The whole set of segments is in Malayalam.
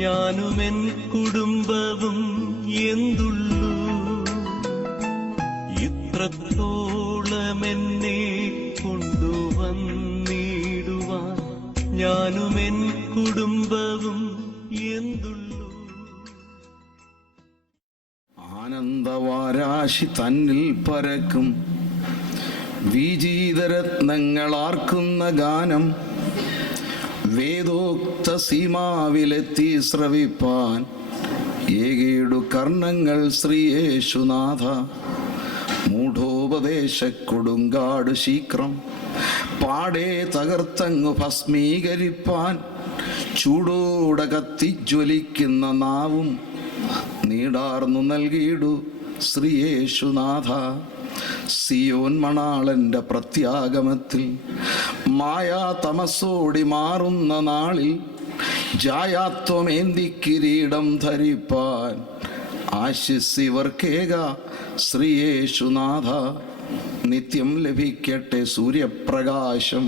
ഞാനുമെൻ കുടുംബവും എന്തുള്ളൂ. ഇത്രത്തോളമെന്നെ കൊണ്ടുവന്നിടുവാൻ ഞാനുമെൻ കുടുംബവും എന്തുള്ളൂ. ആനന്ദവാരാശി തന്നിൽ പരക്കും വിജീതരത്നങ്ങളാർക്കുന്ന ഗാനം വേദോക്ത സീമാവിലെത്തി ശ്രവിപ്പാൻ ഏകേടു കർണങ്ങൾ ശ്രീയേശുനാഥ. മൂഢോപദേശ കൊടുങ്കാട് ശീക്രം പാടെ തകർത്തങ്ങു ഭസ്മീകരിപ്പാൻ ചൂടോടെ കത്തിജ്വലിക്കുന്ന നാവും നീടാർന്നു നൽകിയിടു ശ്രീയേശുനാഥ. സിയോൻ മണാളന്റെ പ്രത്യാഗമത്തിൽ മായാ തമസോടി മാറുന്ന നാളിൽ ജായാത്വമേന്തി കിരീടം ധരിപ്പാൻ ആശിസിവർക്കേക ശ്രീയേശുനാഥ. നിത്യം ലഭിക്കട്ടെ സൂര്യപ്രകാശം,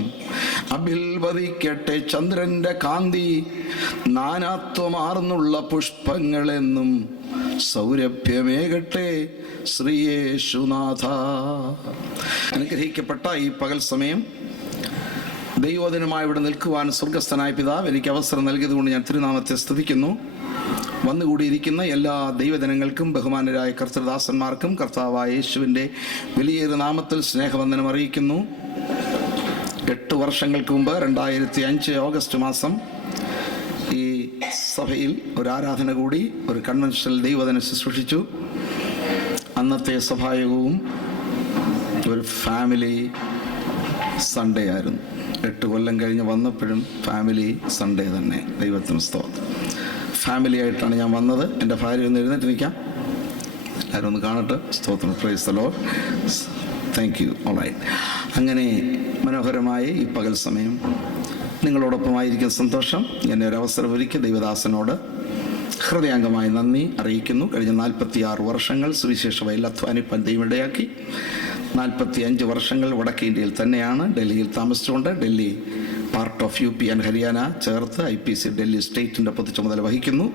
അഭിൽവദിക്കട്ടെ ചന്ദ്രന്റെ കാന്തി, നാനാത്വമാർന്നുള്ള പുഷ്പങ്ങളെന്നും സൗരഭ്യമേകട്ടെ ശ്രീയേശുനാഥ. അനുഗ്രഹിക്കപ്പെട്ട ഈ പകൽ സമയം ദൈവവചനമായി ഇവിടെ നിൽക്കുവാൻ സ്വർഗസ്ഥനായ പിതാവ് എനിക്ക് അവസരം നൽകിയതുകൊണ്ട് ഞാൻ തിരുനാമത്തെ സ്തുതിക്കുന്നു. വന്നുകൂടിയിരിക്കുന്ന എല്ലാ ദൈവജനങ്ങൾക്കും ബഹുമാനരായ കർത്തൃദാസന്മാർക്കും കർത്താവായ യേശുവിൻ്റെ വലിയൊരു നാമത്തിൽ സ്നേഹവന്ദനം അറിയിക്കുന്നു. 8 വർഷങ്ങൾക്ക് മുമ്പ് 2005 ഓഗസ്റ്റ് മാസം ഈ സഭയിൽ ഒരു ആരാധന കൂടി, ഒരു കൺവെൻഷണൽ ദൈവവചനം ശുശ്രൂഷിച്ചു. അന്നത്തെ സഭായോഗവും ഒരു ഫാമിലി സൺഡേ ആയിരുന്നു. 8 കൊല്ലം കഴിഞ്ഞ് വന്നപ്പോഴും ഫാമിലി സൺഡേ തന്നെ. ദൈവത്തിന് സ്തോത്രം. ഫാമിലി ആയിട്ടാണ് ഞാൻ വന്നത്. എൻ്റെ ഭാര്യ ഒന്ന് എഴുന്നേറ്റ് നിൽക്കാം, എല്ലാവരും ഒന്ന് കാണട്ടെ. സ്തോത്രം. Praise the Lord. Thank you. All right. അങ്ങനെ മനോഹരമായ ഈ പകൽ സമയം നിങ്ങളോടൊപ്പമായിരിക്കുന്ന സന്തോഷം. എന്നെ ഒരു അവസരം ഒരുക്കി ദൈവദാസനോട് ഹൃദയാംഗമായി നന്ദി അറിയിക്കുന്നു. കഴിഞ്ഞ 46 വർഷങ്ങൾ സുവിശേഷ വയലിൽ അധ്വാനിപ്പാൻ ദൈവം ഇടയാക്കി. 45 വർഷങ്ങൾ വടക്കേ ഇന്ത്യയിൽ തന്നെയാണ്, ഡൽഹിയിൽ താമസിച്ചുകൊണ്ട് Delhi part of UP and Haryana ചേർത്ത് IPC ഡൽഹി സ്റ്റേറ്റിൻ്റെ പൊതുചുമതല വഹിക്കുന്നു.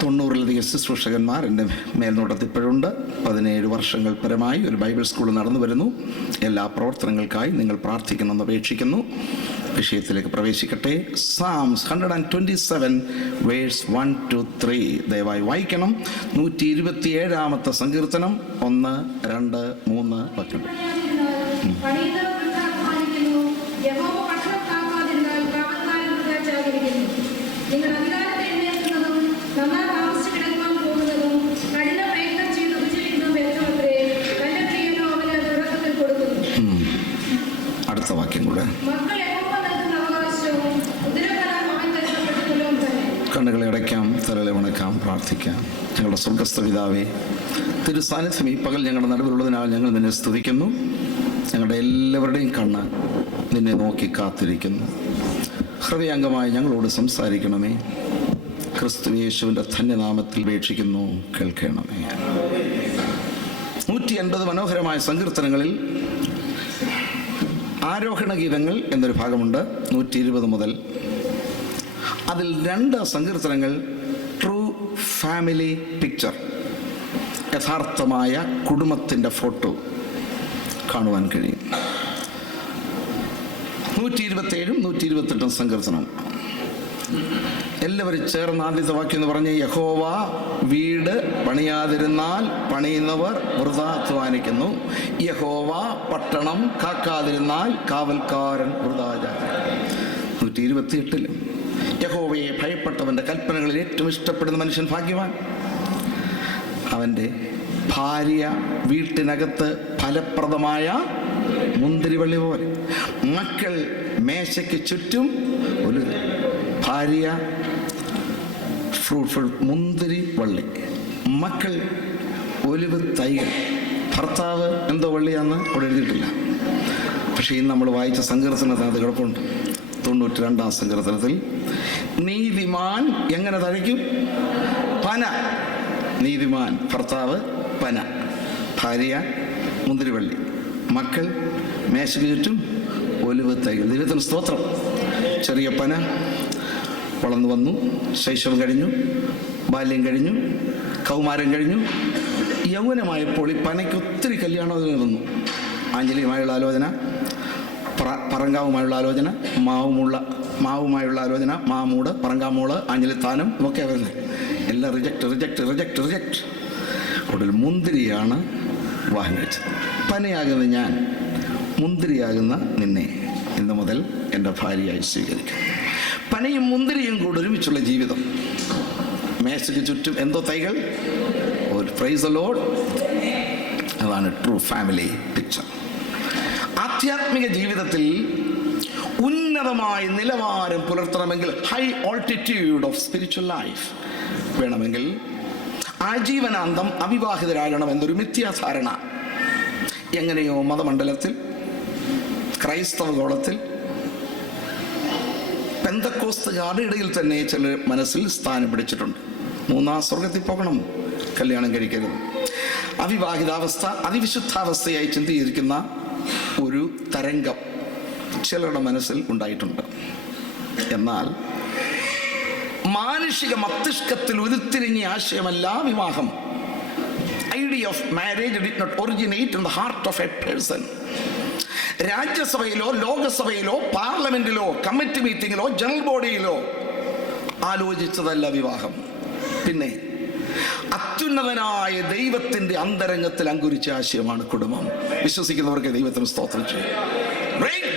90-ലധികം ശുശ്രൂഷകന്മാർ എൻ്റെ മേൽനോട്ടത്തിൽപ്പോഴുണ്ട്. 17 വർഷങ്ങൾ പരമായി ഒരു ബൈബിൾ സ്കൂൾ നടന്നു വരുന്നു. എല്ലാ പ്രവർത്തനങ്ങൾക്കായി നിങ്ങൾ പ്രാർത്ഥിക്കണമെന്ന് അപേക്ഷിക്കുന്നു. വിഷയത്തിലേക്ക് പ്രവേശിക്കട്ടെ. Psalms 127 വേഴ്സ് 1-3 ദയവായി വായിക്കണം. 127-ാമത്തെ സങ്കീർത്തനം 1, 2, 3 വാക്യങ്ങൾ. അടുത്ത വാക്യം കൂടെ. കണ്ണുകളെ അടയ്ക്കാം, തലകളെ വണക്കാം, പ്രാർത്ഥിക്കാം. ഞങ്ങളുടെ സ്വർഗ്ഗസ്ഥ പിതാവേ, തിരുസാന്നിധ്യം ഈ പകൽ ഞങ്ങളുടെ നടുവിലുള്ളതിനാൽ ഞങ്ങൾ നിന്നെ സ്തുതിക്കുന്നു. ഞങ്ങളുടെ എല്ലാവരുടെയും കണ്ണ് നിന്നെ നോക്കി കാത്തിരിക്കുന്നു. ഹൃദയാംഗമായി ഞങ്ങളോട് സംസാരിക്കണമേ. ക്രിസ്തു യേശുവിൻ്റെ ധന്യനാമത്തിൽ അപേക്ഷിക്കുന്നു, കേൾക്കണമേ. 180 മനോഹരമായ സങ്കീർത്തനങ്ങളിൽ ആരോഹണ ഗീതങ്ങൾ എന്നൊരു ഭാഗമുണ്ട്. 120 മുതൽ അതിൽ 2 സങ്കീർത്തനങ്ങൾ ട്രൂ ഫാമിലി പിക്ചർ, യഥാർത്ഥമായ കുടുംബത്തിൻ്റെ ഫോട്ടോ കാണുവാൻ കഴിയും. 127-ഉം 128-ഉം സങ്കീർത്തനം. എല്ലാവരും ചേർന്ന് ആദ്യത്തെ വാക്യം എന്ന് പറഞ്ഞ്, യഹോവ വീട് പണിയാതിരുന്നാൽ പണിയുന്നവർ വൃഥാ അധ്വാനിക്കുന്നു. യഹോവ പട്ടണം കാക്കാതിരുന്നാൽ കാവൽക്കാരൻ വൃഥാ ജാഗരിക്കുന്നു. 128-ലും യഹോവയെ ഭയപ്പെട്ടവൻ്റെ കൽപ്പനകളിൽ ഏറ്റവും ഇഷ്ടപ്പെടുന്ന മനുഷ്യൻ ഭാഗ്യവാൻ. അവൻ്റെ ഭാര്യ വീട്ടിനകത്ത് ഫലപ്രദമായ മുന്തിരിവള്ളി പോലെ, മക്കൾ മേശയ്ക്ക് ചുറ്റും ഒരു ഭാര്യ ഫ്രൂട്ട്ഫുൾ മുന്തിരി വള്ളി, മക്കൾ ഒലിവ് തൈകൾ. ഭർത്താവ് എന്തോ വള്ളിയാന്ന് അവിടെ എഴുതിയിട്ടില്ല. പക്ഷേ ഇന്ന് നമ്മൾ വായിച്ച സങ്കീർത്തനത്തിന് അത് കിടപ്പുണ്ട്. 92-ാം സങ്കീർത്തനത്തിൽ നീതിമാൻ എങ്ങനെ തഴയ്ക്കും? പന. നീതിമാൻ ഭർത്താവ് പന, ഭാര്യ മുന്തിരിവള്ളി, മക്കൾ മേശയ്ക്ക് ചുറ്റും ഒലിവ് തൈകൾ. ദൈവത്തിന് സ്തോത്രം. ചെറിയ പന, വളർന്നു വന്നു, ശൈശവം കഴിഞ്ഞു, ബാല്യം കഴിഞ്ഞു, കൗമാരം കഴിഞ്ഞു. യൗവനമായപ്പോൾ ഈ പനയ്ക്ക് ഒത്തിരി കല്യാണത്തിന് വന്നു. ആഞ്ജലിയുമായുള്ള ആലോചന, പറങ്കാവുമായുള്ള ആലോചന, മാവുമായുള്ള ആലോചന, മാമൂട്, പറങ്കാമൂട്, ആഞ്ജലിത്താനം ഒക്കെ വരുന്നത്. എല്ലാം റിജക്റ്റ്. ഒടുവിൽ മുന്തിരിയാണ് വിവാഹം കഴിച്ചത്. പനയാകുന്ന ഞാൻ, മുന്തിരിയാകുന്ന നിന്നെ ഇന്നു മുതൽ എൻ്റെ ഭാര്യയായി സ്വീകരിക്കും. പനയും മുന്തിരിയും കൂടെ ഒരുമിച്ചുള്ള ജീവിതം. മേശയ്ക്ക് ചുറ്റും എന്തോ തൈകൾ. ഒരു പ്രൈസ് ദി ലോർഡ്. അതാണ് ട്രൂ ഫാമിലി പിക്ചർ. ആധ്യാത്മിക ജീവിതത്തിൽ ഉന്നതമായ നിലവാരം പുലർത്തണമെങ്കിൽ, high altitude of spiritual life വേണമെങ്കിൽ, ആജീവനാന്തം അവിവാഹിതരാകണമെന്നൊരു മിഥ്യാധാരണ എങ്ങനെയോ മതമണ്ഡലത്തിൽ, ക്രൈസ്തവ ഗോളത്തിൽ, പെന്തക്കോസ്തുകാരുടെ ഇടയിൽ തന്നെ ചില മനസ്സിൽ സ്ഥാനം പിടിച്ചിട്ടുണ്ട്. മൂന്നാം സ്വർഗത്തിൽ പോകണം, കല്യാണം കഴിക്കരുത്. അവിവാഹിതാവസ്ഥ അതിവിശുദ്ധാവസ്ഥയായി ചിന്തിച്ചിരിക്കുന്ന ഒരു തരംഗം ചിലരുടെ മനസ്സിൽ ഉണ്ടായിട്ടുണ്ട്. എന്നാൽ മാനുഷിക മസ്തിഷ്കത്തിൽ ഉരുത്തിരിഞ്ഞ ആശയമല്ല വിവാഹം. Idea of marriage did not originate in the heart of a person. രാജ്യസഭയിലോ ലോകസഭയിലോ പാർലമെന്റിലോ കമ്മിറ്റി മീറ്റിംഗിലോ ജനറൽ ബോഡിയിലോ ആലോചിച്ചതല്ല വിവാഹം. പിന്നെ അത്യുന്നതനായ ദൈവത്തിന്റെ അന്തരംഗത്തിൽ അങ്കുരിച്ച ആശയമാണ് കുടുംബം. വിശ്വസിക്കുന്നവർക്ക് ദൈവത്തിന് സ്തോത്രം ചെയ്യും.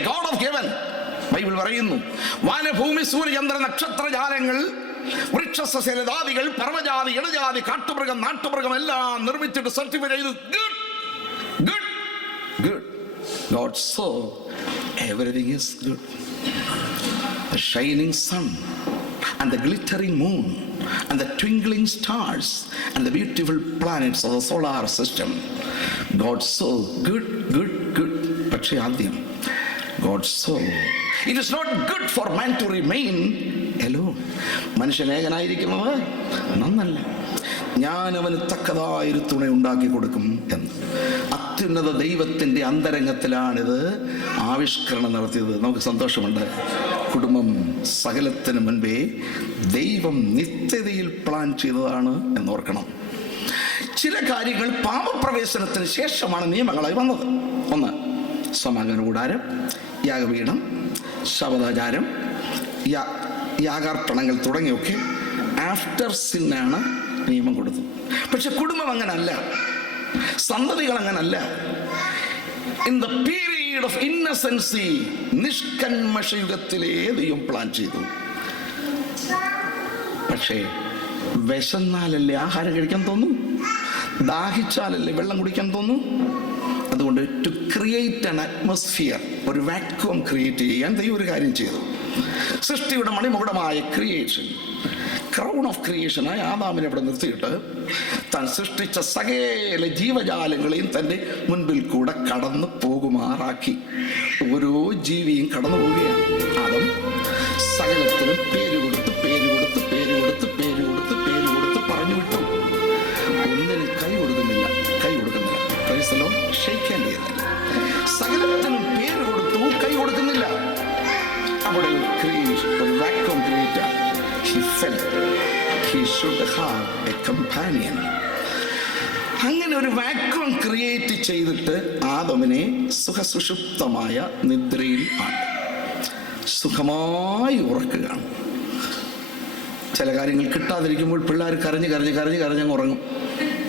God of heaven, ബൈബിൾ പറയുന്നു, വാനഭൂമി സൂര്യചന്ദ്ര നക്ഷത്രജാലങ്ങൾ, വൃക്ഷസസ്യലതാദികൾ, പർവ്വജാതി, ഇടജാതി, കാട്ടുമൃഗം, നാട്ടുമൃഗം എല്ലാം നിർമ്മിച്ചിട്ട് സർട്ടിഫൈ ചെയ്തു. Good. God saw everything is good. The shining sun and the glittering moon and the twinkling stars and the beautiful planets of the solar system. God saw good. പക്ഷേ ആദ്യം God saw it is not good for man to remain alone. മനുഷ്യൻ ഏകനായിരിക്കുന്നത് നന്നല്ല, ഞാൻ അവന് തക്കതായൊരു തുണ ഉണ്ടാക്കി കൊടുക്കും എന്ന്. അത്യുന്നത ദൈവത്തിന്റെ അന്തരംഗത്തിലാണിത് ആവിഷ്കരണം നടത്തിയത്. നമുക്ക് സന്തോഷമുണ്ട്. കുടുംബം സകലത്തിന് മുൻപേ ദൈവം നിത്യതയിൽ പ്ലാൻ ചെയ്തതാണ് എന്നോർക്കണം. ചില കാര്യങ്ങൾ പാപപ്രവേശനത്തിന് ശേഷമാണ് നിയമങ്ങളായി വന്നത്. ഒന്ന്, സമാഗമന കൂടാരം, യാഗപീഠം, ശബദാചാരം, യാഗാർപ്പണങ്ങൾ തുടങ്ങിയൊക്കെ ആഫ്റ്റർ സിന്നാണ് നിയമം കൊടുത്തത്. പക്ഷെ കുടുംബം അങ്ങനല്ല, സന്തതികൾ അങ്ങനല്ല. ഇൻ ദ പീരീഡ് ഓഫ് ഇന്നസെൻസി, നിഷ്കന്മഷ യുഗത്തിലേ ദൈവം പ്ലാൻ ചെയ്തു. പക്ഷേ വിശന്നാലല്ലേ ആഹാരം കഴിക്കാൻ തോന്നും, ദാഹിച്ചാലല്ലേ വെള്ളം കുടിക്കാൻ തോന്നും. അതുകൊണ്ട് ടു ക്രിയേറ്റ് ആൻ അറ്റ്മോസ്ഫിയർ, ഒരു വാക്വം ക്രിയേറ്റ് ചെയ്യാൻ ദൈവം ഒരു കാര്യം ചെയ്തു. സൃഷ്ടിയുടെ മണിമുകുടമായ ക്രിയേഷൻ, ക്രൗൺ ഓഫ് ക്രിയേഷനായ ആദാമിനെ ഇവിടെ നിർത്തിയിട്ട് താൻ സൃഷ്ടിച്ച സകല ജീവജാലങ്ങളെയും തൻ്റെ മുൻപിൽ കൂടെ കടന്നു പോകുമാറാക്കി. ഓരോ ജീവിയും കടന്നു പോവുകയാണ്. ആദം സകലത്തിനും പേര് കൊടുത്ത് പറഞ്ഞു വിട്ടു. ഒന്നിനും കൈ കൊടുക്കുന്നില്ല. സകലത്തിനും പേര് കൊടുത്തു, കൈ കൊടുക്കുന്നില്ല. അവിടെ ഒരു ക്രിയേഷൻ, ഒരു vacuum create. He felt he should have a companion. അങ്ങനെ ഒരു വാക്വം ക്രിയേറ്റ് ചെയ്തിട്ട് ആദമിനെ സുഖസുഷുപ്തമായ നിദ്രയിൽ ആണ്, സുഖമായി ഉറക്കുകയാണ്. ചില കാര്യങ്ങൾ കിട്ടാതിരിക്കുമ്പോൾ പിള്ളേർ കരഞ്ഞ് ഉറങ്ങും.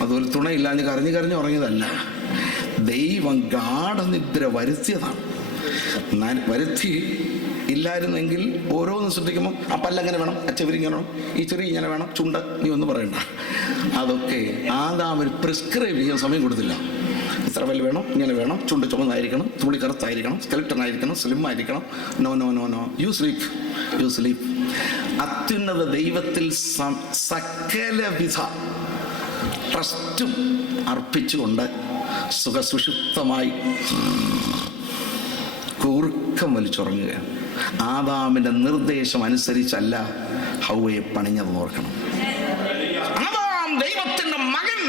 അതുപോലെ തുണയില്ലാഞ്ഞ് കരഞ്ഞ് ഉറങ്ങിയതല്ല, ദൈവം ഗാഠനിദ്ര വരുത്തിയതാണ്. വരുത്തി ഇല്ലായിരുന്നെങ്കിൽ ഓരോന്ന് ശ്രദ്ധിക്കുമ്പോൾ ആ പല്ലങ്ങനെ വേണം, ആ ചെവിരിങ്ങനെ വേണം, ഈ ചെറിയ ഇങ്ങനെ വേണം, ചുണ്ട നീ ഒന്നും പറയണ്ട. അതൊക്കെ ആദാമിന് പ്രിസ്ക്രൈബ് ചെയ്യാൻ സമയം കൊടുത്തില്ല. ഇത്ര വല്ല വേണം, ഇങ്ങനെ വേണം, ചുണ്ട് ചുമന്നായിരിക്കണം, തുണി കറുത്തായിരിക്കണം, സ്കെൽട്ടൺ ആയിരിക്കണം, സ്ലിം ആയിരിക്കണം. No you sleep. അത്യുന്നത ദൈവത്തിൽ സകലവിധ ട്രസ്റ്റും അർപ്പിച്ചുകൊണ്ട് സുഖസുഷുപ്തമായി കൂർക്കം വലിച്ചുറങ്ങുക. ആദാമിന്റെ നിർദ്ദേശം അനുസരിച്ചല്ല ഹൗവയെ പണിഞ്ഞതെന്ന് ഓർക്കണം. ആദാം ദൈവത്തിന്റെ മകൻ,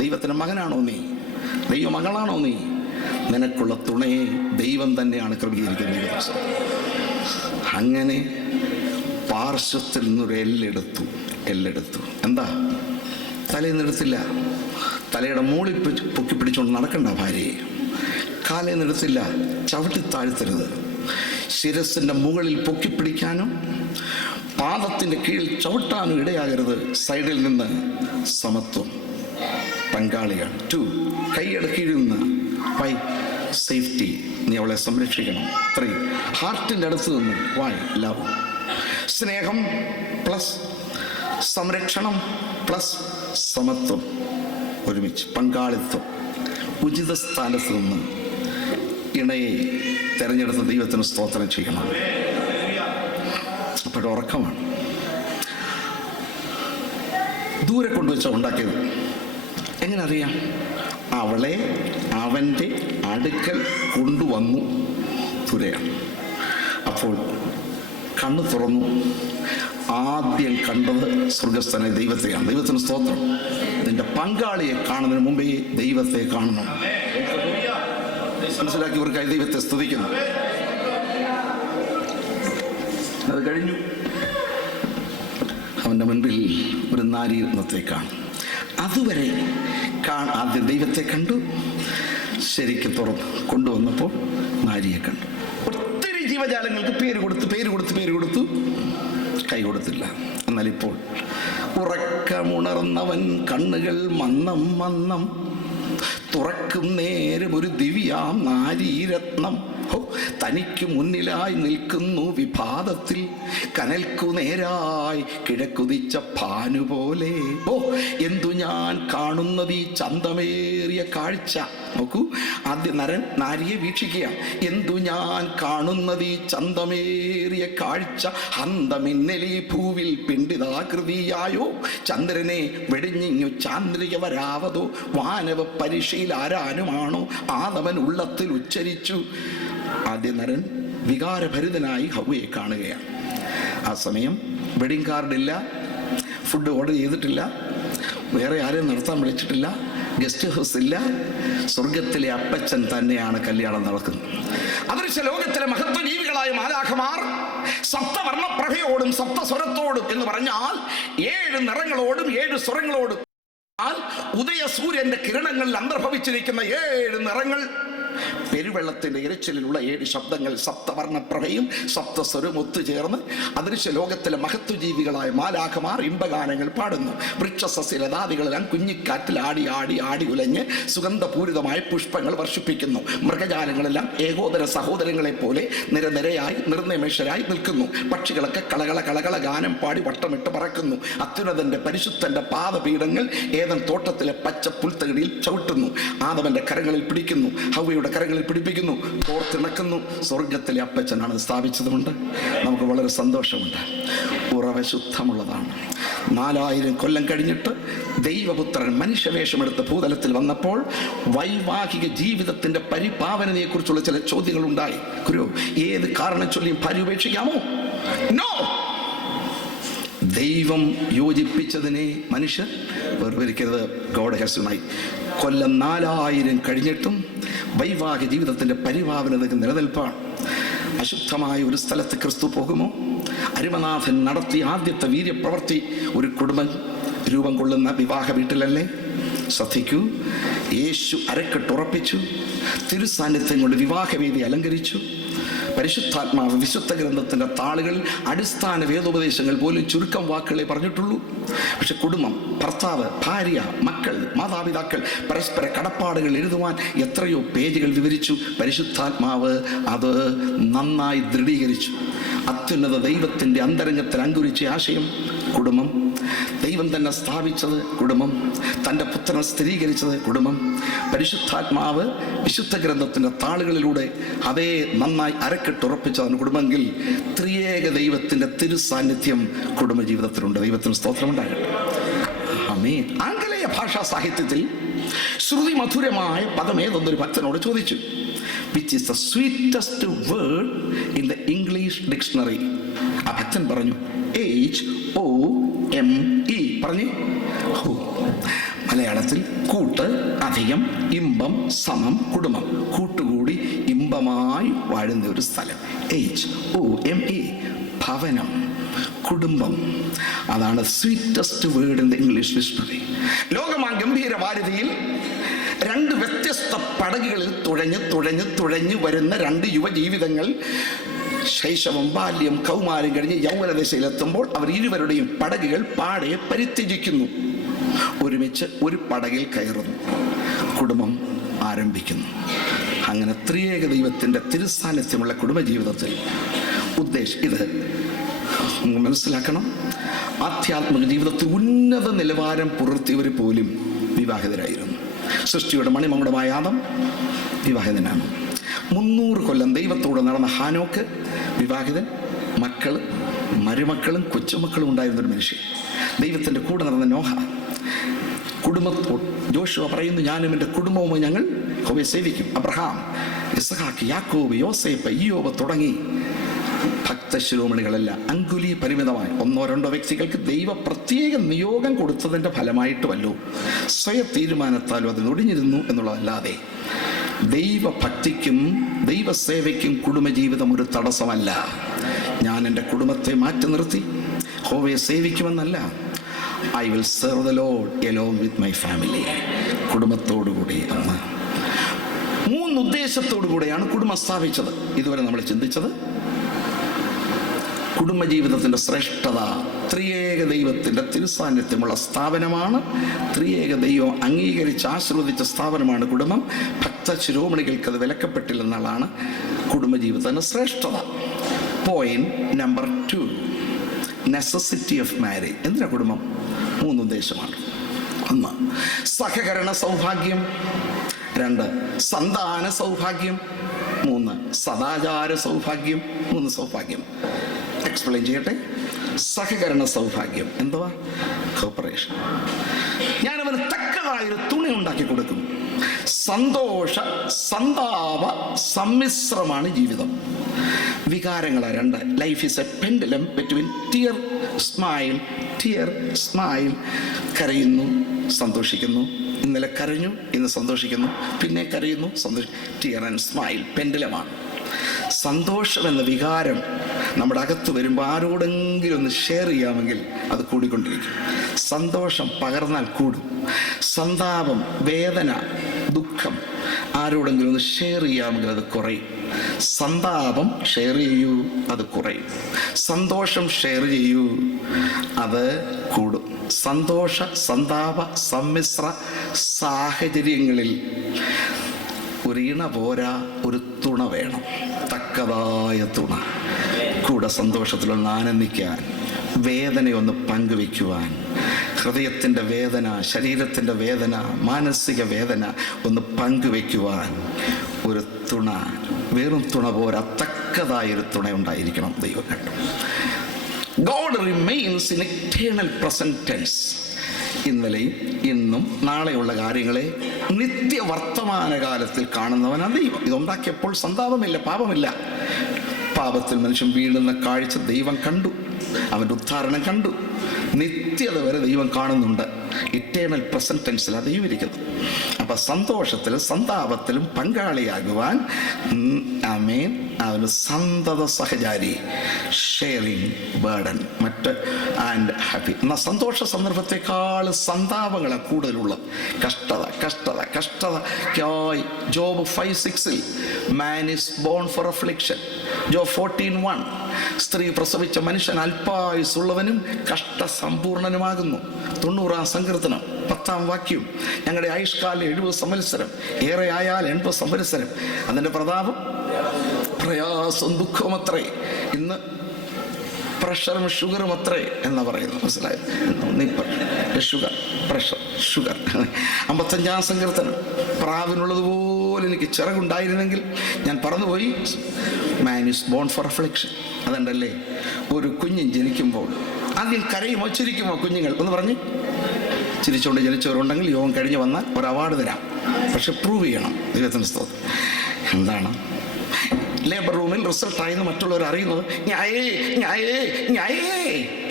ദൈവത്തിന്റെ മകനാണോ നീ? ദൈവമകളാണോ നീ? നിനക്കുള്ള തുണയെ ദൈവം തന്നെയാണ് ക്രമീകരിക്കുന്നത്. അങ്ങനെ പാർശ്വത്തിൽ നിന്നൊരു എല്ലെടുത്തു. എന്താ? തലേന്നെടുത്തില്ല. തലയുടെ മുകളിൽ പൊക്കി പിടിച്ചുകൊണ്ട് നടക്കണ്ട ഭാര്യയെ. കാലേന്നെടുത്തില്ല. ചവിട്ടി താഴ്ത്തരുത്. ശിരസിൻ്റെ മുകളിൽ പൊക്കിപ്പിടിക്കാനും പാദത്തിൻ്റെ കീഴിൽ ചവിട്ടാനും ഇടയാകരുത്. സൈഡിൽ നിന്ന് സമത്വം. പങ്കാളികൾ. 2, കൈയുടെ കീഴിൽ നിന്ന്. 5, സേഫ്റ്റി. നീ അവളെ സംരക്ഷിക്കണം. 3, ഹാർട്ടിൻ്റെ അടുത്ത് നിന്ന്. വൈ? ലവ്. സ്നേഹം പ്ലസ് സംരക്ഷണം പ്ലസ് സമത്വം ഒരുമിച്ച്. പങ്കാളിത്തം. ഉചിത സ്ഥാനത്ത് നിന്ന് ഇണയെ തിരഞ്ഞെടുത്ത ദൈവത്തിന് സ്തോത്രം ചെയ്യണം. അപ്പോഴും ഉറക്കമാണ്. ദൂരെ കൊണ്ടുവച്ചാൽ ഉണ്ടാക്കിയത്. എങ്ങനെ അറിയാം? അവളെ അവൻ്റെ അടുക്കൽ കൊണ്ടുവന്നു. ദൂരെയാണ്. അപ്പോൾ കണ്ണു തുറന്നു. ആദ്യം കണ്ടത് സ്വർഗസ്ഥനായ ദൈവത്തെയാണ്. ദൈവത്തിന് സ്തോത്രം. നിന്റെ പങ്കാളിയെ കാണുന്നതിന് മുമ്പേ ദൈവത്തെ കാണണം. മനസ്സിലാക്കിയവർക്കായി ദൈവത്തെ സ്തുതിക്കുന്നു. അത് കഴിഞ്ഞു. അവൻ്റെ മുൻപിൽ ഒരു നാരീരത്നത്തെ കാണും. അതുവരെ ആദ്യം ദൈവത്തെ കണ്ടു. ശരിക്കും തുറന്നു കൊണ്ടുവന്നപ്പോൾ നാരിയെ കണ്ടു. ഒത്തിരി ജീവജാലങ്ങൾക്ക് പേര് കൊടുത്തു കൈ കൊടുത്തില്ല. എന്നാൽ ഇപ്പോൾ ഉറക്കമുണർന്നവൻ കണ്ണുകൾ മന്നം തുറക്കും നേരം ഒരു ദിവ്യാം നാരീരത്നം തനിക്ക് മുന്നിലായി നിൽക്കുന്നു വിഭാതത്തിൽ കനൽക്കു നേരായി കിഴക്കുതിച്ച ഭാനുപോലെ. എന്തു ഞാൻ കാണുന്നത് ഈ ചന്തമേറിയ കാഴ്ച. നോക്കൂ, ആദ്യം നരൻ നാരിയെ വീക്ഷിക്കുക. എന്തു ഞാൻ കാണുന്നത് ഈ ചന്തമേറിയ കാഴ്ച. ഹന്തമിന്നലി ഭൂവിൽ പിണ്ടിതാകൃതിയായോ ചന്ദ്രനെ വെടിഞ്ഞിങ്ങു ചാന്ദ്രിക വരാവതോ വാനവ പരീക്ഷയിൽ ആരാനുമാണോ ആദവൻ ഉള്ളത്തിൽ ഉച്ചരിച്ചു. ആദ്യ നരൻ വികാരഭരിതനായി ഹവ്വയെ കാണുകയാണ്. ആ സമയം വെഡിങ് കാർഡില്ല, ഫുഡ് ഓർഡർ ചെയ്തിട്ടില്ല, വേറെ ആരെയും നടത്താൻ വിളിച്ചിട്ടില്ല, ഗസ്റ്റ് ഹൗസ് ഇല്ല. സ്വർഗത്തിലെ അപ്പച്ചൻ തന്നെയാണ് കല്യാണം നടക്കുന്നത്. അദൃശ്യ ലോകത്തിലെ മഹത്വ ജീവികളായ മാലാഖമാർ സപ്തവർണ്ണപ്രഭയോടും സപ്തസ്വരത്തോടും എന്ന് പറഞ്ഞാൽ 7 നിറങ്ങളോടും 7 സ്വരങ്ങളോടും ഉദയ സൂര്യന്റെ കിരണങ്ങളിൽ അന്തർഭവിച്ചിരിക്കുന്ന 7 നിറങ്ങൾ, പെരുവെള്ളത്തിന്റെ ഇരച്ചിലുള്ള 7 ശബ്ദങ്ങൾ, സപ്തവർണ്ണപ്രഭയും സപ്തസ്വരം ഒത്തുചേർന്ന് അദൃശ്യ ലോകത്തിലെ മഹത്വജീവികളായ മാലാഖമാർ ഇമ്പഗാനങ്ങൾ പാടുന്നു. വൃക്ഷസസ്യലതാദികളെല്ലാം കുഞ്ഞിക്കാറ്റിൽ ആടി ഉലഞ്ഞ് സുഗന്ധപൂരിതമായ പുഷ്പങ്ങൾ വർഷിപ്പിക്കുന്നു. മൃഗജാലങ്ങളെല്ലാം ഏകോദര സഹോദരങ്ങളെ പോലെ നിരനിരയായി നിർനിമേഷരായി നിൽക്കുന്നു. പക്ഷികളൊക്കെ കളകള ഗാനം പാടി വട്ടമിട്ട് പറക്കുന്നു. അത്യുന്നതന്റെ പരിശുദ്ധന്റെ പാദപീഠങ്ങൾ ഏതൻ തോട്ടത്തിലെ പച്ച പുൽത്തകിടിയിൽ ചവിട്ടുന്നു. ആദവന്റെ കരങ്ങളിൽ പിടിക്കുന്നു, ഹവ്വയുടെ കരങ്ങളിൽ പിടിപ്പിക്കുന്നു, തോർത്തിണക്കുന്നു. സ്വർഗത്തിലെ അപ്പച്ചനാണ് സ്ഥാപിച്ചതുകൊണ്ട് നമുക്ക് വളരെ സന്തോഷമുണ്ട്. ഉറവ ശുദ്ധമുള്ളതാണ്. 4000 കൊല്ലം കഴിഞ്ഞിട്ട് ദൈവപുത്രൻ മനുഷ്യവേഷമെടുത്ത് ഭൂതലത്തിൽ വന്നപ്പോൾ വൈവാഹിക ജീവിതത്തിന്റെ പരിപാവനതയെക്കുറിച്ചുള്ള ചില ചോദ്യങ്ങൾ ഉണ്ടായി. ഗുരു, ഏത് കാരണം ചൊല്ലിയും ഭാര്യ ഉപേക്ഷിക്കാമോ? നോ. ദൈവം യോജിപ്പിച്ചതിനെ മനുഷ്യർ വേർതിരിക്കരുത്. God has united. കൊല്ലം 4000 കഴിഞ്ഞിട്ടും വൈവാഹിക ജീവിതത്തിന്റെ പരിപാവനതയ്ക്ക് നിലനിൽപ്പാണ്. അശുദ്ധമായ ഒരു സ്ഥലത്ത് ക്രിസ്തു പോകുമോ? അരുമനാഥൻ നടത്തിയ ആദ്യത്തെ വീര്യപ്രവൃത്തി ഒരു കുടുംബം രൂപം കൊള്ളുന്ന വിവാഹ വീട്ടിലല്ലേ? ശ്രദ്ധിക്കൂ. യേശു അരക്കെട്ടുറപ്പിച്ചു, തിരുസാന്നിധ്യം കൊണ്ട് വിവാഹവേദി അലങ്കരിച്ചു. പരിശുദ്ധാത്മാവ് വിശുദ്ധ ഗ്രന്ഥത്തിന്റെ താളുകൾ അടിസ്ഥാന വേദോപദേശങ്ങൾ പോലും ചുരുക്കം വാക്കുകളെ പറഞ്ഞിട്ടുള്ളൂ. പക്ഷെ കുടുംബം, ഭർത്താവ്, ഭാര്യ, മക്കൾ, മാതാപിതാക്കൾ, പരസ്പര കടപ്പാടുകൾ എഴുതുവാൻ എത്രയോ പേജുകൾ വിവരിച്ചു. പരിശുദ്ധാത്മാവ് അത് നന്നായി ദൃഢീകരിച്ചു. അത്യുന്നത ദൈവത്തിന്റെ അന്തരംഗത്തിൽ അങ്കുരിച്ച ആശയം കുടുംബം. ദൈവം തന്നെ സ്ഥാപിച്ചത് കുടുംബം. തൻ്റെ പുത്രനെ സ്ഥിരീകരിച്ചത് കുടുംബം. പരിശുദ്ധാത്മാവ് വിശുദ്ധ ഗ്രന്ഥത്തിന്റെ താളുകളിലൂടെ അതേ നന്നായി അരക്കെട്ടുറപ്പിച്ചതാണ് കുടുംബമെങ്കിൽ ത്രിയേക ദൈവത്തിന്റെ തിരുസാന്നിധ്യം കുടുംബജീവിതത്തിലുണ്ട്. ദൈവത്തിന് സ്തോത്രമുണ്ടാകട്ടെ. ആമേൻ. ആംഗലേയ ഭാഷാ സാഹിത്യത്തിൽ ശ്രുതി മധുരമായ പദമേതെന്നൊരു ഭക്തനോട് ചോദിച്ചു. Which is the sweetest word in the English dictionary? ആ ഭക്തൻ പറഞ്ഞു HOME. പറഞ്ഞു. മലയാളത്തിൽ കൂട്ട്, അധികം, ഇമ്പം, സമം, കുടുംബം. കൂട്ടുകൂടി ഇമ്പമായി വാഴുന്ന ഒരു സ്ഥലം. HOME, ഭവനം, കുടുംബം. അതാണ് sweetest word in the English dictionary. ലോകമാ ഗംഭീര വാരിധിയിൽ രണ്ട് വ്യത്യസ്ത പടകുകളിൽ തുഴഞ്ഞു വരുന്ന രണ്ട് യുവജീവിതങ്ങൾ ശൈശവം, ബാല്യം, കൗമാരം കഴിഞ്ഞ് യൗവനദശയിലെത്തുമ്പോൾ അവർ ഇരുവരുടെയും പടകുകൾ പാടെ പരിത്യജിക്കുന്നു. ഒരുമിച്ച് ഒരു പടകിൽ കയറുന്നു, കുടുംബം ആരംഭിക്കുന്നു. അങ്ങനെ ത്രിയേക ദൈവത്തിൻ്റെ തിരുസാന്നിധ്യമുള്ള കുടുംബജീവിതത്തിൽ ഇത് മനസ്സിലാക്കണം. ആധ്യാത്മിക ജീവിതത്തിൽ ഉന്നത നിലവാരം പുലർത്തിയവർ പോലും വിവാഹിതരായിരുന്നു. സൃഷ്ടിയുടെ മണിമകുടമായ ആദം വിവാഹിതനാണ്. 300 കൊല്ലം ദൈവത്തോട് നടന്ന ഹാനോക്ക് വിവാഹിതൻ. മക്കള്, മരുമക്കളും കൊച്ചുമക്കളും ഉണ്ടായിരുന്നൊരു മനുഷ്യൻ. ദൈവത്തിൻ്റെ കൂടെ നടന്ന നോഹ കുടുംബത്തോട് ജോഷുവ പറയുന്നു, ഞാനും എൻ്റെ കുടുംബവും ഞങ്ങൾ യഹോവയെ സേവിക്കും. അബ്രഹാം, ഇസ്ഹാക്ക്, യാക്കോബ്, യോസേപ്പ്, ഇയ്യോബ് തുടങ്ങി ഭക്തശിരോമണികളല്ല അങ്കുലി പരിമിതമായി 1-2 വ്യക്തികൾക്ക് ദൈവ പ്രത്യേക നിയോഗം കൊടുത്തതിൻ്റെ ഫലമായിട്ടുമല്ലോ സ്വയ തീരുമാനത്താലും അത് ഒടിഞ്ഞിരുന്നു എന്നുള്ളതല്ലാതെ ദൈവഭക്തിക്കും ദൈവസേവയ്ക്കും കുടുംബജീവിതം ഒരു തടസ്സമല്ല. ഞാൻ എൻ്റെ കുടുംബത്തെ മാറ്റി നിർത്തി യഹോവയെ സേവിക്കുമെന്നല്ല. I will serve the Lord along with my family. കുടുംബത്തോടുകൂടി അന്ന് 3 ഉദ്ദേശത്തോടു കൂടെയാണ് കുടുംബം സ്ഥാപിച്ചത്. ഇതുവരെ നമ്മൾ ചിന്തിച്ചത് കുടുംബജീവിതത്തിൻ്റെ ശ്രേഷ്ഠത ത്രിയേക ദൈവത്തിൻ്റെ തിരുസാന്നിധ്യമുള്ള സ്ഥാപനമാണ്. ത്രിയേക ദൈവം അംഗീകരിച്ച് ആശീർവദിച്ച സ്ഥാപനമാണ് കുടുംബം. ഭക്ത ശിരോമണികൾക്ക് അത് വിലക്കപ്പെട്ടില്ലെന്നുള്ളതാണ് കുടുംബജീവിതത്തിൻ്റെ ശ്രേഷ്ഠത. Point number 2, necessity of marriage. എന്തിനാ കുടുംബം? 3 ഉദ്ദേശമാണ്. 1, സഹകരണ സൗഭാഗ്യം. 2, സന്താന സൗഭാഗ്യം. 3, സദാചാര സൗഭാഗ്യം. 3 സൗഭാഗ്യം എക്സ്പ്ലെയിൻ ചെയ്യട്ടെ. സഹകരണ സൗഭാഗ്യം എന്തുവാ? കോപ്പറേഷൻ. ഞാനവന് തക്കതായൊരു തുണി ഉണ്ടാക്കി കൊടുക്കും. സന്തോഷ സന്താപ സമ്മിശ്രമാണ് ജീവിതം. വികാരങ്ങളാണ് 2. Life is A pendulum between tear smile. കരയുന്നു, സന്തോഷിക്കുന്നു. ഇന്നലെ കരഞ്ഞു, ഇന്ന് സന്തോഷിക്കുന്നു, പിന്നെ കരയുന്നു, ടിയർ ആൻഡ് സ്മൈൽ പെൻഡുലമാണ്. സന്തോഷം എന്ന വികാരം നമ്മുടെ അകത്ത് വരുമ്പോൾ ആരോടെങ്കിലും ഒന്ന് ഷെയർ ചെയ്യാമെങ്കിൽ അത് കൂടിക്കൊണ്ടിരിക്കും. സന്തോഷം പകർന്നാൽ കൂടും. സന്താപം, വേദന, ദുഃഖം ആരോടെങ്കിലും ഒന്ന് ഷെയർ ചെയ്യാമെങ്കിൽ അത് കുറയും. സന്താപം ഷെയർ ചെയ്യൂ, അത് കുറയും. സന്തോഷം ഷെയർ ചെയ്യൂ, അത് കൂടും. സന്തോഷ സന്താപ സമ്മിശ്ര സാഹചര്യങ്ങളിൽ ഒരു ഇണ പോരാ, ഒരു തുണ വേണം. തക്കതായ തുണ. കൂടെ സന്തോഷത്തിലൊന്ന് ആനന്ദിക്കാൻ, വേദനയൊന്ന് പങ്കുവയ്ക്കുവാൻ, ഹൃദയത്തിൻ്റെ വേദന, ശരീരത്തിൻ്റെ വേദന, മാനസിക വേദന ഒന്ന് പങ്കുവയ്ക്കുവാൻ ഒരു തുണ. വെറും തുണ പോരാ, തക്കതായൊരു തുണ ഉണ്ടായിരിക്കണം. ദൈവം കണ്ടു. God remains in eternal present tense. ഇന്നലെയും ഇന്നും നാളെയുള്ള കാര്യങ്ങളെ നിത്യവർത്തമാനകാലത്തിൽ കാണുന്നവനാണ് ദൈവം. ഇതുണ്ടാക്കിയപ്പോൾ സന്താപമില്ല, പാപമില്ല. പാപത്തിൽ മനുഷ്യൻ വീഴുന്ന കാഴ്ച ദൈവം കണ്ടു, അവൻ്റെ ഉദ്ധാരണം കണ്ടു. നിത്യത വരെ ദൈവം കാണുന്നുണ്ട്. ഇറ്റേണൽ പ്രസന്റ് ടെൻസിലാണ് ദൈവം ഇരിക്കുന്നത്. അപ്പൊ സന്തോഷത്തിലും സന്താപത്തിലും പങ്കാളിയാകുവാൻ ആമേൻ, അവന് സന്തത സഹചാരി, ഷെയറിങ് ബർഡൻ മറ്റ് ആൻഡ് ഹാപ്പി. എന്നാൽ സന്തോഷ സന്ദർഭത്തെക്കാൾ സന്താപങ്ങളെ കൂടുതലുള്ള കഷ്ടതയ്ക്കായി Job 5:6 man is born for affliction. Job 14:1 സ്ത്രീ പ്രസവിച്ച മനുഷ്യൻ അല്പായുസുള്ളവനും കഷ്ടസമ്പൂർണനുമാകുന്നു. 90-ാം സങ്കീർത്തനം 10-ാം വാക്യം. ഞങ്ങളുടെ ആയുഷ്കാലം 70 സംവത്സരം, ഏറെ ആയാൽ 80 സംവത്സരം. അതിൻ്റെ പ്രതാപം പ്രയാസം ദുഃഖവും അത്രേ. ഇന്ന് പ്രഷറും ഷുഗറും അത്രേ എന്നാ പറയുന്നു. മനസ്സിലായോ? Sugar, pressure, sugar. 55-ാം സങ്കീർത്തനം. പ്രാവിനുള്ളതുപോലെ എനിക്ക് ചിറകുണ്ടായിരുന്നെങ്കിൽ ഞാൻ പറന്നുപോയി. Man is born for affliction. അതുണ്ടല്ലേ, ഒരു കുഞ്ഞിൻ ജനിക്കുമ്പോൾ ആദ്യം കരയുമോ ചിരിക്കുമോ കുഞ്ഞുങ്ങൾ? ഒന്ന് പറഞ്ഞ്. ചിരിച്ചുകൊണ്ട് ജനിച്ചവരുണ്ടെങ്കിൽ യോഗം കഴിഞ്ഞ് വന്നാൽ ഒരു അവാർഡ് തരാം. പക്ഷെ പ്രൂവ് ചെയ്യണം. ദൈവത്തിന് സ്തോത്രം. എന്താണ് ലേബർ റൂമിൽ റിസൾട്ട് ആയെന്ന് മറ്റുള്ളവർ അറിയുന്നത്?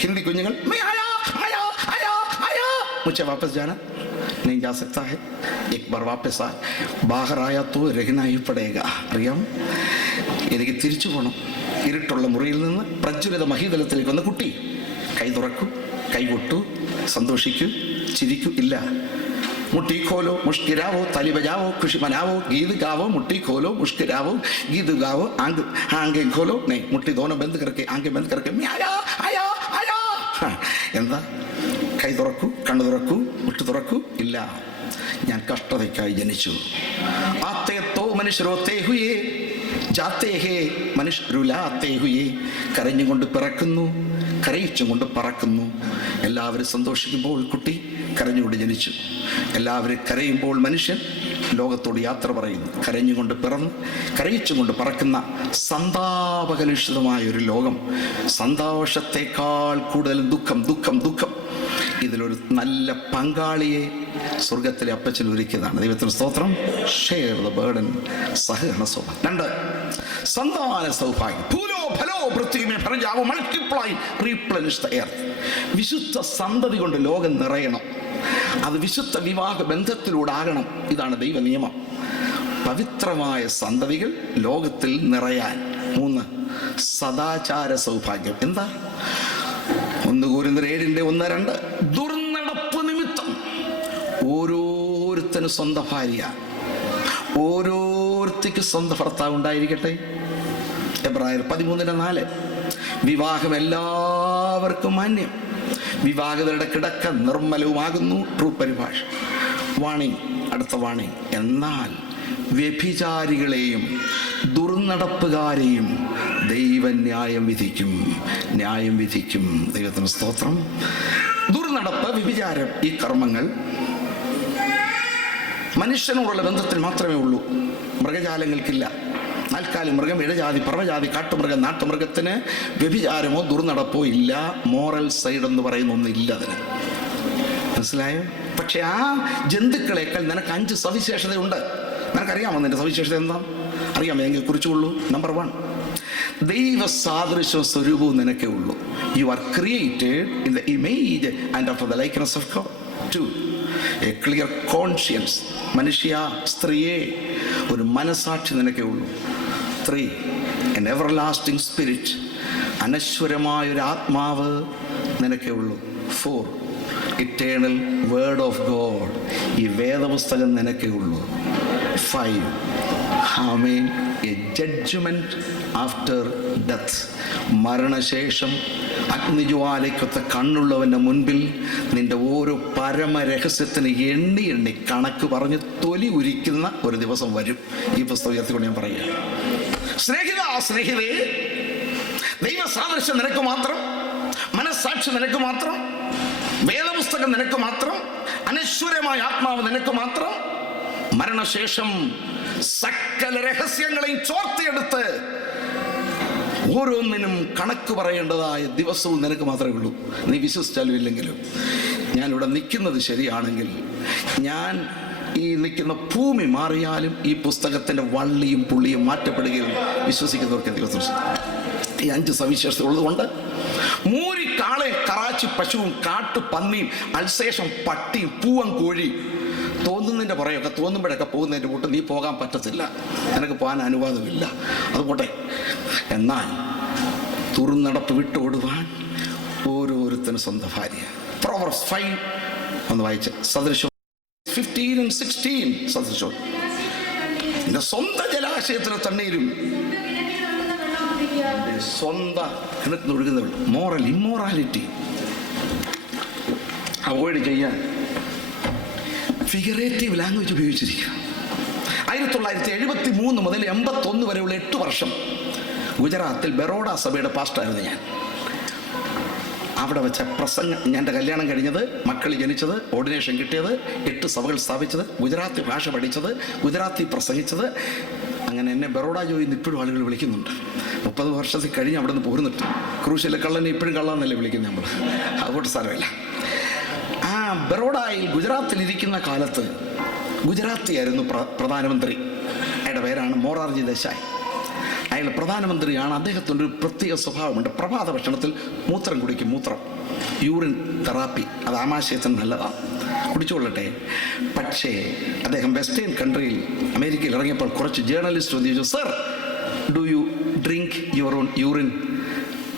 ഹിന്ദി കുഞ്ഞുങ്ങൾ मुझे वापस जाना नहीं जा सकता है, एक बार वापस आ, बाहर आया तो रहना ही पड़ेगा. അറിയാം, എനിക്ക് തിരിച്ചു പോകണം. ഇരുട്ടുള്ള മുറിയിൽ നിന്ന് പ്രജ്വലിത മഹീതലത്തിലേക്ക് വന്ന കുട്ടി, കൈ തുറക്കൂ, കൈ കൊട്ടു, സന്തോഷിക്കൂ, ചിരിക്കൂ. ഇല്ല. മുട്ടി खोलो मुस्कुराओ, ताली बजाओ, खुशी मनाओ, गीत गाओ. मुट्ठी खोलो, मुस्कुराओ, गीत गाओ, आंखें खोलो. नहीं, मुट्ठी दोनों बंद करके, आंखें बंद करके मैं आया आया आया. എന്താ? കൈ തുറക്കൂ, കണ്ണു തുറക്കൂ, മുട്ട് തുറക്കൂ. ഇല്ല, ഞാൻ കഷ്ടതയ്ക്കായി ജനിച്ചു. ആത്തേ തോ മനുഷ്യരോത്തേ ഹുയേ, ജാത്തേ ഹേ മനുഷ്യരുലാത്തേ ഹുയേ. കരഞ്ഞുകൊണ്ട് പിറക്കുന്നു, കരയിച്ചും കൊണ്ട് പറക്കുന്നു. എല്ലാവരും സന്തോഷിക്കുമ്പോൾ കുട്ടി കരഞ്ഞുകൊണ്ട് ജനിച്ചു. എല്ലാവരും കരയുമ്പോൾ മനുഷ്യൻ ലോകത്തോട് യാത്ര പറയുന്നു. കരഞ്ഞുകൊണ്ട് പിറന്ന് കരയിച്ചും കൊണ്ട് പറക്കുന്ന സന്താപകലുഷിതമായ ഒരു ലോകം. സന്തോഷത്തെക്കാൾ കൂടുതൽ ദുഃഖം ദുഃഖം ദുഃഖം. ഇതിലൊരു നല്ല പങ്കാളിയെ സ്വർഗത്തിലെ അപ്പച്ചൻ ഒരുക്കിയതാണ്. ദൈവത്തിന് സ്തോത്രം. ഷെയർ ദ ബർഡൻ, സഹകരണ സ്വഭാവം. 2, സന്താന സൗഭാഗ്യം. വിശുദ്ധ സന്തതി കൊണ്ട് ലോകം നിറയണം. അത് വിശുദ്ധ വിവാഹ ബന്ധത്തിലൂടെ ആകണം. ഇതാണ് ദൈവ നിയമം. പവിത്രമായ സന്തതികൾ ലോകത്തിൽ നിറയാൻ. 3, സദാചാര സൗഭാഗ്യം. എന്താ? 1 Corinthians 7:1-2. ദുർനടപ്പ് നിമിത്തം ഓരോരുത്തനും സ്വന്തം ഭാര്യ, ഓരോരുത്തർക്ക് സ്വന്തം ഭർത്താവ് ഉണ്ടായിരിക്കട്ടെ. എബ്രായർ 13:4. വിവാഹം എല്ലാവർക്കും മാന്യം, വിവാഹിതരുടെ കിടക്ക നിർമ്മലവുമാകുന്നു. ട്രൂ പരിഭാഷ. വാണിംഗ്, അടുത്ത വാണിംഗ്. എന്നാൽ വ്യഭിചാരികളെയും ദുർനടപ്പുകാരെയും ദൈവന്യായം വിധിക്കും, ന്യായം വിധിക്കും. ദൈവത്തിന് സ്തോത്രം. ദുർനടപ്പ്, വ്യഭിചാരം, ഈ കർമ്മങ്ങൾ മനുഷ്യനോടുള്ള ബന്ധത്തിൽ മാത്രമേ ഉള്ളൂ. മൃഗജാലങ്ങൾക്കില്ല. നാൽക്കാലി മൃഗം, ഇഴജാതി, പറവജാതി, കാട്ടുമൃഗം, നാട്ടുമൃഗത്തിന് വ്യഭിചാരമോ ദുർനടപ്പോ ഇല്ല. മോറൽ സൈഡ് എന്ന് പറയുന്ന ഒന്നില്ല അതിന്. മനസ്സിലായോ? പക്ഷെ ആ ജന്തുക്കളേക്കാൾ നിനക്ക് 5 സവിശേഷതയുണ്ട്. നിനക്കറിയാമോ നിന്റെ സവിശേഷത എന്താ? അറിയാമോ? എങ്കിൽ കുറിച്ചുള്ളൂ. നമ്പർ 1, ദൈവ സാദൃശ്യവും സ്വരൂപവും നിനക്കേ ഉള്ളൂ. You are created in the image and after the likeness of God. 2, A clear conscience. മനുഷ്യ സ്ത്രീയെ, ഒരു മനസാക്ഷി നിനക്കേ ഉള്ളൂ. 3, എൻ എവർലാസ്റ്റിംഗ് സ്പിരിറ്റ്. അനശ്വരമായൊരു ആത്മാവ് നിനക്കേ ഉള്ളൂ. 4, ഇറ്റേണൽ വേർഡ് ഓഫ് ഗോഡ്. ഈ വേദപുസ്തകം നിനക്കേ ഉള്ളൂ. 5, ആമേൻ, എ ജഡ്ജ്മെന്റ് ആഫ്റ്റർ ഡെത്ത്. മരണശേഷം അഗ്നിജ്വാലയ്ക്കൊത്ത കണ്ണുള്ളവൻ്റെ മുൻപിൽ നിന്റെ ഓരോ പരമരഹസ്യത്തിന് എണ്ണി എണ്ണി കണക്ക് പറഞ്ഞ് തൊലി ഉരിക്കുന്ന ഒരു ദിവസം വരും. ഈ പുസ്തകം ഉയർത്തിക്കൊണ്ട് ഞാൻ പറയുക. സ്നേഹിത, സ്നേഹിതേ, ദൈവ സാദൃശ്യം നിനക്ക് മാത്രം, മനസ്സാക്ഷി നിനക്ക് മാത്രം, വേദപുസ്തകം നിനക്ക് മാത്രം, അനശ്വരമായ ആത്മാവ് നിനക്ക് മാത്രം. മരണശേഷം സകല രഹസ്യങ്ങളെയും ചോർത്തിയെടുത്ത് ഓരോന്നിനും കണക്ക് പറയേണ്ടതായ ദിവസവും നിനക്ക് മാത്രമേ ഉള്ളൂ. നീ വിശ്വസിച്ചാലും ഇല്ലെങ്കിലും, ഞാനിവിടെ നിൽക്കുന്നത് ശരിയാണെങ്കിൽ, ഞാൻ ഈ നിൽക്കുന്ന ഭൂമി മാറിയാലും ഈ പുസ്തകത്തിൻ്റെ വള്ളിയും പുള്ളിയും മാറ്റപ്പെടുകയും വിശ്വസിക്കുന്നവർക്ക് ദിവസം ഈ 5 സവിശേഷത ഉള്ളതുകൊണ്ട് മൂരിക്കാളെ, കറാച്ചി പശുവും, കാട്ടു പന്നിയും, അൽസേഷം പട്ടിയും, പൂവൻ കോഴി, തോന്നുന്നതിൻ്റെ പുറയൊക്കെ തോന്നുമ്പോഴൊക്കെ പോകുന്നതിൻ്റെ കൂട്ട് നീ പോകാൻ പറ്റത്തില്ല. നിനക്ക് പോകാൻ അനുവാദമില്ല. അതുപോട്ടെ. എന്നാൽ തുറന്നടപ്പ് വിട്ടോടുവാൻ ഓരോരുത്തരും സ്വന്തം ഭാര്യ. Proverbs 5 ഒന്ന് വായിച്ച്. സദൃശം 15-16. സദൃശം എൻ്റെ സ്വന്തം ജലാശയത്തിന് തണ്ണീരും സ്വന്തം കിണറ്റിന് ഒഴുകുന്ന വെള്ളം. മോറൽ ഇമ്മോറാലിറ്റി അവോയ്ഡ് ചെയ്യാൻ ഫിഗറേറ്റീവ് ലാംഗ്വേജ് ഉപയോഗിച്ചിരിക്കുക. 1973 മുതൽ 81 വരെയുള്ള 8 വർഷം ഗുജറാത്തിൽ ബറോഡ സഭയുടെ പാസ്റ്ററായിരുന്നു ഞാൻ. അവിടെ വെച്ച പ്രസംഗം, എൻ്റെ കല്യാണം കഴിഞ്ഞത്, മക്കൾ ജനിച്ചത്, ഓർഡിനേഷൻ കിട്ടിയത്, 8 സഭകൾ സ്ഥാപിച്ചത്, ഗുജറാത്തി ഭാഷ പഠിച്ചത്, ഗുജറാത്തി പ്രസംഗിച്ചത്. അങ്ങനെ എന്നെ ബറോഡ ജോയിന്ന് ഇപ്പോഴും ആളുകൾ വിളിക്കുന്നുണ്ട്. 30 വർഷത്തിൽ കഴിഞ്ഞ് അവിടെ നിന്ന് പോരുന്നിട്ട്. ക്രൂശിലെ കള്ളനെ ഇപ്പോഴും കള്ളാന്നല്ലേ വിളിക്കുന്നത് നമ്മൾ. അതുകൊണ്ട് സ്ഥലമില്ല. ആ ബറോഡയിൽ ഗുജറാത്തിലിരിക്കുന്ന കാലത്ത് ഗുജറാത്തിയായിരുന്നു പ്രധാനമന്ത്രി. അയാളുടെ പേരാണ് മൊറാർജി ദേശായി. അയാൾ പ്രധാനമന്ത്രിയാണ്. അദ്ദേഹത്തിൻ്റെ ഒരു പ്രത്യേക സ്വഭാവമുണ്ട്. പ്രഭാത ഭക്ഷണത്തിൽ മൂത്രം കുടിക്കും. മൂത്രം, യൂറിൻ തെറാപ്പി, അത് ആമാശയത്തിന് നല്ലതാണ്, കുടിച്ചുകൊള്ളട്ടെ. പക്ഷേ അദ്ദേഹം വെസ്റ്റേൺ കൺട്രിയിൽ, അമേരിക്കയിൽ ഇറങ്ങിയപ്പോൾ കുറച്ച് ജേർണലിസ്റ്റ് വന്ന് ചോദിച്ചു, sir do you drink your own urine?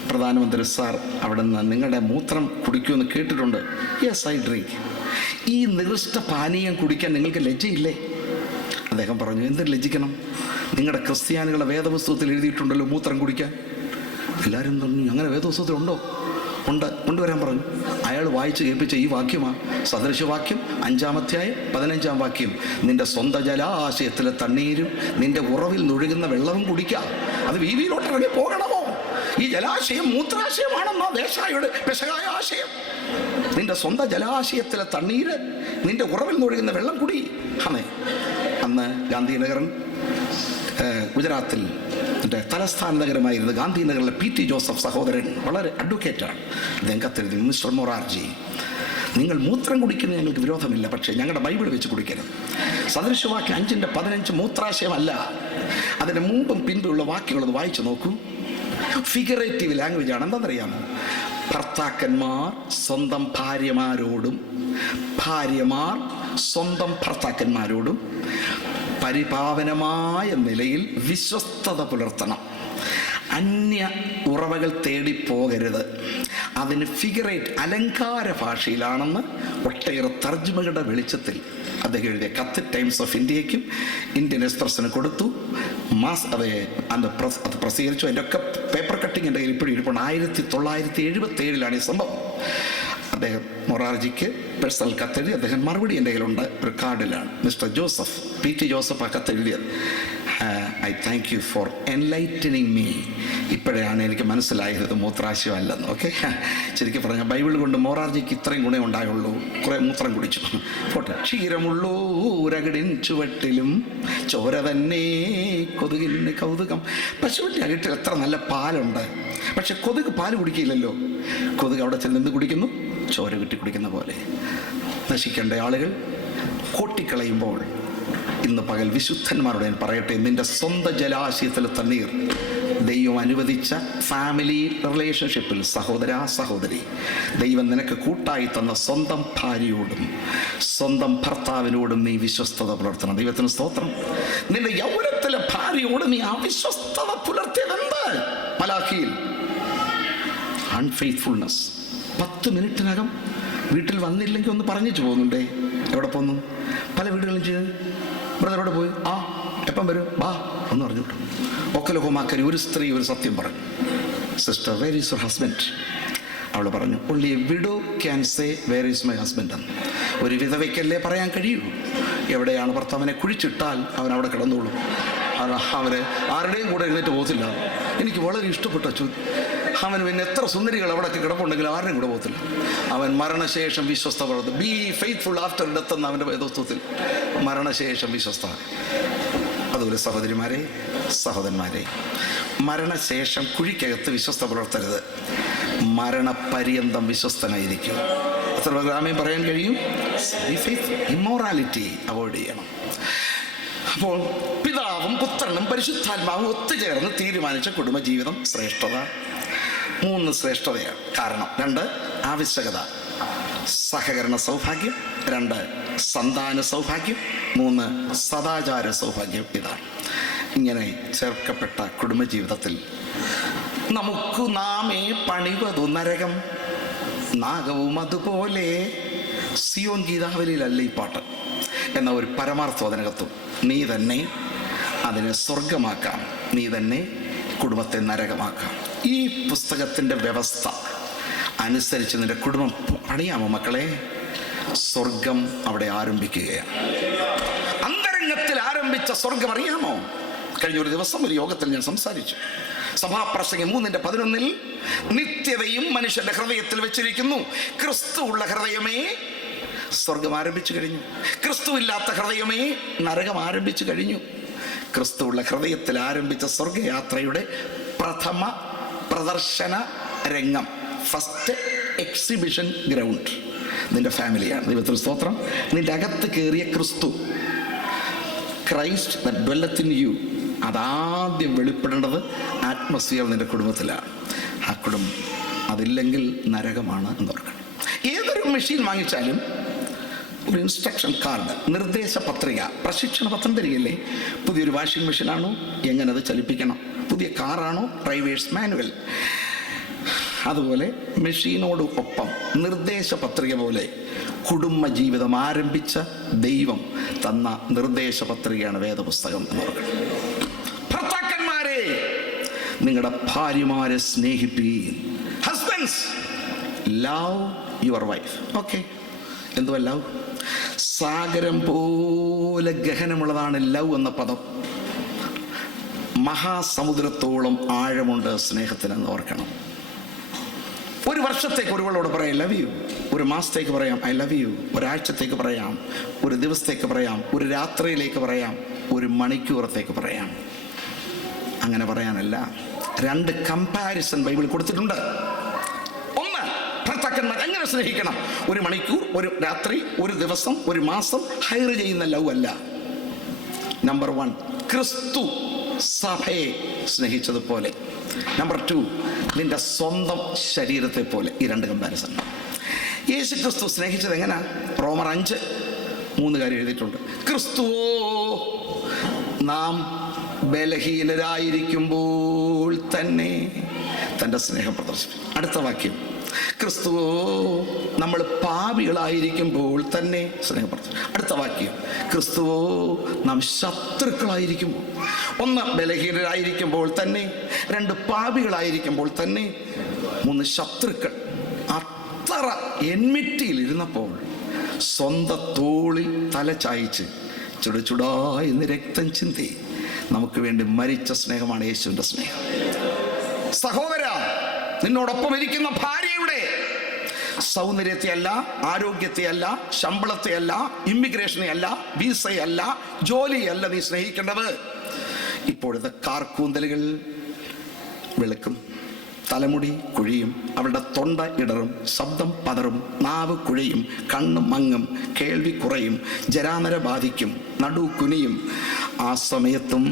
പ്രധാനമന്ത്രി സാർ, അവിടെ നിന്ന് നിങ്ങളുടെ മൂത്രം കുടിക്കുമെന്ന് കേട്ടിട്ടുണ്ട്. Yes, I drink. ഈ നികൃഷ്ട പാനീയം കുടിക്കാൻ നിങ്ങൾക്ക് ലജ്ജയില്ലേ? അദ്ദേഹം പറഞ്ഞു, എന്തിന് ലജ്ജിക്കണം? നിങ്ങളുടെ ക്രിസ്ത്യാനികളുടെ വേദപുസ്തകത്തിൽ എഴുതിയിട്ടുണ്ടല്ലോ മൂത്രം കുടിക്കാൻ. എല്ലാവരും പറഞ്ഞു, അങ്ങനെ വേദപുസ്തകത്തിലുണ്ടോ? ഉണ്ട്, കൊണ്ടുവരാൻ പറഞ്ഞു. അയാൾ വായിച്ച് കേൾപ്പിച്ച ഈ വാക്യമാണ്, സദൃശവാക്യം 5-ാം അധ്യായം 15-ാം വാക്യം. നിന്റെ സ്വന്തം ജലാശയത്തിലെ തണ്ണീരും നിന്റെ ഉറവിൽ നൊഴുകുന്ന വെള്ളവും കുടിക്കാം. അത് വീതിയിലോട്ട് ഇറങ്ങി പോകണമോ? ഈ ജലാശയം മൂത്രാശയമാണെന്നാ ദേശായുടെ പെശകായ ആശയം. നിന്റെ സ്വന്തം ജലാശയത്തിലെ തണ്ണീര് നിന്റെ ഉറവിൽ നൊഴുകുന്ന വെള്ളം കുടി. അന്ന് ഗാന്ധിനഗരൻ ഗുജറാത്തിൽ തലസ്ഥാന നഗരമായിരുന്ന ഗാന്ധിനഗറിലെ PT ജോസഫ് സഹോദരൻ വളരെ അഡ്വക്കേറ്റാണ്. അദ്ദേഹം കത്തെഴുതി, മിസ്റ്റർ മൊറാർജി, നിങ്ങൾ മൂത്രം കുടിക്കുന്നത് ഞങ്ങൾക്ക് വിരോധമില്ല, പക്ഷേ ഞങ്ങളുടെ ബൈബിൾ വെച്ച് കുടിക്കരുത്. സദൃശവാക്യം 5-15 മൂത്രാശയമല്ല. അതിൻ്റെ മുമ്പും പിൻപുള്ള വാക്യങ്ങളത് വായിച്ചു നോക്കൂ. ഫിഗറേറ്റീവ് ലാംഗ്വേജ് ആണ്. എന്താണെന്നറിയാമോ? ഭർത്താക്കന്മാർ സ്വന്തം ഭാര്യമാരോടും ഭാര്യമാർ സ്വന്തം ഭർത്താക്കന്മാരോടും പരിപാവനമായ നിലയിൽ വിശ്വസ്തത പുലർത്തണം. അന്യ ഉറവകൾ തേടി പോകരുത്. അതിന് ഫിഗറേറ്റ് അലങ്കാര ഭാഷയിലാണെന്ന് ഒട്ടേറെ തർജ്ജമകളുടെ വെളിച്ചത്തിൽ അദ്ദേഹം എഴുതിയ കത്ത് ടൈംസ് ഓഫ് ഇന്ത്യയ്ക്കും ഇന്ത്യൻ എക്സ്പ്രസിന് കൊടുത്തു. അത് പ്രസിദ്ധീകരിച്ചു. അതിൻ്റെ ഒക്കെ പേപ്പർ കട്ടിങ് എൻ്റെ കയ്യിൽ ഇപ്പോഴും ഇരിപ്പുണ്ട്. 1977 ഈ സംഭവം. അദ്ദേഹം മൊറാർജിക്ക് പേഴ്സണൽ കത്തെഴുതി. അദ്ദേഹം മറുപടി എൻ്റെ കയ്യിലുണ്ട്, ഒരു കാർഡിലാണ്. മിസ്റ്റർ ജോസഫ്, PT ജോസഫ് ആ കത്തെഴുതിയത്. I thank you for enlightening me. ഇപ്പോഴാണ് എനിക്ക് മനസ്സിലായത് മൂത്രാശയമല്ലെന്ന്. ഓക്കെ, ശരിക്കും പറഞ്ഞാൽ ബൈബിൾ കൊണ്ട് മൊറാർജിക്ക് ഇത്രയും ഗുണം ഉണ്ടായുള്ളൂ. കുറേ മൂത്രം കുടിച്ചു. പോട്ടെ. ക്ഷീരമുള്ളൂ ഉരകടിൻ ചുവട്ടിലും ചോര തന്നെ കൊതുകിന് കൗതുകം. പശുവിൻ്റെ അകിട്ടിൽ എത്ര നല്ല പാലുണ്ട്, പക്ഷെ കൊതുക് പാല് കുടിക്കില്ലല്ലോ. കൊതുക് അവിടെ ചെന്ന് കുടിക്കുന്നു, ചോര കിട്ടി കുടിക്കുന്ന പോലെ. നശിക്കേണ്ട ആളുകൾ കൊട്ടിക്കളയുമ്പോൾ ഇന്ന് പകൽ വിശുദ്ധന്മാരോട് ഞാൻ പറയട്ടെ, നിന്റെ സ്വന്തം ജലാശയത്തിലെ തണ്ണീർ ദൈവം അനുവദിച്ച ഫാമിലി റിലേഷൻഷിപ്പിൽ സഹോദര സഹോദരി, ദൈവം നിനക്ക് കൂട്ടായി തന്ന സ്വന്തം ഭാര്യയോടും സ്വന്തം ഭർത്താവിനോടും നീ വിശ്വസ്തത പുലർത്തണം. ദൈവത്തിന് സ്തോത്രം. നിന്റെ യൗവനത്തിലെ ഭാര്യയോട് നീ അവിശ്വസ്തത പുലർത്തിയതെന്ത്? മലാഖിയിൽ അൺഫെയ്ത്ത്ഫുൾനെസ്. 10 മിനിറ്റിനകം വീട്ടിൽ വന്നില്ലെങ്കിൽ ഒന്ന് പറഞ്ഞിട്ട് പോകുന്നുണ്ടേ. എവിടെ പോന്നു? പല വീടുകളും ചെയ്ത് ബ്രദർ എവിടെ പോയി? എപ്പം വരും? ഒന്ന് പറഞ്ഞു വിട്ടു. ഒക്കലഹോമാക്കരി ഒരു സ്ത്രീ ഒരു സത്യം പറഞ്ഞു. Sister, where is your husband? അവൾ പറഞ്ഞു, only a widow can say where is my husband എന്ന്. ഒരു വിധവയ്ക്കല്ലേ പറയാൻ കഴിയൂ. എവിടെയാണ് ഭർത്താവിനെ കുഴിച്ചിട്ടാൽ അവൻ അവിടെ കിടന്നോളും. അവന് ആരുടെയും കൂടെ എഴുന്നേറ്റ് പോകത്തില്ല. എനിക്ക് വളരെ ഇഷ്ടപ്പെട്ട അവൻ പിന്നെ എത്ര സുന്ദരികൾ അവിടെയൊക്കെ കിടപ്പുണ്ടെങ്കിലും ആരുടെയും കൂടെ പോകത്തില്ല. അവൻ മരണശേഷം വിശ്വസ്ത പുലർത്തും. ബി ഫെയ്ത്ത്ഫുൾ ആഫ്റ്റർ ഡെത്ത് എന്ന അവൻ്റെ വേദോസ്തവത്തിൽ. മരണശേഷം വിശ്വസ്ത. അതുപോലെ സഹോദരിമാരെ, സഹോദരന്മാരെ, മരണശേഷം കുഴിക്കകത്ത് വിശ്വസ്ത പുലർത്തരുത്. മരണപര്യന്തം വിശ്വസ്തനായിരിക്കും. എത്ര ഗ്രാമീൺ പറയാൻ കഴിയും? ഇമ്മോറാലിറ്റി അവോയ്ഡ് ചെയ്യണം. അപ്പോൾ പിതാവും പുത്രനും പരിശുദ്ധാത്മാവും ഒത്തുചേർന്ന് തീരുമാനിച്ച കുടുംബജീവിതം ശ്രേഷ്ഠത. 3 ശ്രേഷ്ഠതയാണ്. കാരണം 1 ആവശ്യകത, സഹകരണ സൗഭാഗ്യം. 2 സന്താന സൗഭാഗ്യം. 3 സദാചാര സൗഭാഗ്യം. ഇതാണ് ഇങ്ങനെ ചേർക്കപ്പെട്ട കുടുംബജീവിതത്തിൽ നമുക്ക് നാമേ പണിവതു നരകം, നാഗവും അതുപോലെ. സിയോൻ ഗീതാവലിയിലല്ല ഈ പാട്ട് എന്ന ഒരു പരമാർത്ഥം അതിനകത്തും. നീ തന്നെ അതിനെ സ്വർഗമാക്കാം, നീ തന്നെ കുടുംബത്തെ നരകമാക്കാം. ഈ പുസ്തകത്തിൻ്റെ വ്യവസ്ഥ അനുസരിച്ച് നിന്റെ കുടുംബം പണിയാമോ മക്കളെ? സ്വർഗം അവിടെ ആരംഭിക്കുകയാണ്. അന്തരംഗത്തിൽ ആരംഭിച്ച സ്വർഗം അറിയാമോ? കഴിഞ്ഞ ഒരു ദിവസം ഒരു യോഗത്തിൽ ഞാൻ സംസാരിച്ചു. സഭാപ്രസംഗം 3:11 നിത്യതയും മനുഷ്യന്റെ ഹൃദയത്തിൽ വെച്ചിരിക്കുന്നു. ക്രിസ്തു ഉള്ള ഹൃദയമേ സ്വർഗം ആരംഭിച്ചു കഴിഞ്ഞു, ക്രിസ്തു ഇല്ലാത്ത ഹൃദയമേ നരകം ആരംഭിച്ചു കഴിഞ്ഞു. ക്രിസ്തു ഉള്ള ഹൃദയത്തിൽ ആരംഭിച്ച സ്വർഗയാത്രയുടെ പ്രഥമ പ്രദർശന രംഗം, ഫസ്റ്റ് എക്സിബിഷൻ ഗ്രൗണ്ട് നിന്റെ ഫാമിലിയാണ്. ദൈവത്തിന് സ്തോത്രം. നിന്റെ അകത്ത് കയറിയ ക്രിസ്തു, ക്രൈസ്റ്റ് ദാറ്റ് ഡ്വെല്ലത്ത് ഇൻ യു, അതാദ്യം വെളിപ്പെടേണ്ടത് ആറ്റ്മോസ്ഫിയർ നിന്റെ കുടുംബത്തിലാണ്. ആ കുടുംബം അതില്ലെങ്കിൽ നരകമാണ് എന്ന് ഓർക്കണം. ഏതൊരു മെഷീൻ വാങ്ങിച്ചാലും ഒരു ഇൻസ്ട്രക്ഷൻ കാർഡ്, നിർദ്ദേശ പത്രിക, പ്രശിക്ഷണ പത്രം തരികയല്ലേ? പുതിയൊരു വാഷിംഗ് മെഷീനാണോ, എങ്ങനെ അത് ചലിപ്പിക്കണം, പുതിയ കാറാണോ ഡ്രൈവേഴ്സ് മാനുവൽ. അതുപോലെ മെഷീനോട് ഒപ്പം നിർദ്ദേശ പത്രിക പോലെ കുടുംബജീവിതം ആരംഭിച്ച ദൈവം തന്ന നിർദ്ദേശ പത്രികയാണ് വേദപുസ്തകം എന്ന് പറയുന്നത്. ഭർത്താക്കന്മാരെ, നിങ്ങളുടെ ഭാര്യമാരെ സ്നേഹിപ്പീൻ. Husbands, love your wife. Okay, എന്തുവാ ലവ്? സാഗരം പോലെ ഗഹനമുള്ളതാണ് ലവ് എന്ന പദം. മഹാസമുദ്രത്തോളം ആഴമുണ്ട് സ്നേഹത്തിനെന്ന് ഓർക്കണം. ഒരു വർഷത്തേക്ക് ഒരുവളോട് പറയാം ലവ് യു, ഒരു മാസത്തേക്ക് പറയാം ഐ ലവ് യു, ഒരാഴ്ചത്തേക്ക് പറയാം, ഒരു ദിവസത്തേക്ക് പറയാം, ഒരു രാത്രിയിലേക്ക് പറയാം, ഒരു മണിക്കൂറത്തേക്ക് പറയാം. അങ്ങനെ പറയാനല്ല, രണ്ട് കമ്പാരിസൺ ബൈബിൾ കൊടുത്തിട്ടുണ്ട്. ഒന്ന്, ഭർത്താക്കന്മാർ എങ്ങനെ സ്നേഹിക്കണം. ഒരു മണിക്കൂർ, ഒരു രാത്രി, ഒരു ദിവസം, ഒരു മാസം ഹൈർ ചെയ്യുന്ന ലവ് അല്ല. നമ്പർ 1, ക്രിസ്തു സഭയെ സ്നേഹിച്ചതുപോലെ. നമ്പർ 2, നിന്റെ സ്വന്തം ശരീരത്തെ പോലെ. ഈ രണ്ട് കമ്പാരിസൺ. യേശു ക്രിസ്തു സ്നേഹിച്ചത് എങ്ങനെ? റോമർ 5:3 കാര്യം എഴുതിയിട്ടുണ്ട്. ക്രിസ്തുവോ നാം ബലഹീനരായിരിക്കുമ്പോൾ തന്നെ തൻ്റെ സ്നേഹം പ്രദർശിപ്പിച്ചു. അടുത്ത വാക്യം, ക്രിസ്തുവോ നമ്മൾ പാപികളായിരിക്കുമ്പോൾ തന്നെ സ്നേഹം പ്രദർശിപ്പിച്ചു. അടുത്ത വാക്യം, ക്രിസ്തുവോ നാം ശത്രുക്കളായിരിക്കുമ്പോൾ. 1 ബലഹീനരായിരിക്കുമ്പോൾ തന്നെ, 2 പാപികളായിരിക്കുമ്പോൾ തന്നെ, 3 ശത്രുക്കൾ. അത്ര എന്മിറ്റിയിലിരുന്നപ്പോൾ സ്വന്തം തോളിൽ തല ചായ്ച്ച് ചുടുചുടായെന്ന് രക്തം ചിന്തി നമുക്ക് വേണ്ടി മരിച്ച സ്നേഹമാണ് യേശുവിൻ്റെ സ്നേഹം. സഹോദര, നിന്നോടൊപ്പം ഇരിക്കുന്ന ഭാര്യയുടെ സൗന്ദര്യത്തെയല്ല, ആരോഗ്യത്തെയല്ല, ശമ്പളത്തെയല്ല, ഇമ്മിഗ്രേഷനെയല്ല, വിസയല്ല, ജോലിയല്ല നീ സ്നേഹിക്കേണ്ടത്. ഇപ്പോഴത്തെ കാർക്കൂന്തലുകൾ വെളുക്കും, തലമുടി കുഴിയും, അവളുടെ തൊണ്ട ഇടറും, ശബ്ദം പതറും, നാവ് കുഴയും, കണ്ണ് മങ്ങും, കേൾവി കുറയും, ജരാനര ബാധിക്കും, നടു കുനിയും. ആ സമയത്തും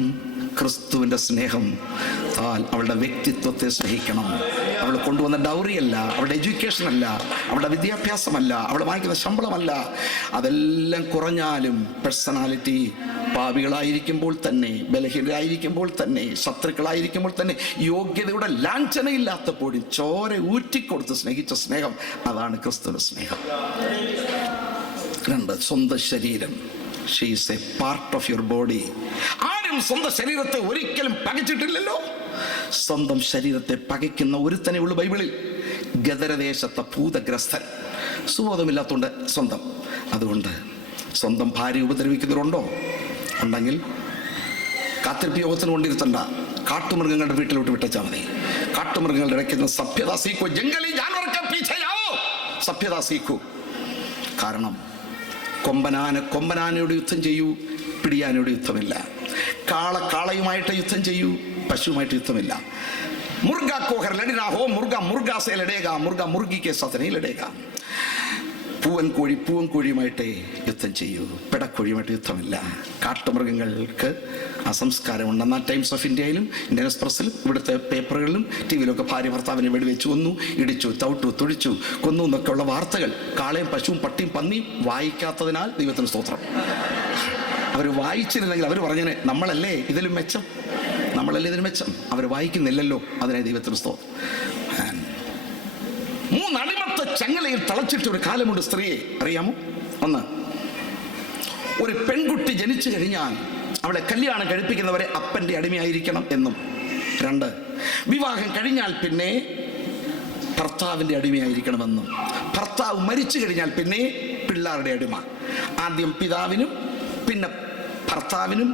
ക്രിസ്തുവിൻ്റെ സ്നേഹം താൽ അവളുടെ വ്യക്തിത്വത്തെ സ്നേഹിക്കണം. അവൾ കൊണ്ടുവന്ന ഡൗറിയല്ല, അവളുടെ എഡ്യൂക്കേഷനല്ല, അവളുടെ വിദ്യാഭ്യാസമല്ല, അവൾ വാങ്ങിക്കുന്ന ശമ്പളമല്ല. അതെല്ലാം കുറഞ്ഞാലും പേഴ്സണാലിറ്റി, പാപികളായിരിക്കുമ്പോൾ തന്നെ, ബലഹീനരായിരിക്കുമ്പോൾ തന്നെ, ശത്രുക്കളായിരിക്കുമ്പോൾ തന്നെ, യോഗ്യതയുടെ ലാഞ്ചനയില്ലാത്തപ്പോഴും ചോര ഊറ്റിക്കൊടുത്ത് സ്നേഹിച്ച സ്നേഹം, അതാണ് ക്രിസ്തുവിന്റെ സ്നേഹം. 2, സ്വന്തം ശരീരം. She is A part of your body. ആരും സ്വന്തം ശരീരത്തെ ഒരിക്കലും പകച്ചിട്ടില്ലല്ലോ. സ്വന്തം ശരീരത്തെ പകയ്ക്കുന്ന ഒരുത്തനെ ഉള്ളു ബൈബിളിൽ. ഗദരദേശത്തെ ഭൂതഗ്രസ്തൻ, സുബോധമില്ലാത്തതുകൊണ്ട് സ്വന്തം. അതുകൊണ്ട് സ്വന്തം ഭാര്യ ഉപദ്രവിക്കുന്നവരുണ്ടോ? ഉണ്ടെങ്കിൽ കാത്തിരിപ്പ് യോഗത്തിന് കൊണ്ടിരുത്തണ്ട, കാട്ടുമൃഗങ്ങളുടെ വീട്ടിലോട്ട് വിട്ടച്ചാൽ മതി. കാട്ടുമൃഗങ്ങളുടെ ഇടയ്ക്കുന്ന സഭ്യത സീക്കോ, ജംഗലി ജാനവർക്കെ പീछे സഭ്യത സീക്കൂ. കാരണം കൊമ്പനാനയോട് യുദ്ധം ചെയ്യൂ, പിടിയാനയോട് യുദ്ധമില്ല. കാളയുമായിട്ട് യുദ്ധം ചെയ്യൂ, പശുവുമായിട്ട് യുദ്ധമില്ല. മുർഗ കോഹർ ലടിനാ ഹോ, മുർഗ സേ ലടേഗാ, മുർഗി കെ സാത്ത് नहीं ലടേഗാ. പൂവൻ കോഴിയുമായിട്ടേ യുദ്ധം ചെയ്യൂ, പിടക്കോഴിയുമായിട്ട് യുദ്ധമില്ല. കാട്ടുമൃഗങ്ങൾക്ക് ആ സംസ്കാരമുണ്ട്. എന്നാൽ ടൈംസ് ഓഫ് ഇന്ത്യയിലും ഇന്ത്യൻ എക്സ്പ്രസിലും ഇവിടുത്തെ പേപ്പറുകളിലും ടി വിയിലൊക്കെ ഭാര്യ ഭർത്താവിനെ വെടിവെച്ച് കൊന്നു, ഇടിച്ചു, തവിട്ടു, തുടിച്ചു, കൊന്നു എന്നൊക്കെയുള്ള വാർത്തകൾ. കാളയും പശുവും പട്ടിയും പന്നിയും വായിക്കാത്തതിനാൽ ദൈവത്തിന് സ്തോത്രം. അവർ വായിച്ചിരുന്നെങ്കിൽ അവർ പറഞ്ഞേനെ, നമ്മളല്ലേ ഇതിലും മെച്ചം, നമ്മളല്ലേ ഇതിന് മെച്ചം. അവർ വായിക്കുന്നില്ലല്ലോ, അതിനെ ദൈവത്തിന് സ്തോത്രം. 3 അടിമത്ത ചങ്ങലയിൽ തളച്ചിട്ട് ഒരു കാലമുണ്ട് സ്ത്രീയെ, അറിയാമോ? 1, ഒരു പെൺകുട്ടി ജനിച്ചു കഴിഞ്ഞാൽ അവളെ കല്യാണം കഴിപ്പിക്കുന്നവരെ അപ്പൻ്റെ അടിമയായിരിക്കണം എന്നും. 2, വിവാഹം കഴിഞ്ഞാൽ പിന്നെ ഭർത്താവിൻ്റെ അടിമയായിരിക്കണമെന്നും. ഭർത്താവ് മരിച്ചു കഴിഞ്ഞാൽ പിന്നെ പിള്ളേരുടെ അടിമ. ആദ്യം പിതാവിനും, പിന്നെ ഭർത്താവിനും,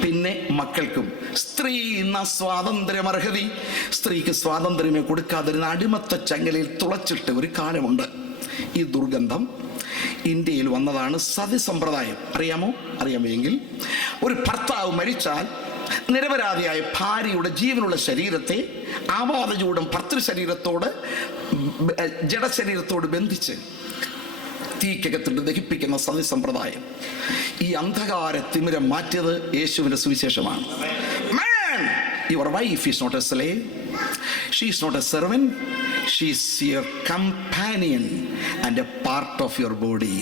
പിന്നെ മക്കൾക്കും. സ്ത്രീ എന്ന സ്വാതന്ത്ര്യമർഹതി, സ്ത്രീക്ക് സ്വാതന്ത്ര്യമേ കൊടുക്കാതിരുന്ന അടിമത്ത ചങ്ങലയിൽ തുളച്ചിട്ട് ഒരു കാലമുണ്ട്. ഈ ദുർഗന്ധം ഇന്ത്യയിൽ വന്നതാണ് സതി സമ്പ്രദായം. അറിയാമോ? അറിയാമെങ്കിൽ ഒരു ഭർത്താവ് മരിച്ചാൽ നിരപരാധിയായ ഭാര്യയുടെ ജീവനുള്ള ശരീരത്തെ ആപാദചൂടം ഭർത്തൃശരീരത്തോട്, ജഡശരീരത്തോട് ബന്ധിച്ച് തീക്കകത്തിട്ട് ദഹിപ്പിക്കുന്ന സതി സമ്പ്രദായം. ഈ അന്ധകാര തിമിരം മാറ്റിയത് യേശുവിന്റെ സുവിശേഷമാണ്. Man, your wife is not a slave. She is not a servant. She is your companion and a part of your body.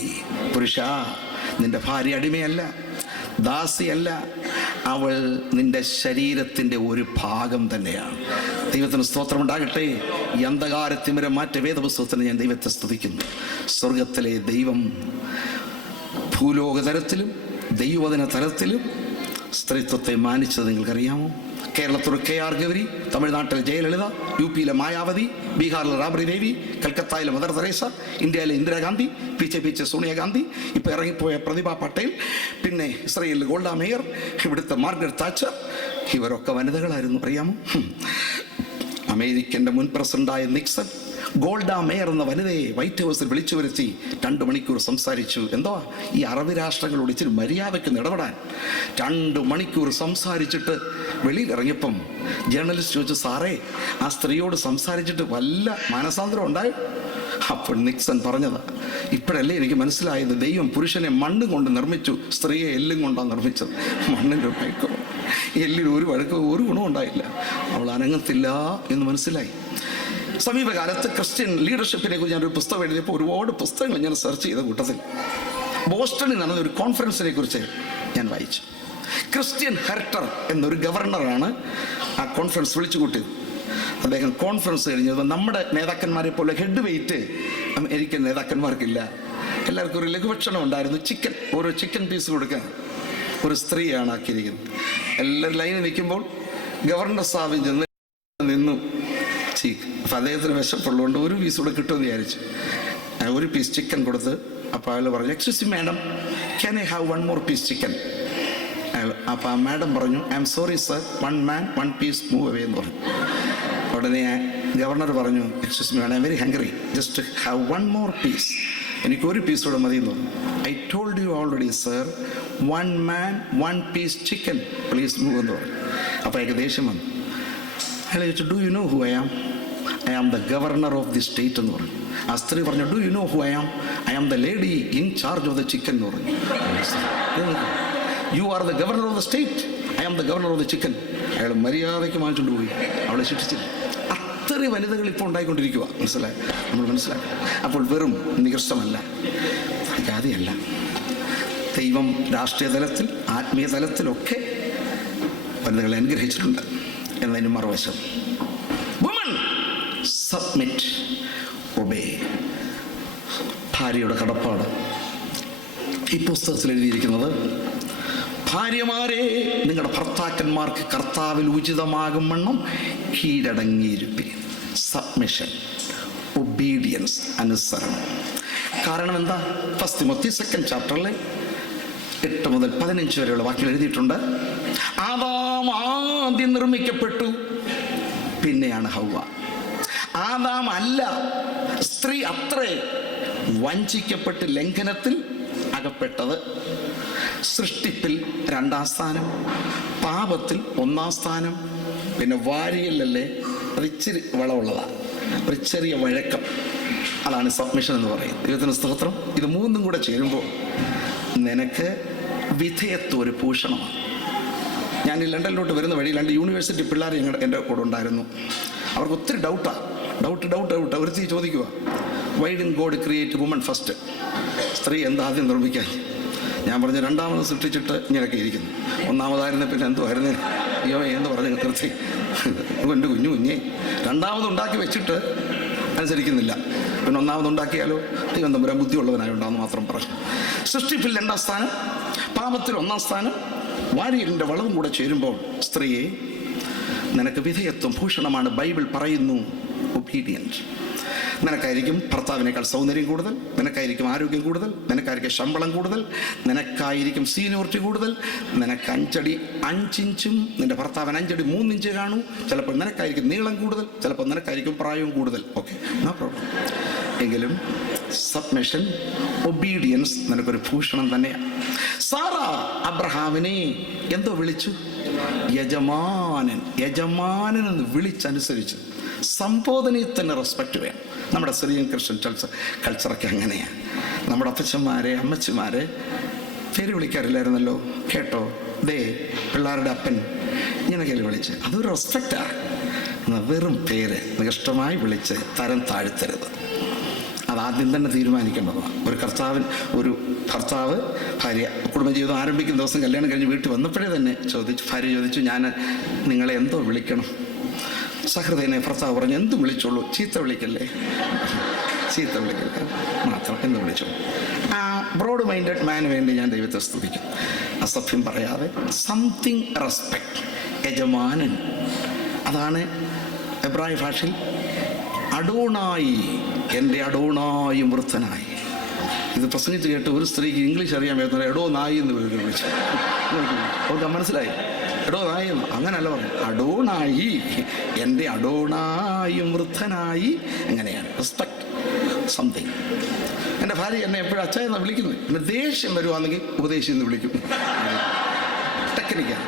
പുരുഷ, നിന്റെ ഭാര്യ അടിമയല്ല, ദാസിയല്ല, അവൾ നിന്റെ ശരീരത്തിൻ്റെ ഒരു ഭാഗം തന്നെയാണ്. ദൈവത്തിന് സ്തോത്രമുണ്ടാകട്ടെ. ഈ അന്ധകാരത്തിമരെ മാറ്റ വേദപുസ്തകത്തിന് ഞാൻ ദൈവത്തെ സ്തുതിക്കുന്നു. സ്വർഗത്തിലെ ദൈവം ഭൂലോക തലത്തിലും ദൈവവചന തലത്തിലും സ്ത്രീത്വത്തെ മാനിച്ചത് നിങ്ങൾക്കറിയാമോ? കേരളത്തിൽ KR ഗൗരി, തമിഴ്നാട്ടിലെ ജയലളിത, UP-യിലെ മായാവതി, ബീഹാറിലെ റാബ്രി ദേവി, കൽക്കത്തയിലെ മദർ തെരേസ, ഇന്ത്യയിലെ ഇന്ദിരാഗാന്ധി, പീച്ചെ സോണിയാഗാന്ധി, ഇപ്പോൾ ഇറങ്ങിപ്പോയ പ്രതിഭ പട്ടേൽ, പിന്നെ ഇസ്രയേലിലെ ഗോൾഡ മേയർ, ഇവിടുത്തെ മാർഗരറ്റ് താച്ചർ, ഇവരൊക്കെ വനിതകളായിരുന്നു. അറിയാമോ? അമേരിക്കൻ്റെ മുൻ പ്രസിഡന്റായ നിക്സൺ ഗോൾഡ മേയർ എന്ന വനിതയെ വൈറ്റ് ഹൗസിൽ വിളിച്ചു വരുത്തി 2 മണിക്കൂർ സംസാരിച്ചു. എന്തോ ഈ അറബ് രാഷ്ട്രങ്ങളോട് ഇച്ചിരി മര്യാദയ്ക്ക് ഇടപെടാൻ 2 മണിക്കൂർ സംസാരിച്ചിട്ട് വെളിയിലിറങ്ങിയപ്പം ജേർണലിസ്റ്റ് ചോദിച്ചു, സാറേ ആ സ്ത്രീയോട് സംസാരിച്ചിട്ട് വല്ല മാനസാന്തരം ഉണ്ടായോ? അപ്പോൾ നിക്സൺ പറഞ്ഞത്, ഇപ്പോഴല്ലേ എനിക്ക് മനസ്സിലായത്, ദൈവം പുരുഷനെ മണ്ണ് കൊണ്ട് നിർമ്മിച്ചു, സ്ത്രീയെ എല്ലും കൊണ്ടാണ് നിർമ്മിച്ചത്. മണ്ണിൻ്റെ മയക്കോ എല്ലിന് ഒരു വഴക്കോ ഒരു ഗുണവും ഉണ്ടായില്ല. അവൾ അനങ്ങത്തില്ല എന്ന് മനസ്സിലായി. സമീപകാലത്ത് ക്രിസ്ത്യൻ ലീഡർഷിപ്പിനെ കുറിച്ച് ഞാനൊരു പുസ്തകം എഴുതിയപ്പോൾ ഒരുപാട് പുസ്തകങ്ങൾ ഞാൻ സെർച്ച് ചെയ്ത കൂട്ടത്തിൽ ബോസ്റ്റണിൽ നടന്ന ഒരു കോൺഫറൻസിനെ കുറിച്ച് ഞാൻ വായിച്ചു. ക്രിസ്ത്യൻ ഹെർട്ടർ എന്നൊരു ഗവർണറാണ് ആ കോൺഫറൻസ് വിളിച്ചു കൂട്ടിയത്. അദ്ദേഹം കോൺഫറൻസ് കഴിഞ്ഞത് നമ്മുടെ നേതാക്കന്മാരെ പോലെ ഹെഡ് വെയിറ്റ് അമേരിക്കൻ നേതാക്കന്മാർക്കില്ല. എല്ലാവർക്കും ഒരു ലഘുഭക്ഷണം ഉണ്ടായിരുന്നു. ഓരോ ചിക്കൻ പീസ് കൊടുക്കാൻ ഒരു സ്ത്രീയാണ് ആക്കിയിരിക്കുന്നത്. എല്ലാവരും ലൈനിൽ നിൽക്കുമ്പോൾ ഗവർണർ സാഹിബ് ചെന്ന് നിന്നു. അപ്പം അദ്ദേഹത്തിന് വിശപ്പുള്ളതുകൊണ്ട് ഒരു പീസ് കൂടെ കിട്ടുമെന്ന് വിചാരിച്ചു. ഒരു പീസ് ചിക്കൻ കൊടുത്ത് അപ്പോൾ അയാൾ പറഞ്ഞു, excuse madam, can I have 1 more piece chicken? അപ്പോൾ ആ മാഡം പറഞ്ഞു, I am sorry sir, 1 man 1 piece move away എന്ന് പറഞ്ഞു. ഉടനെ ഗവർണർ പറഞ്ഞു, excuse me, I am very hungry, just have 1 more piece, എനിക്ക് ഒരു പീസ് കൂടെ മതി എന്ന് പറഞ്ഞു. I told you already sir, 1 man 1 piece chicken, please move എന്ന് പറഞ്ഞു. അപ്പോൾ അയാൾക്ക് ദേഷ്യം വന്നു. അയാൾ ചോദിച്ചു, do you know who I am? I am the governor of the state എന്ന് പറഞ്ഞു. ആ സ്ത്രീ പറഞ്ഞു, do you know who I am? I am the lady in charge of the chicken എന്ന് പറഞ്ഞു. You are the governor of the state, I am the governor of the chicken. അയാൾ മര്യാദയ്ക്ക് വാങ്ങിച്ചുകൊണ്ട് പോയി. അവളെ ശിക്ഷിച്ചില്ല. അത്രയും വനിതകൾ ഇപ്പോൾ ഉണ്ടായിക്കൊണ്ടിരിക്കുക. മനസ്സിലായി? നമ്മൾ മനസ്സിലാക്കി. അപ്പോൾ വെറും നികൃഷ്ടമല്ല, ജാതിയല്ല. ദൈവം രാഷ്ട്രീയ തലത്തിൽ ആത്മീയ തലത്തിലൊക്കെ വനിതകളെ അനുഗ്രഹിച്ചിട്ടുണ്ട്. എന്നതിന് മറുവശം, വുമൺ സബ്മിറ്റ് ഒബേ, ഭാര്യയുടെ കടപ്പാട്. ഈ പുസ്തകത്തിൽ എഴുതിയിരിക്കുന്നത്, ഭാര്യമാരെ നിങ്ങളുടെ ഭർത്താക്കന്മാർക്ക് കർത്താവിൽ ഉചിതമാകും വണ്ണം കീഴടങ്ങിയിരിപ്പി. സബ്മിഷൻ, ഒബീഡിയൻസ്, അനുസരണം. കാരണം എന്താ? 1 തിമോത്തി 2nd chapterലെ 8 മുതൽ 15 വരെയുള്ള വാക്യം എഴുതിയിട്ടുണ്ട്. ആദാം ആദ്യം നിർമ്മിക്കപ്പെട്ടു, പിന്നെയാണ് ഹൗവ. ആദാം അല്ല, സ്ത്രീ അത്രേ വഞ്ചിക്കപ്പെട്ട് ലംഘനത്തിൽ അകപ്പെട്ടത്. സൃഷ്ടിപ്പിൽ 2ാം സ്ഥാനം, പാപത്തിൽ 1ാം സ്ഥാനം. പിന്നെ വാരിയല്ലേ, അത് ഇച്ചിരി വളമുള്ളതാണ്, ഒരു ചെറിയ വഴക്കം. അതാണ് സബ്മിഷൻ എന്ന് പറയും. ദൈവത്തിന് സ്തോത്രം. ഇത് 3ഉം കൂടെ ചേരുമ്പോൾ നിനക്ക് വിധേയത്വം ഒരു ഭൂഷണമാണ്. ഞാൻ ഈ ലണ്ടനിലോട്ട് വരുന്ന വഴി 2 യൂണിവേഴ്സിറ്റി പിള്ളേർ എൻ്റെ കൂടെ ഉണ്ടായിരുന്നു. അവർക്ക് ഒത്തിരി ഡൗട്ട് ഒരുത്തി ചോദിക്കുക, why did God create woman first? സ്ത്രീ എന്താ ആദ്യം നിർമ്മിക്കാൻ? ഞാൻ പറഞ്ഞു, 2ാമത് സൃഷ്ടിച്ചിട്ട് ഇങ്ങനെയൊക്കെ ഇരിക്കുന്നു, 1ാമതായിരുന്നു പിന്നെ എന്തോ ആയിരുന്നു, അയ്യോ എന്ന് പറഞ്ഞ് നിർത്തി. എൻ്റെ കുഞ്ഞേ, 2ാമത് ഉണ്ടാക്കി വെച്ചിട്ട് അനുസരിക്കുന്നില്ല, പിന്നെ 1ാമത് ഉണ്ടാക്കിയാലോ ദൈവം തമ്പുരാൻ ബുദ്ധിയുള്ളവനായുണ്ടാന്ന് മാത്രം പറഞ്ഞു. സൃഷ്ടിപ്പിൽ 2ാം സ്ഥാനം, പാപത്തിൽ 1ാം സ്ഥാനം, വാരിയലിൻ്റെ വളവും കൂടെ ചേരുമ്പോൾ സ്ത്രീയെ നിനക്ക് വിധേയത്വം ഭൂഷണമാണ്. ബൈബിൾ പറയുന്നു ഒബീഡിയൻറ്റ്. നിനക്കായിരിക്കും ഭർത്താവിനേക്കാൾ സൗന്ദര്യം കൂടുതൽ, നിനക്കായിരിക്കും ആരോഗ്യം കൂടുതൽ, നിനക്കായിരിക്കും ശമ്പളം കൂടുതൽ, നിനക്കായിരിക്കും സീനിയോറിറ്റി കൂടുതൽ, നിനക്ക് 5 അടി 5 ഇഞ്ചും നിന്റെ ഭർത്താവിന് 5 അടി 3 ഇഞ്ച് കാണൂ. ചിലപ്പോൾ നിനക്കായിരിക്കും നീളം കൂടുതൽ, ചിലപ്പോൾ നിനക്കായിരിക്കും പ്രായവും കൂടുതൽ. Okay, no problem. എങ്കിലും സബ്മിഷൻ, ഒബീഡിയൻസ് നിനക്കൊരു ഭൂഷണം തന്നെയാണ്. സാറ അബ്രഹാമിനെ എന്തോ വിളിച്ചു? യജമാനൻ എന്ന് വിളിച്ചനുസരിച്ച്. സംബോധനയിൽ തന്നെ റെസ്പെക്റ്റ് വേണം. നമ്മുടെ സിറിയൻ ക്രിസ്ത്യൻ കൾച്ചറൊക്കെ അങ്ങനെയാണ്. നമ്മുടെ അപ്പച്ചന്മാരെ അമ്മച്ചിമാരെ പേര് വിളിക്കാറില്ലായിരുന്നല്ലോ. കേട്ടോ, ദേ പിള്ളേരുടെ അപ്പൻ, ഇങ്ങനെയൊക്കെ വിളിച്ച്, അതൊരു റെസ്പെക്റ്റാണ്. വെറും പേര് നികഷ്ടമായി വിളിച്ച് തരം താഴ്ത്തരുത്. അതാദ്യം തന്നെ തീരുമാനിക്കേണ്ടതാണ്. ഒരു ഭർത്താവ് ഭാര്യ കുടുംബജീവിതം ആരംഭിക്കുന്ന ദിവസം കല്യാണം കഴിഞ്ഞ് വീട്ടിൽ വന്നപ്പോഴേ തന്നെ ഭാര്യ ചോദിച്ചു, ഞാൻ നിങ്ങളെ എന്തോ വിളിക്കണം? സഹൃദയനെ ഭർത്താവ് പറഞ്ഞു, എന്തും വിളിച്ചോളൂ, ചീത്ത വിളിക്കല്ലേ മാത്രം, എന്ന് വിളിച്ചു. ആ ബ്രോഡ് മൈൻഡഡ് മാന് വേണ്ടി ഞാൻ ദൈവത്തെ സ്തുതിക്കും. അസഭ്യം പറയാതെ സംതിങ് റെസ്പെക്ട്. യജമാനൻ, അതാണ് എബ്രായ ഭാഷയിൽ അഡോണായി, എൻ്റെ അഡോണായും വൃദ്ധനായി. ഇത് പ്രസംഗിച്ച് കേട്ട് ഒരു സ്ത്രീക്ക് ഇംഗ്ലീഷ് അറിയാൻ പറ്റുന്ന എടോ നായി എന്ന് വിളിച്ചു. അവർക്ക് മനസ്സിലായി, എടോ നായി എന്ന്. അങ്ങനല്ല പറഞ്ഞു, അഡോണായി, എൻ്റെ അഡോണായും വൃദ്ധനായി. എങ്ങനെയാണ് റെസ്പെക്ട് സംതിങ്. എൻ്റെ ഭാര്യ എന്നെ എപ്പോഴും അച്ഛ എന്നാണ് വിളിക്കുന്നത്. പിന്നെ ദേഷ്യം വരുവാണെങ്കിൽ ഉപദേശി എന്ന് വിളിക്കും. ടെക്നിക്കാണ്.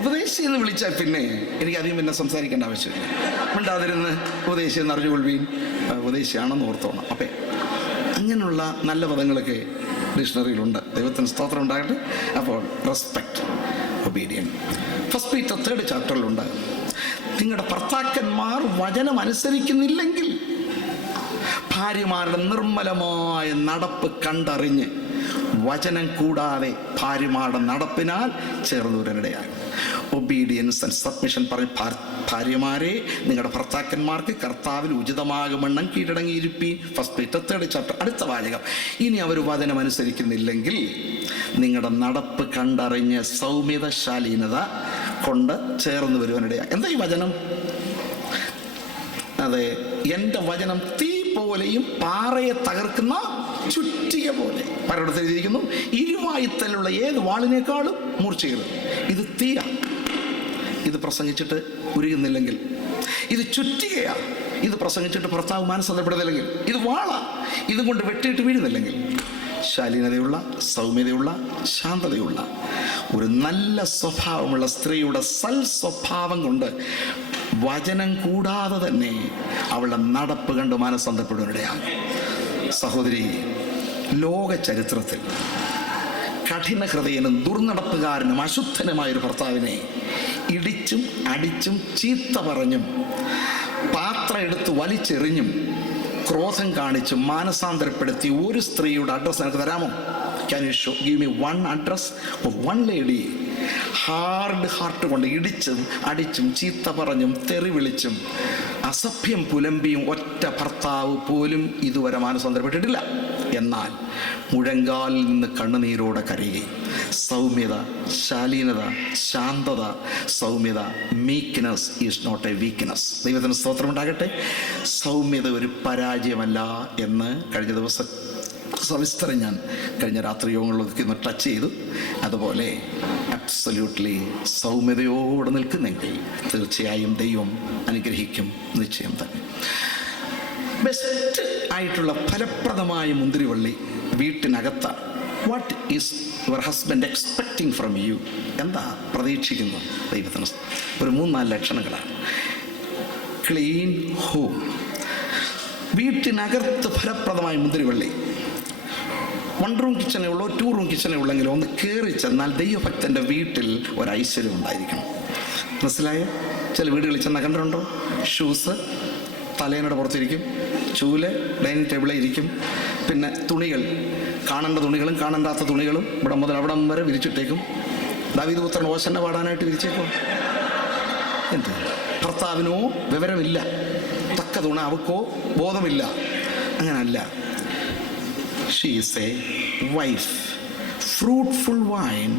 ഉപദേശി എന്ന് വിളിച്ചാൽ പിന്നെ എനിക്ക് അധികം പിന്നെ സംസാരിക്കേണ്ട ആവശ്യമില്ല. മിണ്ടാതിരുന്ന് ഉപദേശി എന്ന് അറിഞ്ഞുകൊള്ളുവീൻ, ഉപദേശിയാണെന്ന് ഓർത്തോണം. അപ്പം അങ്ങനെയുള്ള നല്ല പദങ്ങളൊക്കെ ഡിക്ഷണറിയിലുണ്ട്. ദൈവത്തിന് സ്തോത്രം ഉണ്ടാകട്ടെ. അപ്പോൾ respect, obedient. First Peter 3rd ചാപ്റ്ററിലുണ്ട്, നിങ്ങളുടെ ഭർത്താക്കന്മാർ വചനം അനുസരിക്കുന്നില്ലെങ്കിൽ ഭാര്യമാരുടെ നിർമ്മലമായ നടപ്പ് കണ്ടറിഞ്ഞ് വചനം കൂടാതെ ഭാര്യമാരുടെ നടപ്പിനാൽ ചേർന്നവരിടയാകും. ഒബീഡിയൻസ് ആൻഡ് സബ്മിഷൻ പറഞ്ഞ്, ഭാര്യമാരെ നിങ്ങളുടെ ഭർത്താക്കന്മാർക്ക് കർത്താവിൽ ഉചിതമാകുമെണ്ണം കീഴടങ്ങിയിരിപ്പീൻ. First Peter 3rd chapter. അടുത്ത വാചകം, ഇനി അവർ വചനം അനുസരിക്കുന്നില്ലെങ്കിൽ നിങ്ങളുടെ നടപ്പ് കണ്ടറിഞ്ഞ് സൗമ്യത ശാലീനത കൊണ്ട് ചേർന്ന് വരുവാനിടയാകും. എന്താ ഈ വചനം? അതെ, എൻ്റെ വചനം തീ പോലെയും പാറയെ തകർക്കുന്ന ചുറ്റിക പോലെ. പലയിടത്ത് എഴുതിയിരിക്കുന്നു, ഇരുവായുത്തലുള്ള ഏത് വാളിനേക്കാളും മൂർച്ചയേറും. ഇത് തീയ, ഇത് പ്രസംഗിച്ചിട്ട് ഉരുകുന്നില്ലെങ്കിൽ. ഇത് ചുറ്റികയാ, ഇത് പ്രസംഗിച്ചിട്ട് ഭർത്താവ് മാനസാന്തരപ്പെടുന്നില്ലെങ്കിൽ. ഇത് വാള, ഇതുകൊണ്ട് വെട്ടിയിട്ട് വീഴുന്നില്ലെങ്കിൽ. ശാലീനതയുള്ള, സൗമ്യതയുള്ള, ശാന്തതയുള്ള ഒരു നല്ല സ്വഭാവമുള്ള സ്ത്രീയുടെ സ്വഭാവം കൊണ്ട് വചനം കൂടാതെ തന്നെ അവളുടെ നടപ്പ് കണ്ട് മാനസാന്തരപ്പെടുവാനിടയാകും. സഹോദരി, ലോക ചരിത്രത്തിൽ കഠിന ഹൃദയനും ദുർനടപ്പുകാരനും അശുദ്ധനുമായൊരു ഭർത്താവിനെ ഇടിച്ചും അടിച്ചും ചീത്ത പറഞ്ഞും പാത്രം എടുത്ത് വലിച്ചെറിഞ്ഞും ക്രോധം കാണിച്ചും മാനസാന്തരപ്പെടുത്തി ഒരു സ്ത്രീയുടെ അഡ്രസ്സ് എനിക്ക് തരാമോ? Can you give me one address of one lady? Hard heart കൊണ്ട് ഇടിച്ചും അടിച്ചും ചീത്ത പറഞ്ഞും തെറി വിളിച്ചും അസഭ്യം പുലമ്പിയും ഒറ്റ ഭർത്താവ് പോലും ഇതുവരെ മാനസാന്തരപ്പെട്ടിട്ടില്ല. എന്നാൽ മുഴങ്കാലിൽ നിന്ന് കണ്ണുനീരോടെ കരയുകയും സൗമ്യത, ശാലീനത, ശാന്തത, സൗമ്യത, meekness is not a weakness. ദൈവത്തിന് സ്തോത്രം ഉണ്ടാകട്ടെ. സൗമ്യത ഒരു പരാജയമല്ല എന്ന് കഴിഞ്ഞ ദിവസം സവിസ്തരം ഞാൻ കഴിഞ്ഞ രാത്രി യോഗങ്ങളിലൊക്കെ ഒന്ന് ടച്ച് ചെയ്തു. അതുപോലെ അബ്സല്യൂട്ട്ലി സൗമ്യതയോടെ നിൽക്കുന്നെങ്കിൽ തീർച്ചയായും ദൈവം അനുഗ്രഹിക്കും, നിശ്ചയം തന്നെ. ബെസ്റ്റ് ആയിട്ടുള്ള ഫലപ്രദമായ മുന്തിരിവള്ളി വീട്ടിനകത്താണ്. What is your husband expecting from you? എന്താ പ്രതീക്ഷിക്കുന്നത്? ദൈവത്തിന് ഒരു 3-4 ലക്ഷണങ്ങളാണ്. ക്ലീൻ ഹോം, വീട്ടിനകത്ത് ഫലപ്രദമായ മുന്തിരിവള്ളി. 1 റൂം കിച്ചണേ ഉള്ളൂ, 2 റൂം കിച്ചണേ ഉള്ളെങ്കിലും ഒന്ന് കയറി ചെന്നാൽ ദൈവഭക്തൻ്റെ വീട്ടിൽ ഒരു ഐശ്വര്യം ഉണ്ടായിരിക്കണം. മനസ്സിലായോ? ചില വീടുകളിൽ ചെന്നാൽ കണ്ടിട്ടുണ്ടോ? ഷൂസ് തലേനയുടെ പുറത്തിരിക്കും, ചൂല് ഡൈനിങ് ടേബിളിൽ ഇരിക്കും, പിന്നെ തുണികൾ, കാണേണ്ട തുണികളും കാണണ്ടാത്ത തുണികളും ഇവിടെ മുതൽ അവിടെ വരെ വിരിച്ചിട്ടേക്കും. ദാവീദ് പുത്രൻ ഓശന്നെ പാടാനായിട്ട് വിരിച്ചേക്കോ? എന്ത്? ഭർത്താവിനോ വിവരമില്ല, തക്ക തുണ അവക്കോ ബോധമില്ല. അങ്ങനല്ല. She is a wife, fruitful wine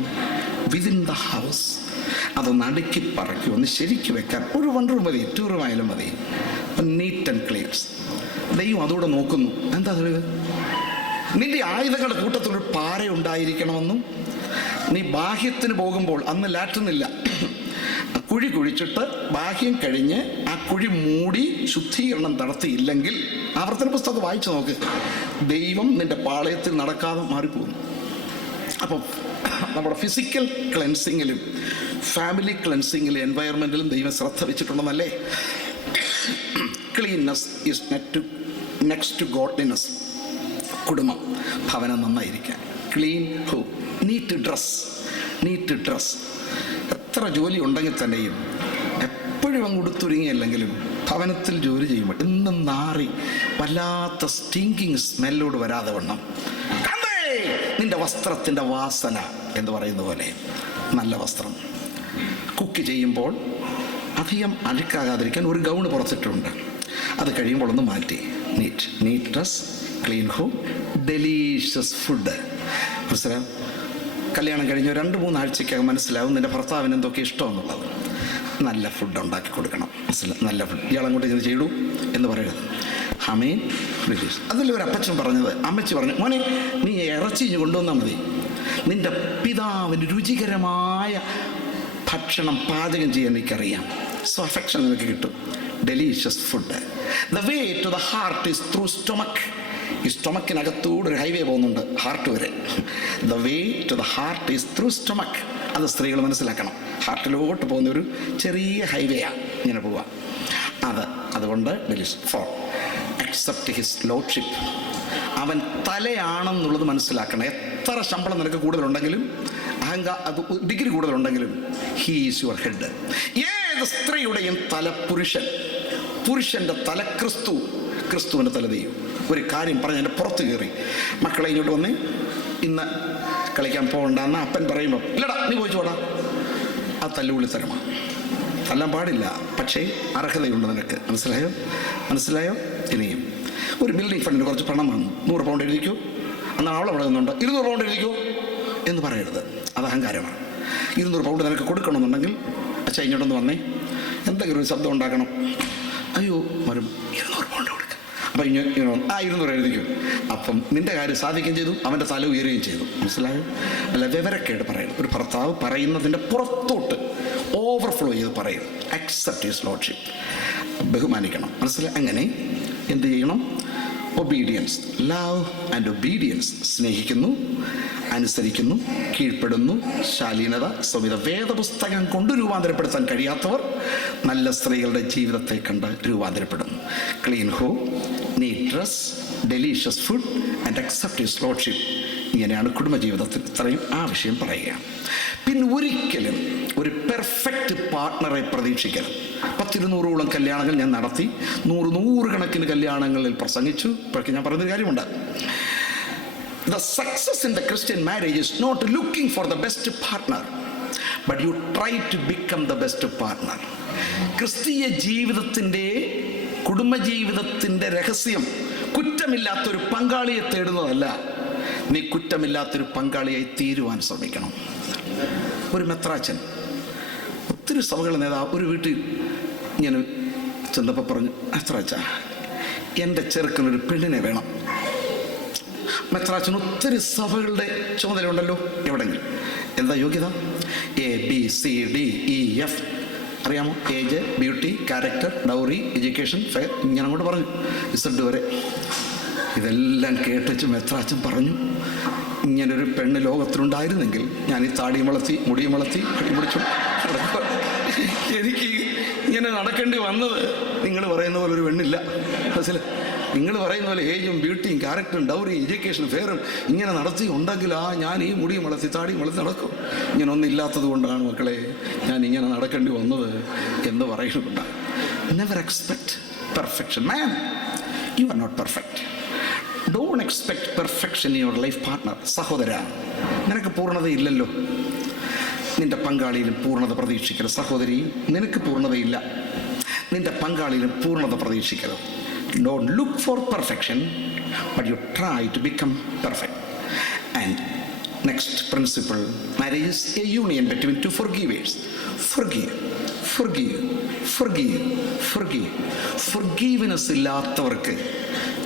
within the house. അതൊന്ന് അടുക്കി പറക്കി ഒന്ന് ശരിക്ക് വെക്കാൻ ഒരു 1 റൂം മതി, 2 റൂം ആയാലും മതി. Neat and cleanse. ദൈവം അതോടെ നോക്കുന്നു. എന്താ തെളിവ്? നിന്റെ ആയുധങ്ങളുടെ കൂട്ടത്തിലൊരു പാര ഉണ്ടായിരിക്കണമെന്നും, നീ ബാഹ്യത്തിന് പോകുമ്പോൾ അന്ന് ലാറ്റുന്നില്ല, കുഴി കുഴിച്ചിട്ട് ബാഹ്യം കഴിഞ്ഞ് ആ കുഴി മൂടി ശുദ്ധീകരണം നടത്തിയില്ലെങ്കിൽ, ആവർത്തന പുസ്തകം വായിച്ചു നോക്ക്, ദൈവം നിന്റെ പാളയത്തിൽ നടക്കാതെ മാറിപ്പോകുന്നു. അപ്പം നമ്മുടെ ഫിസിക്കൽ ക്ലെൻസിങ്ങിലും ഫാമിലി ക്ലെൻസിങ്ങിലും എൻവയറമെൻറ്റിലും ദൈവം ശ്രദ്ധ വെച്ചിട്ടുണ്ടെന്നല്ലേ? Cleanness is next to godliness. കുടുംബം, ഭവനം നന്നായിരിക്കാൻ. Clean home, neat dress. എത്ര ജോലി ഉണ്ടെങ്കിൽ തന്നെയും എപ്പോഴും അങ്ങ് ഉടുത്തുരുങ്ങിയല്ലെങ്കിലും ഭവനത്തിൽ ജോലി ചെയ്യുമ്പോൾ എന്നും നാറി വല്ലാത്ത സ്റ്റിങ്കിങ് സ്മെല്ലോട് വരാതെ വണ്ണം നിന്റെ വസ്ത്രത്തിൻ്റെ വാസന എന്ന് പറയുന്ന പോലെ നല്ല വസ്ത്രം. കുക്ക് ചെയ്യുമ്പോൾ അധികം അഴുക്കാകാതിരിക്കാൻ ഒരു ഗൗണ് പുറത്തിട്ടുണ്ട്. അത് കഴിയുമ്പോൾ ഒന്ന് മാറ്റി neat dress, clean home, delicious food. മനസ്സിലാവും. കല്യാണം കഴിഞ്ഞ് 2-3 ആഴ്ചയ്ക്കകം മനസ്സിലാവും നിന്റെ ഭർത്താവിന് എന്തൊക്കെ ഇഷ്ടമെന്നുള്ളത്. നല്ല ഫുഡ് ഉണ്ടാക്കി കൊടുക്കണം. നല്ല ഫുഡ് ഇയാളെ അങ്ങോട്ട് ചെന്ന് ചെയ്തു എന്ന് പറയരുത്. ആമേൻ. അതിലൊരു അപ്പച്ചൻ പറഞ്ഞത്, അമ്മച്ചി പറഞ്ഞു, മോനെ നീ ഇറച്ചി കൊണ്ടുവന്നാൽ മതി, നിന്റെ പിതാവിന് രുചികരമായ ഭക്ഷണം പാചകം ചെയ്യാൻ എനിക്കറിയാം. സോ അഫെക്ഷൻ നിനക്ക് കിട്ടും. Delicious food. The way to the heart is through stomach. ഈ സ്റ്റൊമക്കിനകത്തൂടെ ഒരു ഹൈവേ പോകുന്നുണ്ട് ഹാർട്ട് വരെ. The way to the heart is through stomach. അത് സ്ത്രീകൾ മനസ്സിലാക്കണം. ഹാർട്ടിലോട്ട് പോകുന്ന ഒരു ചെറിയ ഹൈവേയാണ് ഇങ്ങനെ പോവുക. അതുകൊണ്ട് ഫോർ അക്സെപ്റ്റ് ഹിസ് ലോഡ്ഷിപ്പ്. അവൻ തലയാണെന്നുള്ളത് മനസ്സിലാക്കണം. എത്ര ശമ്പളം നിനക്ക് കൂടുതലുണ്ടെങ്കിലും അത് ഡിഗ്രി കൂടുതലുണ്ടെങ്കിലും ഹീ ഈസ് യുവർ ഹെഡ്. ഏത് സ്ത്രീയുടെയും തല പുരുഷൻ്റെ തല ക്രിസ്തുവിൻ്റെ തല ദൈവം. ഒരു കാര്യം പറഞ്ഞ് എൻ്റെ പുറത്ത് കയറി മക്കളെ ഇങ്ങോട്ട് വന്ന് ഇന്ന് കളിക്കാൻ പോകണ്ടെന്ന് അപ്പൻ പറയുമ്പോൾ ഇല്ലടാ നീ പോയി ചോടാ, ആ തല്ലുവിളിത്തരമാണ്. തല്ലാൻ പാടില്ല, പക്ഷേ അർഹതയുണ്ട് നിനക്ക്. മനസ്സിലായോ? ഇനിയും ഒരു ബിൽഡിംഗ് ഫണ്ടിന് കുറച്ച് പണം വേണം, 100 പൗണ്ട് എഴുതിക്കോ, എന്നാൽ അവളെ അവിടെ നിന്നുണ്ട് 200 പൗണ്ട് എഴുതിക്കോ എന്ന് പറയരുത്. അത് അഹങ്കാരമാണ്. 200 പൗണ്ട് നിനക്ക് കൊടുക്കണമെന്നുണ്ടെങ്കിൽ അച്ഛാ ഇങ്ങോട്ടൊന്ന് വന്നേ, എന്തെങ്കിലും ഒരു ശബ്ദം ഉണ്ടാക്കണം. അയ്യോ വരും 200 പൗണ്ട് കൊടുക്കുക. അപ്പം 200 എഴുതിക്കും. അപ്പം നിന്റെ കാര്യം സാധിക്കുകയും ചെയ്തു, അവൻ്റെ തല ഉയരുകയും ചെയ്തു. മനസ്സിലായോ? അല്ല വിവരക്കേട് പറയണം. ഒരു ഭർത്താവ് പറയുന്നതിൻ്റെ പുറത്തോട്ട് ഓവർഫ്ലോ ചെയ്ത് പറയരുത്. Accept his lordship. ബഹുമാനിക്കണം. മനസ്സിലായി? അങ്ങനെ എന്ത് ചെയ്യണം? Obedience, love and obedience. സ്നേഹിക്കുന്നു, അനുസരിക്കുന്നു, കീഴ്പ്പെടുന്നു, ശാലീനത, സൗമ്യത. വേദപുസ്തകം കൊണ്ട് രൂപാന്തരപ്പെടുത്താൻ കഴിയാത്തവർ നല്ല സ്ത്രീകളുടെ ജീവിതത്തെ കണ്ട് രൂപാന്തരപ്പെടുന്നു. Clean home, neat dress, delicious food and accept his lordship. ഇങ്ങനെയാണ് കുടുംബജീവിതത്തിൽ ഇത്രയും ആ വിഷയം പറയുക. പിന്നെ ഒരിക്കലും ഒരു പെർഫെക്റ്റ് പാർട്ട്ണറെ പ്രതീക്ഷിക്കരുത്. 100-200 കല്യാണങ്ങൾ ഞാൻ നടത്തി, 100 കണക്കിന് കല്യാണങ്ങളിൽ പ്രസംഗിച്ചു. ഇപ്പോഴൊക്കെ ഞാൻ പറയുന്നൊരു കാര്യമുണ്ട്. The success in the Christian marriage is not looking for the best partner, but you try to become the best partner. ക്രിസ്തീയ ജീവിതത്തിൻ്റെ കുടുംബജീവിതത്തിൻ്റെ രഹസ്യം കുറ്റമില്ലാത്തൊരു പങ്കാളിയെ തേടുന്നതല്ല, നീ കുറ്റമില്ലാത്തൊരു പങ്കാളിയായി തീരുവാൻ ശ്രമിക്കണം. ഒരു മെത്രാച്ചൻ, ഒത്തിരി സഭകളുടെ നേതാവ്, ഒരു വീട്ടിൽ ഇങ്ങനെ ചെന്നപ്പോൾ പറഞ്ഞു, മെത്രാച്ച എൻ്റെ ചെറുക്കനൊരു പെണ്ണിനെ വേണം. മെത്രാച്ചന് ഒത്തിരി സഭകളുടെ ചുമതലയുണ്ടല്ലോ എവിടെങ്കിലും. എന്താ യോഗ്യത? ABCDEF അറിയാമോ? Age, beauty, character, dowry, education, fair, ഇങ്ങനെ അങ്ങോട്ട് പറഞ്ഞു Z വരെ. ഇതെല്ലാം കേട്ടിച്ച് മെത്രാച്ചൻ പറഞ്ഞു, ഇങ്ങനൊരു പെണ്ണ് ലോകത്തിലുണ്ടായിരുന്നെങ്കിൽ ഞാൻ ഈ താടിയും വളർത്തി മുടിയും വളർത്തി അടിമുടിച്ചു നടക്കുക. എനിക്ക് ഇങ്ങനെ നടക്കേണ്ടി വന്നത് നിങ്ങൾ പറയുന്ന പോലെ ഒരു പെണ്ണില്ല. മനസ്സിലായി? നിങ്ങൾ പറയുന്ന പോലെ ഏജും ബ്യൂട്ടിയും ക്യാരക്ടറും ഡൗറിയും എഡ്യൂക്കേഷനും ഫെയറും ഇങ്ങനെ നടത്തി ഉണ്ടെങ്കിൽ ഞാൻ ഈ മുടിയും വളർത്തി താടിയും വളർത്തി നടക്കും. ഇങ്ങനെ ഒന്നും ഇല്ലാത്തത് കൊണ്ടാണ് മക്കളെ ഞാൻ ഇങ്ങനെ നടക്കേണ്ടി വന്നത് എന്ന് പറയുന്നുണ്ടാണ്. Never expect perfection. Man, you are not perfect. Don't expect perfection in your life partner. സഹോദര, നിനക്ക് പൂർണ്ണതയില്ലല്ലോ, നിന്റെ പങ്കാളിയിലും പൂർണ്ണത പ്രതീക്ഷിക്കരുത്. സഹോദരി, നിനക്ക് പൂർണ്ണതയില്ല, നിന്റെ പങ്കാളിയിലും പൂർണ്ണത പ്രതീക്ഷിക്കരുത്. Don't look for perfection, but you try to become perfect. And next principle, marriage is a union between two forgivers. Forgive. Forgiveness ഇല്ലാത്തവർക്ക്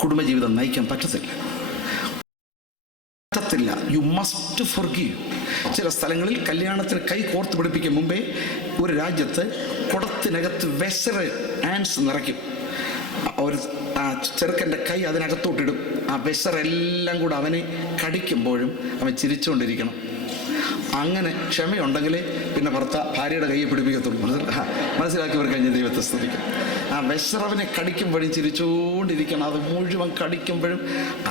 കുടുംബജീവിതം നയിക്കാൻ പറ്റത്തില്ല. You must forgive. ചില സ്ഥലങ്ങളിൽ കല്യാണത്തിന് കൈ കോർത്ത് പിടിപ്പിക്കും മുമ്പേ ഒരു രാജ്യത്ത് കുടത്തിനകത്ത് വെസറ് ആൻസ് നിറയ്ക്കും. ഒരു ചെറുക്കൻ്റെ കൈ അതിനകത്തോട്ടിടും. ആ വെസറെല്ലാം കൂടെ അവനെ കടിക്കുമ്പോഴും അവൻ ചിരിച്ചുകൊണ്ടിരിക്കണം. അങ്ങനെ ക്ഷമയുണ്ടെങ്കിലേ പിന്നെ ഭാര്യയുടെ കൈയെ പിടിപ്പിക്കത്തുള്ളൂ. മനസ്സിലാക്കിയവർ കഴിഞ്ഞ ദൈവത്തെ സ്തുതിക്കും. ആ വെസറവനെ കടിക്കുമ്പോഴും ചിരിച്ചുകൊണ്ടിരിക്കണം. അത് മുഴുവൻ കടിക്കുമ്പോഴും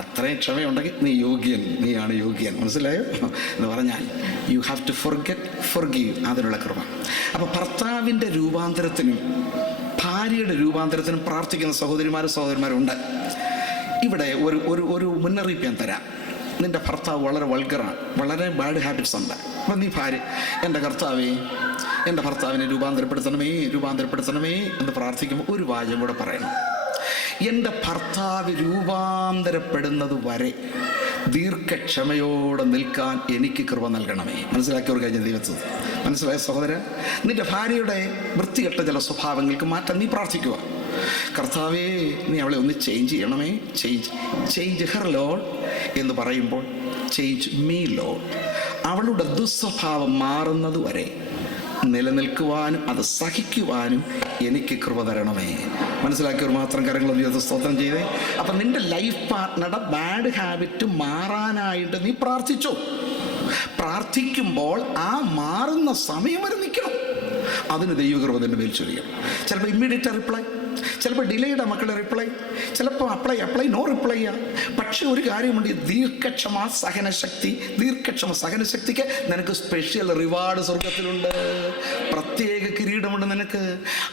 അത്രയും ക്ഷമയുണ്ടെങ്കിൽ നീയാണ് യോഗ്യൻ. മനസ്സിലായോ എന്ന് പറഞ്ഞാൽ യു ഹാവ് ടു ഫോർഗീവ്. അതിനുള്ള കൃപ. അപ്പോൾ ഭർത്താവിൻ്റെ രൂപാന്തരത്തിനും ഭാര്യയുടെ രൂപാന്തരത്തിനും പ്രാർത്ഥിക്കുന്ന സഹോദരിമാരും ഉണ്ട്. ഇവിടെ ഒരു മുന്നറിയിപ്പ് ഞാൻ തരാം. നിന്റെ ഭർത്താവ് വളരെ വൾഗറാണ്, വളരെ ബാഡ് ഹാബിറ്റ്സ് ഉണ്ട്. അപ്പം നീ ഭാര്യ, എൻ്റെ കർത്താവേ എൻ്റെ ഭർത്താവിനെ രൂപാന്തരപ്പെടുത്തണമേ എന്ന് പ്രാർത്ഥിക്കുമ്പോൾ ഒരു വാചകം കൂടെ പറയണം. എൻ്റെ ഭർത്താവ് രൂപാന്തരപ്പെടുന്നത് വരെ ദീർഘക്ഷമയോടെ നിൽക്കാൻ എനിക്ക് കൃപ നൽകണമേ. മനസ്സിലാക്കിയവർ കഴിഞ്ഞ ദൈവത്തിൽ മനസ്സിലായ സഹോദരൻ, നിന്റെ ഭാര്യയുടെ വൃത്തികെട്ട ചില സ്വഭാവങ്ങൾക്ക് മാറ്റാൻ നീ പ്രാർത്ഥിക്കുക. കർത്താവേ നീ അവളെ ഒന്ന് ചേഞ്ച് ചെയ്യണമേ. ചേഞ്ച് ഹെർ ലോർഡ് എന്ന് പറയുമ്പോൾ ചേഞ്ച് മീ ലോർഡ്. അവളുടെ ദുസ്വഭാവം മാറുന്നത് വരെ നിലനിൽക്കുവാനും അത് സഹിക്കുവാനും എനിക്ക് കൃപ തരണമേ. മനസ്സിലാക്കിയവർ മാത്രം കരങ്ങൾ ദൈവത്തെ സ്തോത്രം ചെയ്തേ. അപ്പം നിന്റെ ലൈഫ് പാർട്ട്ണറുടെ ബാഡ് ഹാബിറ്റ് മാറാനായിട്ട് നീ പ്രാർത്ഥിച്ചോ. പ്രാർത്ഥിക്കുമ്പോൾ ആ മാറുന്ന സമയം വരെ നിൽക്കണം. അതിന് ദൈവകൃപ തന്നെ മേൽ ചൊരിയണം. ചിലപ്പോൾ ഇമ്മീഡിയറ്റ് റിപ്ലൈ, ചിലപ്പോൾ ഡിലേയുടെ മക്കളുടെ റിപ്ലൈ, ചിലപ്പോൾ അപ്ലൈ നോ റിപ്ലൈ ചെയ്യാം. പക്ഷെ ഒരു കാര്യമുണ്ട്, ദീർഘക്ഷമ സഹനശക്തിക്ക് നിനക്ക് സ്പെഷ്യൽ റിവാർഡ് സ്വർഗത്തിലുണ്ട്. പ്രത്യേക കിരീടമുണ്ട് നിനക്ക്.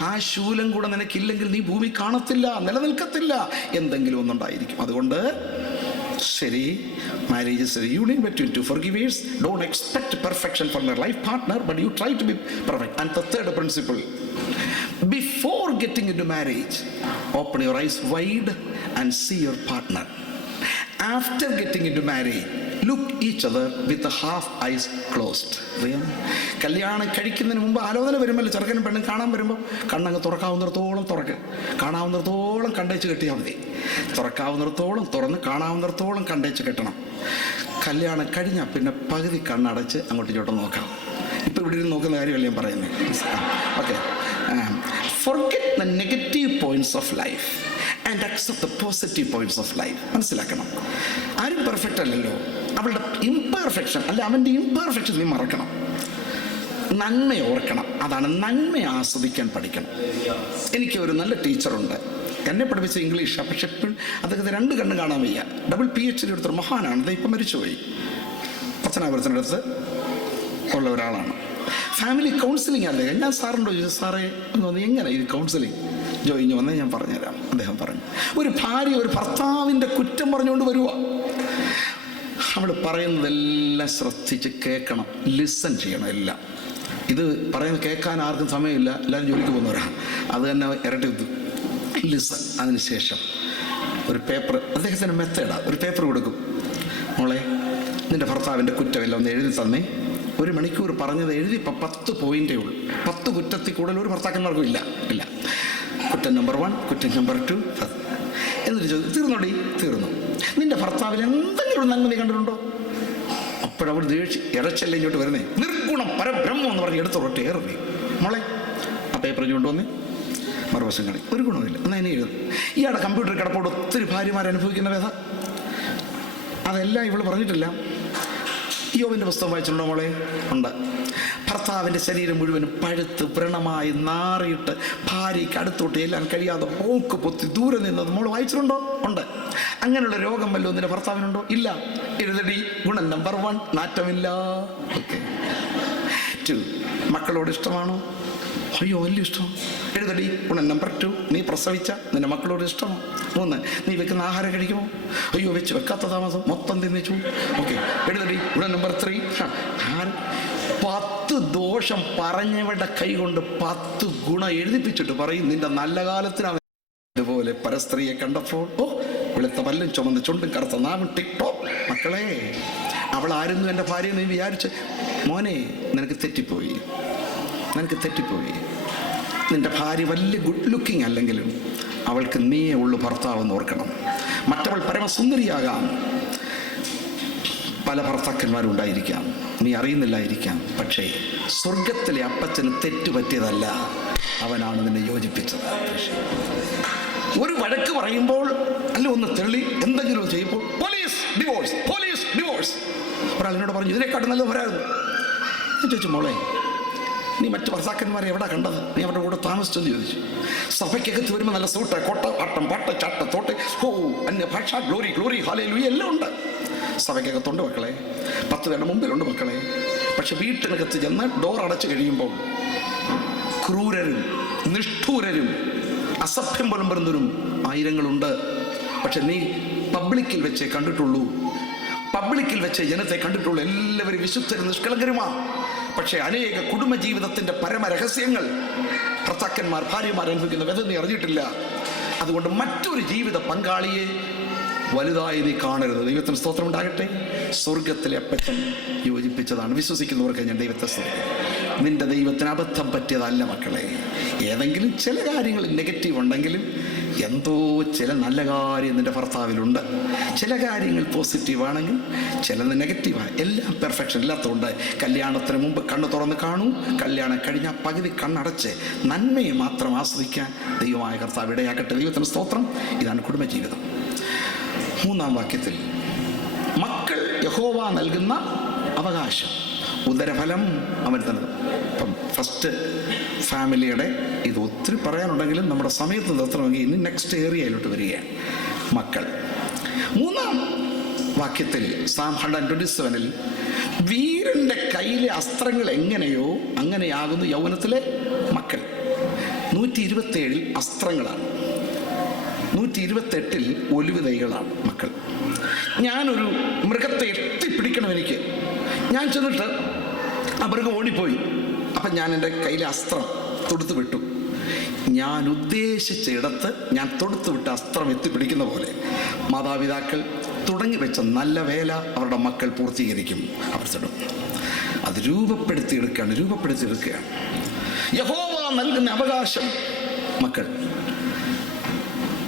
ആ ശൂലം കൂടെ നിനക്കില്ലെങ്കിൽ നീ ഭൂമി കാണത്തില്ല, നിലനിൽക്കത്തില്ല, എന്തെങ്കിലും ഒന്നുണ്ടായിരിക്കും. അതുകൊണ്ട് ശരി, marriage is a union between two forgivers. Don't expect perfection from your life partner, but you try to be perfect. And the third principle, before getting into marriage, open your eyes wide and see your partner. After getting into marriage, look each other with the half eyes closed. കല്യാണം കഴിക്കുന്നതിന് മുമ്പ് ആലോചന വരുമ്പോൾ ചെറുക്കനും പെണ്ണും കാണാൻ വരുമ്പോൾ കണ്ണങ്ങ് തുറക്കാവുന്നിടത്തോളം തുറക്ക്, കാണാവുന്നിടത്തോളം കണ്ടേച്ച് കെട്ടിയാൽ മതി. തുറക്കാവുന്നിടത്തോളം തുറന്ന് കാണാവുന്നിടത്തോളം കണ്ടേച്ച് കെട്ടണം. കല്യാണം കഴിഞ്ഞാൽ പിന്നെ പകുതി കണ്ണടച്ച് അങ്ങോട്ടും ഇങ്ങോട്ടും നോക്കാം. ഇപ്പം ഇവിടെ ഇരുന്ന് നോക്കുന്ന കാര്യമല്ല ഞാൻ പറയുന്നത്. Okay, forget the negative points of life and accept the positive points of life. മനസ്സിലാക്കണം, ആരും പെർഫെക്റ്റ് അല്ലല്ലോ. അവളുടെ ഇംപെർഫെക്ഷൻ അല്ല, അവൻ്റെ ഇംപെർഫെക്ഷൻ നീ മറക്കണം. നന്മ ഓർക്കണം. അതാണ് നന്മ ആസ്വദിക്കാൻ പഠിക്കണം. എനിക്ക് ഒരു നല്ല ടീച്ചറുണ്ട്, എന്നെ പഠിപ്പിച്ച ഇംഗ്ലീഷാണ്. പക്ഷെ എപ്പോഴും അദ്ദേഹത്തെ 2 കണ്ണ് കാണാൻ വയ്യ. ഡബിൾ PhD എടുത്തൊരു മഹാനാണ്. അത് ഇപ്പം മരിച്ചുപോയി. പത്തനാപുരത്തിൻ്റെ അടുത്ത് ഉള്ള ഒരാളാണ്. ഫാമിലി കൗൺസിലിംഗ് അല്ലേ. ഞാൻ സാറിൻ്റെ ചോദിച്ചു, സാറേ എന്ന് തോന്നി എങ്ങനെ ഇത് കൗൺസിലിംഗ് ജോയിഞ്ഞ് വന്നേ ഞാൻ പറഞ്ഞുതരാം. അദ്ദേഹം പറഞ്ഞു, ഒരു ഭാര്യ ഒരു ഭർത്താവിൻ്റെ കുറ്റം പറഞ്ഞുകൊണ്ട് വരുക. അവൾ പറയുന്നതെല്ലാം ശ്രദ്ധിച്ച് കേൾക്കണം, ലിസൺ ചെയ്യണം എല്ലാം. ഇത് പറയുന്നത് കേൾക്കാൻ ആർക്കും സമയമില്ല, എല്ലാവരും ജോലിക്ക് പോകുന്നവരാണ്. അത് തന്നെ ഇരട്ടി ലിസൺ. അതിനുശേഷം ഒരു പേപ്പർ, അദ്ദേഹത്തിൻ്റെ മെത്തേഡാണ്, ഒരു പേപ്പർ കൊടുക്കും. മോളെ, നിൻ്റെ ഭർത്താവിൻ്റെ കുറ്റമെല്ലാം ഒന്ന് എഴുതി തന്നേ. 1 മണിക്കൂർ പറഞ്ഞത് എഴുതി. ഇപ്പം 10 പോയിൻ്റേ ഉള്ളൂ. 10 കുറ്റത്തിൽ കൂടുതൽ ഒരു ഭർത്താക്കന്മാർക്കും ഇല്ല. കുറ്റം നമ്പർ 1, കുറ്റം നമ്പർ 2. എന്നിട്ട് ചോദിച്ചു, തീർന്നോടി? തീർന്നു. നിന്റെ ഭർത്താവിൽ എന്തെങ്കിലും നന്മ നീ കണ്ടിട്ടുണ്ടോ? അപ്പോഴവൾ ഇറച്ചല്ലേ ഇങ്ങോട്ട് വരുന്നേ, നിർഗുണം പരബ്രഹ്മം എന്ന് പറഞ്ഞ് എടുത്തോട്ടെ ഏറി. മോളെ, ആ പേപ്പർ കൊണ്ടുവന്നേ. മറുവശം കാണി, ഒരു ഗുണമില്ല. എന്നാൽ എന്നെ എഴുതും. ഇയാളുടെ കമ്പ്യൂട്ടർ കിടപ്പോട് ഒത്തിരി ഭാര്യമാർ അനുഭവിക്കുന്ന വേദ അതെല്ലാം ഇവൾ പറഞ്ഞിട്ടില്ല. യോബിൻ്റെ പുസ്തകം വായിച്ചിട്ടുണ്ടോ മോളെ? ഉണ്ട്. ഭർത്താവിൻ്റെ ശരീരം മുഴുവനും പഴുത്ത് വ്രണമായി നാറിയിട്ട് ഭാര്യയ്ക്ക് അടുത്തോട്ട് എല്ലാം കഴിയാതെ പോക്ക് പൊത്തി ദൂരെ നിന്നത് മോൾ വായിച്ചിട്ടുണ്ടോ? ഉണ്ട്. അങ്ങനെയുള്ള രോഗം വല്ലതും നിന്റെ ഭർത്താവിനുണ്ടോ? ഇല്ല. എഴുതടി. ഗുണം നമ്പർ 1, നാറ്റമില്ല. ഓക്കെ. 2, മക്കളോട് ഇഷ്ടമാണോ? അയ്യോ വലിയ ഇഷ്ടം. എഴുതടി. ഗുണം നമ്പർ 2, നീ പ്രസവിച്ച നിന്റെ മക്കളോട് ഇഷ്ടമോ? 3, നീ വെക്കുന്ന ആഹാരം കഴിക്കുമോ? അയ്യോ വെക്കാത്ത താമസം മൊത്തം തിന്നിച്ചു. ഓക്കെ. എഴുതടി. ഗുണം നമ്പർ 3, 10 ദോഷം പറഞ്ഞവരുടെ കൈ കൊണ്ട് 10 ഗുണം എഴുതിപ്പിച്ചിട്ട് പറയും, നിന്റെ നല്ല കാലത്തിന് ഇതുപോലെ പരസ്ത്രീയെ കണ്ടപ്പോൾ വെളുത്ത പല്ലും ചുമന്ന് ചുണ്ടും കറുത്ത നാവും ടിക്ടോക്ക്. മക്കളെ, അവളായിരുന്നു എൻ്റെ ഭാര്യ നീ വിചാരിച്ച്. മോനെ, നിനക്ക് തെറ്റിപ്പോയി. നിന്റെ ഭാര്യ വലിയ ഗുഡ് ലുക്കിംഗ് അല്ലെങ്കിലും അവൾക്ക് നീയേ ഉള്ളു ഭർത്താവെന്ന് ഓർക്കണം. മറ്റവൾ പരമസുന്ദരിയാകാം. പല ഭർത്താക്കന്മാരും ഉണ്ടായിരിക്കാം, നീ അറിയുന്നില്ലായിരിക്കാം. പക്ഷേ സ്വർഗത്തിലെ അപ്പച്ചന് തെറ്റുപറ്റിയതല്ല, അവനാണ് നിന്നെ യോജിപ്പിച്ചത്. ഒരു വഴക്ക് പറയുമ്പോൾ അല്ല ഒന്ന് തെളി എന്തെങ്കിലും ചെയ്യുമ്പോൾ പോലീസ് ഡിവോഴ്സ്. ഒരാളിനോട് പറഞ്ഞു, ഇതിനെക്കാട്ടും നല്ലത് വരായിരുന്നു. ഞാൻ ചോദിച്ചു, മോളെ, നീ മറ്റു ഭർത്താക്കന്മാരെ എവിടെ കണ്ടത്? നീ അവരുടെ കൂടെ താമസിച്ചെന്ന് ചോദിച്ചു. സഭയ്ക്കകത്ത് വരുമ്പോൾ നല്ല സൂട്ട്, കൊട്ട, ആട്ടം, പാട്ട്, ചാട്ട, തോട്ട്, അന്യ ഭാഷ, ഗ്ലോറി, ഹല്ലേലൂയ എല്ലാം ഉണ്ട്. സഭയ്ക്കകത്തുണ്ട് മക്കളെ, 10 പേരുടെ മുമ്പിലുണ്ട് മക്കളെ. പക്ഷെ വീട്ടിനകത്ത് ചെന്ന് ഡോർ അടച്ചു കഴിയുമ്പോൾ ക്രൂരരും നിഷ്ഠൂരരും അസഭ്യം പുലമ്പുന്നവരും ആയിരങ്ങളുണ്ട്. പക്ഷെ നീ പബ്ലിക്കിൽ വെച്ചേ കണ്ടിട്ടുള്ളൂ, പബ്ലിക്കിൽ വെച്ച് ജനത്തെ കണ്ടിട്ടുള്ളൂ. എല്ലാവരും വിശുദ്ധരും നിഷ്കളങ്കരുമാണ്. പക്ഷെ അനേക കുടുംബജീവിതത്തിന്റെ പരമരഹസ്യങ്ങൾ ഭർത്താക്കന്മാർ ഭാര്യമാർ അനുഭവിക്കുന്ന വ്യത നീ അറിഞ്ഞിട്ടില്ല. അതുകൊണ്ട് മറ്റൊരു ജീവിത പങ്കാളിയെ വലുതായി നീ കാണരുത്. ദൈവത്തിന് സ്തോത്രം ഉണ്ടാകട്ടെ. സ്വർഗത്തിലെ അപ്പച്ചൻ യോജിപ്പിച്ചതാണ്. വിശ്വസിക്കുന്നവർക്ക് ഞാൻ ദൈവത്തെ സ്തുതിക്കുന്നു. നിന്റെ ദൈവത്തിന് അബദ്ധം പറ്റിയതല്ല മക്കളെ. ഏതെങ്കിലും ചില കാര്യങ്ങൾ നെഗറ്റീവ് ഉണ്ടെങ്കിലും എന്തോ ചില നല്ല കാര്യം നിന്റെ ഭർത്താവിലുണ്ട്. ചില കാര്യങ്ങൾ പോസിറ്റീവാണെങ്കിൽ ചിലത് നെഗറ്റീവാണ്. എല്ലാം പെർഫെക്ഷൻ ഇല്ലാത്തതുകൊണ്ട് കല്യാണത്തിന് മുമ്പ് കണ്ണ് തുറന്ന് കാണൂ, കല്യാണം കഴിഞ്ഞാൽ പകുതി കണ്ണടച്ച് നന്മയെ മാത്രം ആസ്വദിക്കാൻ ദൈവമായ കർത്താവ് ഇടയാക്കട്ടെ. ദൈവത്തിന് സ്തോത്രം. ഇതാണ് കുടുംബജീവിതം. 3-ാം വാക്യത്തിൽ മക്കൾ യഹോവ നൽകുന്ന അവകാശം, ഉദരഫലം അവൻ തന്നത്. ഇപ്പം ഫസ്റ്റ് ഫാമിലിയുടെ ഇത് ഒത്തിരി പറയാനുണ്ടെങ്കിലും നമ്മുടെ സമയത്ത് നിർത്തണമെങ്കിൽ ഇനി നെക്സ്റ്റ് ഏരിയയിലോട്ട് വരികയാണ് മക്കൾ. 3-ാം വാക്യത്തിൽ സാം 127 വീരന്റെ കയ്യിലെ അസ്ത്രങ്ങൾ എങ്ങനെയോ അങ്ങനെയാകുന്നു യൗവനത്തിലെ മക്കൾ. 127 അസ്ത്രങ്ങളാണ്, 128 ഒലിവ് തൈകളാണ് മക്കൾ. ഞാനൊരു മൃഗത്തെ എത്തിപ്പിടിക്കണം, എനിക്ക് ഞാൻ ചെന്നിട്ട് ആ മൃഗം ഓടിപ്പോയി. അപ്പം ഞാൻ എൻ്റെ കയ്യിലെ അസ്ത്രം തൊടുത്തു വിട്ടു. ഞാൻ ഉദ്ദേശിച്ച ഇടത്ത് ഞാൻ തൊടുത്തു വിട്ട അസ്ത്രം എത്തിപ്പിടിക്കുന്ന പോലെ മാതാപിതാക്കൾ തുടങ്ങി വെച്ച നല്ല വേല അവരുടെ മക്കൾ പൂർത്തീകരിക്കും. അവർ അത് രൂപപ്പെടുത്തിയെടുക്കുകയാണ്. യഹോവ നൽകുന്ന അവകാശം മക്കൾ.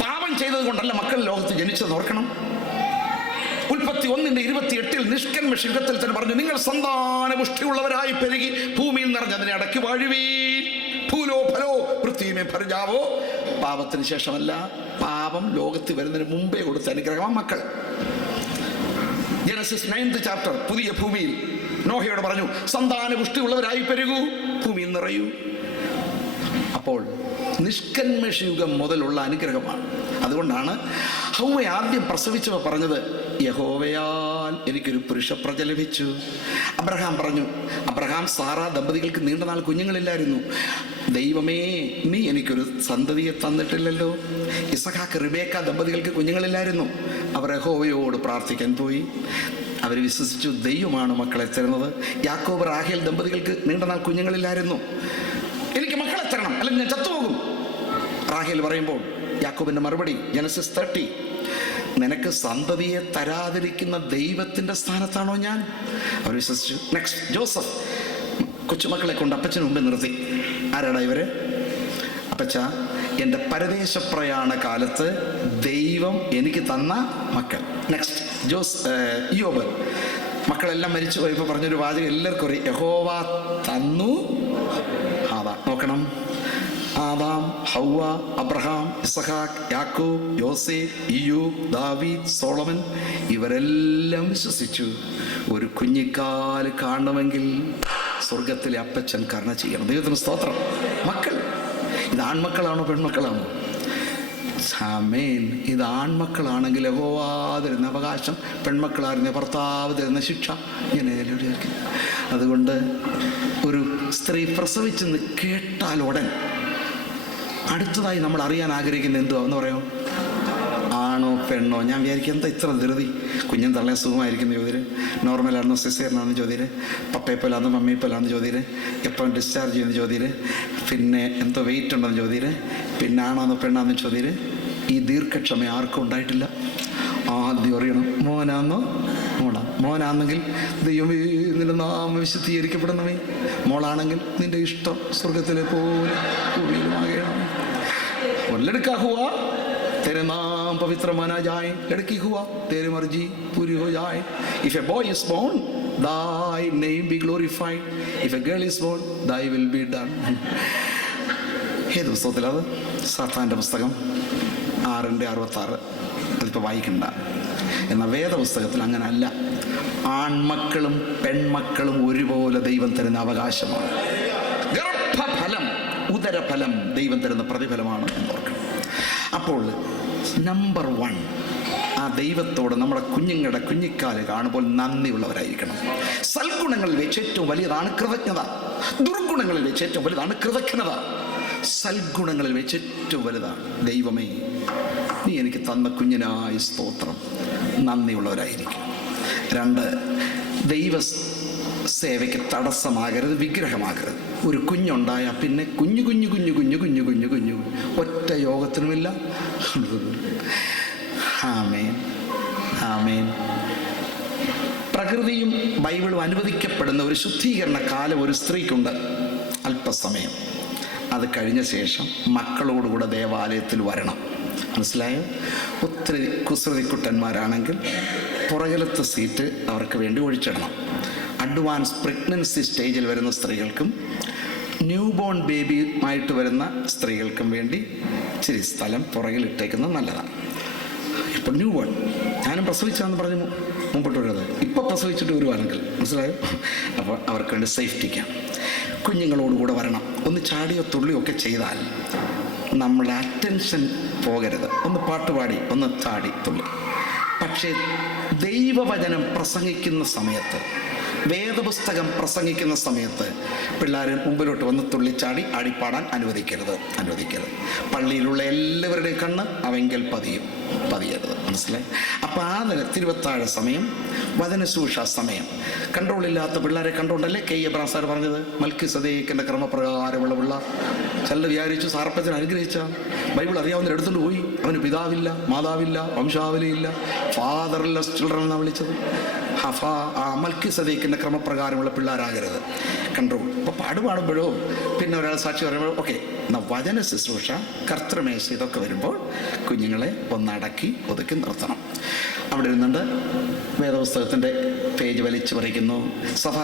പാപം ചെയ്തത് കൊണ്ടല്ല മക്കൾ ലോകത്ത് ജനിച്ചത് ഓർക്കണം. ഉൽപ്പത്തി 1:28 നിഷ്കന്മഷ യുഗത്തിൽ തന്നെ പറഞ്ഞു, നിങ്ങൾ സന്താന പുഷ്ടിയുള്ളവരായി പെരുകി ഭൂമിയിൽ നിറഞ്ഞ് അതിനെ അടക്കി വാഴുവീൻ. ഭൂലോ ഫലോ പൃഥ്വിമേ ഭർജാവോ. പാപത്തിന് ശേഷമല്ല, പാപം ലോകത്ത് വരുന്നതിന് മുമ്പേ കൊടുത്ത അനുഗ്രഹമാണ് മക്കൾ. ജനസിസ് 9th ചാപ്റ്റർ പുതിയ ഭൂമിയിൽ നോഹയോട് പറഞ്ഞു, സന്താന പുഷ്ടിയുള്ളവരായി പെരുകൂ, ഭൂമിയിൽ നിറയൂ. അപ്പോൾ നിഷ്കന്മഷ യുഗം മുതലുള്ള അനുഗ്രഹമാണ്. അതുകൊണ്ടാണ് ഹൗവ ആദ്യം പ്രസവിച്ചവ പറഞ്ഞത്, യഹോവയാൽ എനിക്കൊരു പുരുഷപ്രജ ലഭിച്ചു. അബ്രഹാം പറഞ്ഞു, അബ്രഹാം സാറാ ദമ്പതികൾക്ക് നീണ്ട നാൾ കുഞ്ഞുങ്ങളില്ലായിരുന്നു. ദൈവമേ, നീ എനിക്കൊരു സന്തതിയെ തന്നിട്ടില്ലല്ലോ. ഇസഹാക്ക് റിബേക്ക ദമ്പതികൾക്ക് കുഞ്ഞുങ്ങളില്ലായിരുന്നു. അവർ യഹോവയോട് പ്രാർത്ഥിക്കാൻ പോയി. അവർ വിശ്വസിച്ചു, ദൈവമാണ് മക്കളെ തരുന്നത്. യാക്കോബ് റാഹേൽ ദമ്പതികൾക്ക് നീണ്ട നാൾ കുഞ്ഞുങ്ങളില്ലായിരുന്നു. എനിക്ക് മക്കളെ തരണം, അല്ലെങ്കിൽ ഞാൻ ചത്തുപോകും. റാഹേൽ പറയുമ്പോൾ യാക്കോബിന്റെ മറുപടി ജനസിസ് 30, നിനക്ക് സന്തതിയെ തരാതിരിക്കുന്ന ദൈവത്തിന്റെ സ്ഥാനത്താണോ ഞാൻ? അവർ വിശ്വസിച്ചു. നെക്സ്റ്റ് ജോസഫ് കൊച്ചുമക്കളെ കൊണ്ട് അപ്പച്ചന് മുമ്പേ നിർത്തി. ആരാടാ ഇവര്? അപ്പച്ച, എൻ്റെ പരദേശപ്രയാണ കാലത്ത് ദൈവം എനിക്ക് തന്ന മക്കൾ. നെക്സ്റ്റ് ഇയ്യോബ് മക്കളെല്ലാം മരിച്ചു പോയപ്പോൾ പറഞ്ഞൊരു വാചകം എല്ലാവർക്കും അറിയാം, യഹോവ തന്നു. അതാ നോക്കണം, ആദാം, ഹൗവ, അബ്രഹാം, ഇസഹാക്ക്, യാക്കോബ്, യോസേഫ്, ഇയ്യൂബ്, ദാവീദ്, സോളമൻ, ഇവരെല്ലാം വിശ്വസിച്ചു ഒരു കുഞ്ഞിക്കാല് കാണണമെങ്കിൽ സ്വർഗത്തിലെ അപ്പച്ചൻ കരുണ ചെയ്യണം. ദൈവത്തിന് സ്തോത്രം. മക്കൾ ഇത് ആൺമക്കളാണോ പെൺമക്കളാണോ? ആമേൻ. ഇത് ആൺമക്കളാണെങ്കിൽ യഹോവ തരുന്ന അവകാശം, പെൺമക്കളായിരുന്ന ഭർത്താവ് തരുന്ന ശിക്ഷ. ഇങ്ങനെ അതുകൊണ്ട് ഒരു സ്ത്രീ പ്രസവിച്ചെന്ന് കേട്ടാൽ ഉടൻ അടുത്തതായി നമ്മൾ അറിയാൻ ആഗ്രഹിക്കുന്നത് എന്തുവാ എന്ന് പറയാമോ? ആണോ പെണ്ണോ? ഞാൻ വിചാരിക്കും, എന്താ ഇത്ര ധൃതി? കുഞ്ഞും തള്ളയെ സുഖമായിരിക്കുന്ന ചോദ്യം, നോർമലാണെന്നോ സിസേറിനാണെന്ന് ചോദ്യം, പപ്പയെപ്പോലാണെന്നോ മമ്മിയെപ്പോലാണെന്ന് ചോദ്യം, എപ്പം ഡിസ്ചാർജ് ചെയ്യുന്ന ചോദ്യം, പിന്നെ എന്തോ വെയിറ്റ് ഉണ്ടെന്ന് ചോദ്യം, പിന്നെ ആണോന്നോ പെണ്ണാന്ന് ചോദ്യം. ഈ ദീർഘക്ഷമ ആർക്കും ഉണ്ടായിട്ടില്ല. ആദ്യം അറിയണം, മോനാന്നോ മോളാ. മോനാണെങ്കിൽ ദൈവമേ നിന്റെ നാമം വിശുദ്ധീകരിക്കപ്പെടണമേ. മോളാണെങ്കിൽ നിന്റെ ഇഷ്ടം സ്വർഗത്തിലെ പോലെ ഭൂമിയിലുമാകണം. लड़का हुआ तेरे नाम पवित्र माना जाए, लड़की हुआ तेरी मर्जी पूरी हो जाए. If a boy is born, thy name be glorified. If a girl is born, thy will be done. ഏത് പുസ്തകത്തിലത്? സാത്താൻ്റെ പുസ്തകം 6:66. അതിപ്പോൾ വായിക്കണ്ട. എന്നാൽ വേദപുസ്തകത്തിൽ അങ്ങനെ അല്ല. ആൺമക്കളും പെൺമക്കളും ഒരുപോലെ ദൈവം തരുന്ന അവകാശമാണ്. ഗർഭഫലം, ഉദരഫലം ദൈവം തരുന്ന പ്രതിഫലമാണ് എന്നോർക്കണം. അപ്പോൾ നമ്പർ 1, ആ ദൈവത്തോട് നമ്മുടെ കുഞ്ഞുങ്ങളുടെ കുഞ്ഞിക്കാല് കാണുമ്പോൾ നന്ദിയുള്ളവരായിരിക്കണം. സൽഗുണങ്ങളിൽ വെച്ച് ഏറ്റവും വലിയതാണ് കൃതജ്ഞത. ദുർഗുണങ്ങളിൽ വെച്ച് ഏറ്റവും വലിയതാണ് കൃതജ്ഞത. സൽഗുണങ്ങളിൽ വെച്ച് ഏറ്റവും വലുതാണ്. ദൈവമേ, നീ എനിക്ക് തന്ന കുഞ്ഞിനായ സ്തോത്രം. നന്ദിയുള്ളവരായിരിക്കും. 2, ദൈവ സേവയ്ക്ക് തടസ്സമാകരുത്, വിഗ്രഹമാകരുത്. ഒരു കുഞ്ഞുണ്ടായാൽ പിന്നെ കുഞ്ഞു കുഞ്ഞു കുഞ്ഞു കുഞ്ഞു കുഞ്ഞു കുഞ്ഞു കുഞ്ഞു ഒറ്റ യോഗത്തിനുമില്ല. ആമേൻ, ആമേൻ. പ്രകൃതിയും ബൈബിളും അനുവദിക്കപ്പെടുന്ന ഒരു ശുദ്ധീകരണ കാലം ഒരു സ്ത്രീക്കുണ്ട്, അല്പസമയം. അത് കഴിഞ്ഞ ശേഷം മക്കളോടുകൂടെ ദേവാലയത്തിൽ വരണം. മനസ്സിലായോ? ഒത്തിരി കുസൃതിക്കുട്ടന്മാരാണെങ്കിൽ പുറകിലത്തെ സീറ്റ് അവർക്ക് വേണ്ടി ഒഴിച്ചിടണം. അഡ്വാൻസ് പ്രഗ്നൻസി സ്റ്റേജിൽ വരുന്ന സ്ത്രീകൾക്കും ന്യൂ ബോൺ ബേബിയുമായിട്ട് വരുന്ന സ്ത്രീകൾക്കും വേണ്ടി ഇച്ചിരി സ്ഥലം പുറകിലിട്ടേക്കുന്നത് നല്ലതാണ്. ഇപ്പോൾ ന്യൂ ബോൺ, ഞാനും പ്രസവിച്ചാന്ന് പറഞ്ഞ് മുമ്പോട്ട് വരുന്നത്, ഇപ്പോൾ പ്രസവിച്ചിട്ട് വരുവാണെങ്കിൽ, മനസ്സിലായോ? അപ്പോൾ അവർക്ക് വേണ്ടി സേഫ്റ്റിക്കാണ്. കുഞ്ഞുങ്ങളോടുകൂടെ വരണം. ഒന്ന് ചാടിയോ തുള്ളിയോ ഒക്കെ ചെയ്താൽ നമ്മളെ അറ്റൻഷൻ പോകരുത്. ഒന്ന് പാട്ടുപാടി, ഒന്ന് ചാടി തുള്ളി. പക്ഷേ ദൈവവചനം പ്രസംഗിക്കുന്ന സമയത്ത്, വേദപുസ്തകം പ്രസംഗിക്കുന്ന സമയത്ത് പിള്ളേർ മുമ്പിലോട്ട് വന്ന് തുള്ളിച്ചാടി ആടിപ്പാടാൻ അനുവദിക്കരുത്. പള്ളിയിലുള്ള എല്ലാവരുടെയും കണ്ണ് അവങ്കൽ പതിയരുത്. മനസ്സിലായി? അപ്പോൾ ആ തിരുവത്താഴ സമയം, വചനശുശ്രൂഷ സമയം, കൺട്രോളില്ലാത്ത പിള്ളേരെ കണ്ടുകൊണ്ടല്ലേ എബ്രഹാം സാർ പറഞ്ഞത്, മൽക്കിസദേക്കിന്റെ ക്രമപ്രകാരമുള്ള പിള്ളേർ. ചിലർ വിചാരിച്ചു സാർപ്പച്ചൻ അനുഗ്രഹിച്ച ബൈബിൾ അറിയാവുന്ന എടുത്തുകൊണ്ട് പോയി, അവന് പിതാവില്ല, മാതാവില്ല, വംശാവലിയില്ല, ഫാദർലെസ് ചിൽഡ്രൻ എന്നാണ് വിളിച്ചത്. മൽക്കിസദേക്കിന്റെ ക്രമപ്രകാരമുള്ള പിള്ളേരാകരുത്. കൺട്രോൾ. അപ്പോൾ പാടുമ്പോഴോ പിന്നെ ഒരാൾ സാക്ഷി പറയുമ്പോൾ ഓക്കെ, എന്നാൽ വചന ശുശ്രൂഷ, കർത്തൃമേശ, ഇതൊക്കെ വരുമ്പോൾ കുഞ്ഞുങ്ങളെ ഒന്നടക്കി ഒതുക്കി നിർത്തണം. അവിടെ ഇരുന്നുണ്ട് വേദപുസ്തകത്തിൻ്റെ പേജ് വലിച്ചു പറിക്കുന്നു. സഭ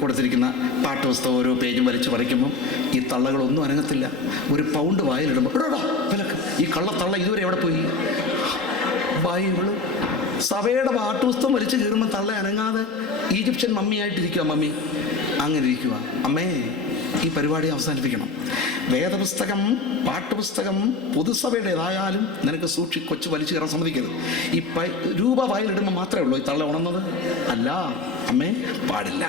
കൊടുത്തിരിക്കുന്ന പാഠ്യപുസ്തകം ഓരോ പേജും വലിച്ചു പറിക്കുമ്പം ഈ തള്ളകളൊന്നും അനങ്ങത്തില്ല. ഒരു പൗണ്ട് വായിലിടുമ്പോൾ വിലക്ക്, ഈ കള്ളത്തള്ള ഇതുവരെ എവിടെ പോയി? ബൈബിള് സഭയുടെ പാഠ്യപുസ്തകം വലിച്ചു കീറുമ്പോൾ തള്ള അനങ്ങാതെ ഈജിപ്ഷ്യൻ മമ്മിയായിട്ടിരിക്കുക. മമ്മി അങ്ങനെ ഇരിക്കുക. അമ്മേ, ഈ പരിപാടി അവസാനിപ്പിക്കണം. വേദപുസ്തകം, പാഠ്യപുസ്തകം പൊതുസഭയുടേതായാലും നിനക്ക് കൊച്ചു വലിച്ചു കയറാൻ സമ്മതിക്കരുത്. ഈ രൂപ വായിലിടുമ്പോൾ മാത്രമേ ഉള്ളൂ ഈ തള്ള ഉണർന്നത്. അല്ല അമ്മേ, പാടില്ല.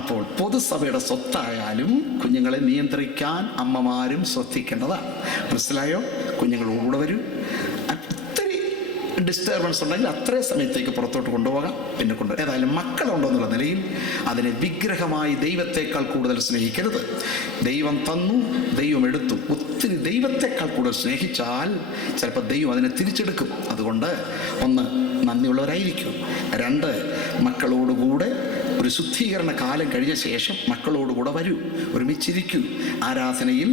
അപ്പോൾ പൊതുസഭയുടെ സ്വത്തായാലും കുഞ്ഞുങ്ങളെ നിയന്ത്രിക്കാൻ അമ്മമാരും ശ്രദ്ധിക്കേണ്ടതാണ്. മനസ്സിലായോ? കുഞ്ഞുങ്ങളോടുകൂടെ വരൂ. ഡിസ്റ്റർബൻസ് ഉണ്ടെങ്കിൽ അത്രയും സമയത്തേക്ക് പുറത്തോട്ട് കൊണ്ടുപോകാം, പിന്നെ ഏതായാലും മക്കളുണ്ടോ എന്നുള്ള നിലയിൽ അതിനെ വിഗ്രഹമായി ദൈവത്തെക്കാൾ കൂടുതൽ സ്നേഹിക്കരുത്. ദൈവം തന്നു, ദൈവം എടുത്തു. ഒത്തിരി ദൈവത്തെക്കാൾ കൂടുതൽ സ്നേഹിച്ചാൽ ചിലപ്പോൾ ദൈവം അതിനെ തിരിച്ചെടുക്കും. അതുകൊണ്ട് 1, നന്ദിയുള്ളവരായിരിക്കും. 2, മക്കളോടുകൂടെ ഒരു ശുദ്ധീകരണ കാലം കഴിഞ്ഞ ശേഷം മക്കളോടുകൂടെ വരൂ, ഒരുമിച്ചിരിക്കൂ. ആരാധനയിൽ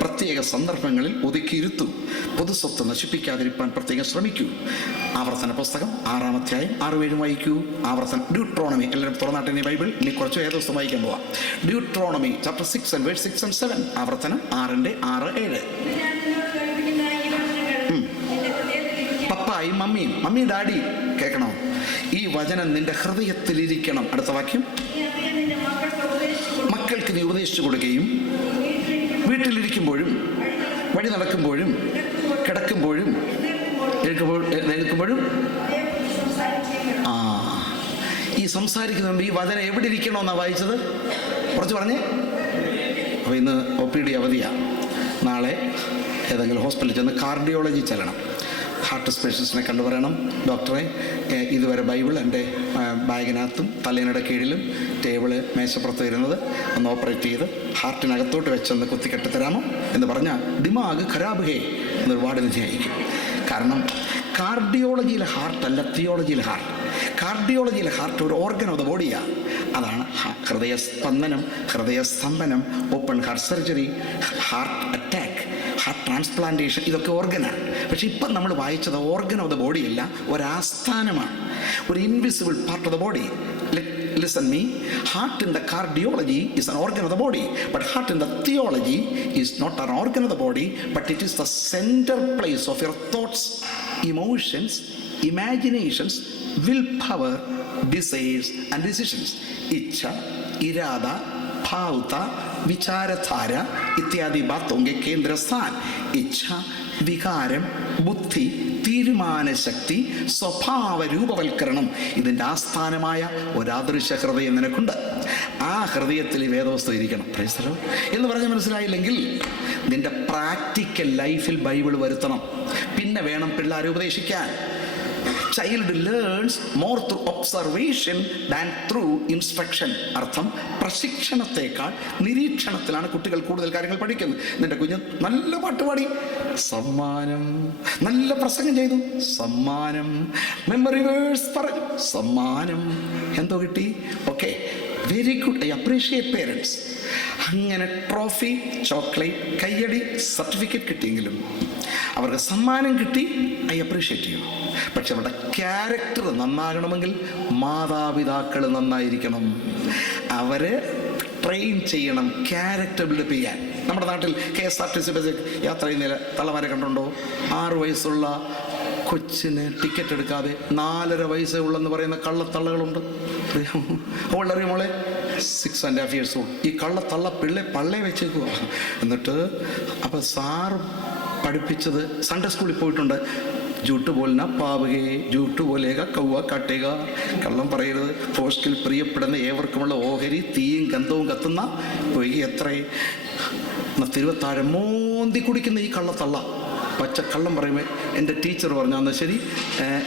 പ്രത്യേക സന്ദർഭങ്ങളിൽ ഒതുക്കിയിരുത്തൂ. പൊതുസ്വത്ത് നശിപ്പിക്കാതിരിക്കാൻ പ്രത്യേകം ശ്രമിക്കൂ. ആവർത്തന പുസ്തകം 6-ാം അധ്യായം 6-7 വായിക്കൂ. ഡ്യൂട്രോണമി, എല്ലാവരും തുറന്നാട്ടെ ബൈബിൾ. ഇനി കുറച്ച് വേദപുസ്തകം വായിക്കാൻ പോവാം. Deuteronomy chapter 6 verse 6 and 7. ആവർത്തനം 6:6-7. പപ്പായും മമ്മിയും, മമ്മി ഡാഡി കേൾക്കണോ? ഈ വചനം നിന്റെ ഹൃദയത്തിലിരിക്കണം. അടുത്ത വാക്യം, മക്കൾക്ക് നീ ഉപദേശിച്ചു കൊടുക്കുകയും വീട്ടിലിരിക്കുമ്പോഴും വഴി നടക്കുമ്പോഴും കിടക്കുമ്പോഴും എഴുന്നേൽക്കുമ്പോഴും ഈ സംസാരിക്കുന്ന ഈ വചനം എവിടെ ഇരിക്കണമെന്നാണ് വായിച്ചത്? കുറച്ച് പറഞ്ഞേ. അപ്പോൾ ഇന്ന് OPD അവധിയാണ്. നാളെ ഏതെങ്കിലും ഹോസ്പിറ്റലിൽ ചെന്ന് കാർഡിയോളജി ചെല്ലണം. ഹാർട്ട് സ്പെഷ്യലിസ്റ്റിനെ കണ്ടു പറയണം, ഡോക്ടറെ ഇതുവരെ ബൈബിൾ എൻ്റെ ബാഗിനകത്തും തലേനയുടെ കീഴിലും ടേബിള് മേശപ്പുറത്ത് വരുന്നത് ഒന്ന് ഓപ്പറേറ്റ് ചെയ്ത് ഹാർട്ടിനകത്തോട്ട് വെച്ചൊന്ന് കുത്തിക്കെട്ടി തരാമോ എന്ന് പറഞ്ഞാൽ ദിമാഗ് ഖരാബ് ഹേ എന്നൊരുപാട് നിധിയായിരിക്കും. കാരണം കാർഡിയോളജിയിലെ ഹാർട്ടല്ല തിയോളജിയിലെ ഹാർട്ട്. കാർഡിയോളജിയിലെ ഹാർട്ട് ഒരു ഓർഗൻ ഓഫ് ദ ബോഡിയാണ്. അതാണ് ഹൃദയസ്പന്ദനം, ഹൃദയസ്തംഭനം, open heart surgery, heart attack, heart transplantation, ഇതൊക്കെ ഓർഗനാണ്. പക്ഷെ ഇപ്പം നമ്മൾ വായിച്ചത് ഓർഗൻ ഓഫ് ദ ബോഡി അല്ല, ഒരാസ്ഥാനമാണ്, ഒരു invisible part of the body. Listen me, heart in the cardiology is an organ of the body, but heart in the theology is not an organ of the body, but it is the center place of your thoughts, emotions, imaginations, willpower, desires and decisions. Ichha, irada, bhavta, vicharadhara इत्यादि बातों के केंद्र स्थान. इच्छा, വികാരം, ബുദ്ധി, തീരുമാനശക്തി, സ്വഭാവ രൂപവൽക്കരണം, ഇതിൻ്റെ ആസ്ഥാനമായ ഒരാദൃശ്യ ഹൃദയം നിനക്കുണ്ട്. ആ ഹൃദയത്തിൽ ഈ വേദവസ്തു ഇരിക്കണം. പ്രൈസ് ദി ലോർഡ് എന്ന് പറഞ്ഞാൽ മനസ്സിലായില്ലെങ്കിൽ നിന്റെ പ്രാക്ടിക്കൽ ലൈഫിൽ ബൈബിൾ വരുത്തണം. പിന്നെ വേണം പിള്ളേരെ ഉപദേശിക്കാൻ. Child learns more through observation than through instruction. അർത്ഥം, പ്രശിക്ഷണത്തെക്കാൾ നിരീക്ഷണത്തിലാണ് കുട്ടികൾ കൂടുതൽ കാര്യങ്ങൾ പഠിക്കുന്നത്. നിന്റെ കുഞ്ഞ് നല്ല പാട്ട് പാടി, സമ്മാനം. നല്ല പ്രസംഗം ചെയ്തു, സമ്മാനം. മെമ്മറി വേഴ്സ് പറഞ്ഞു, സമ്മാനം. എന്തോ കിട്ടി? Okay, very good, I appreciate parents. അങ്ങനെ ട്രോഫി, ചോക്ലേറ്റ്, കയ്യടി, സർട്ടിഫിക്കറ്റ് കിട്ടിയെങ്കിലും അവർക്ക് സമ്മാനം കിട്ടി, ഐ അപ്രീഷിയേറ്റ് ചെയ്യും. പക്ഷെ അവരുടെ ക്യാരക്ടർ നന്നാകണമെങ്കിൽ മാതാപിതാക്കൾ നന്നായിരിക്കണം. അവരെ ട്രെയിൻ ചെയ്യണം, ക്യാരക്ടർ ബിൽഡപ്പ് ചെയ്യാൻ. നമ്മുടെ നാട്ടിൽ KSRTC ബസ് യാത്ര ചെയ്യുന്ന തള്ളമാരെ കണ്ടുണ്ടോ? 6 വയസ്സുള്ള കൊച്ചിന് ടിക്കറ്റ് എടുക്കാതെ 4.5 വയസ്സേ ഉള്ളെന്ന് പറയുന്ന കള്ളത്തള്ളകളുണ്ട്. അവളറിയ മോളെ 6.5 years old. ഈ കള്ളത്തള്ള പള്ളേ വെച്ചേക്കുക. എന്നിട്ട് അപ്പം സാറ് പഠിപ്പിച്ചത്, സൺഡേ സ്കൂളിൽ പോയിട്ടുണ്ട്, ജൂട്ട് പോലിന പാവുകേ, ജൂട്ട് പോലേക കൗവ കാട്ടേക. കള്ളം പറയരുത്. പോസ്റ്റിൽ പ്രിയപ്പെടുന്ന ഏവർക്കുമുള്ള ഓഹരി, തീയും ഗന്ധവും കത്തുന്ന പൊയ്കി എത്രേ. തിരുവത്താഴം മോന്തി കുടിക്കുന്ന ഈ കള്ളത്തള്ള പച്ച കള്ളം പറയുമ്പോൾ എൻ്റെ ടീച്ചർ പറഞ്ഞാണോ ശരി,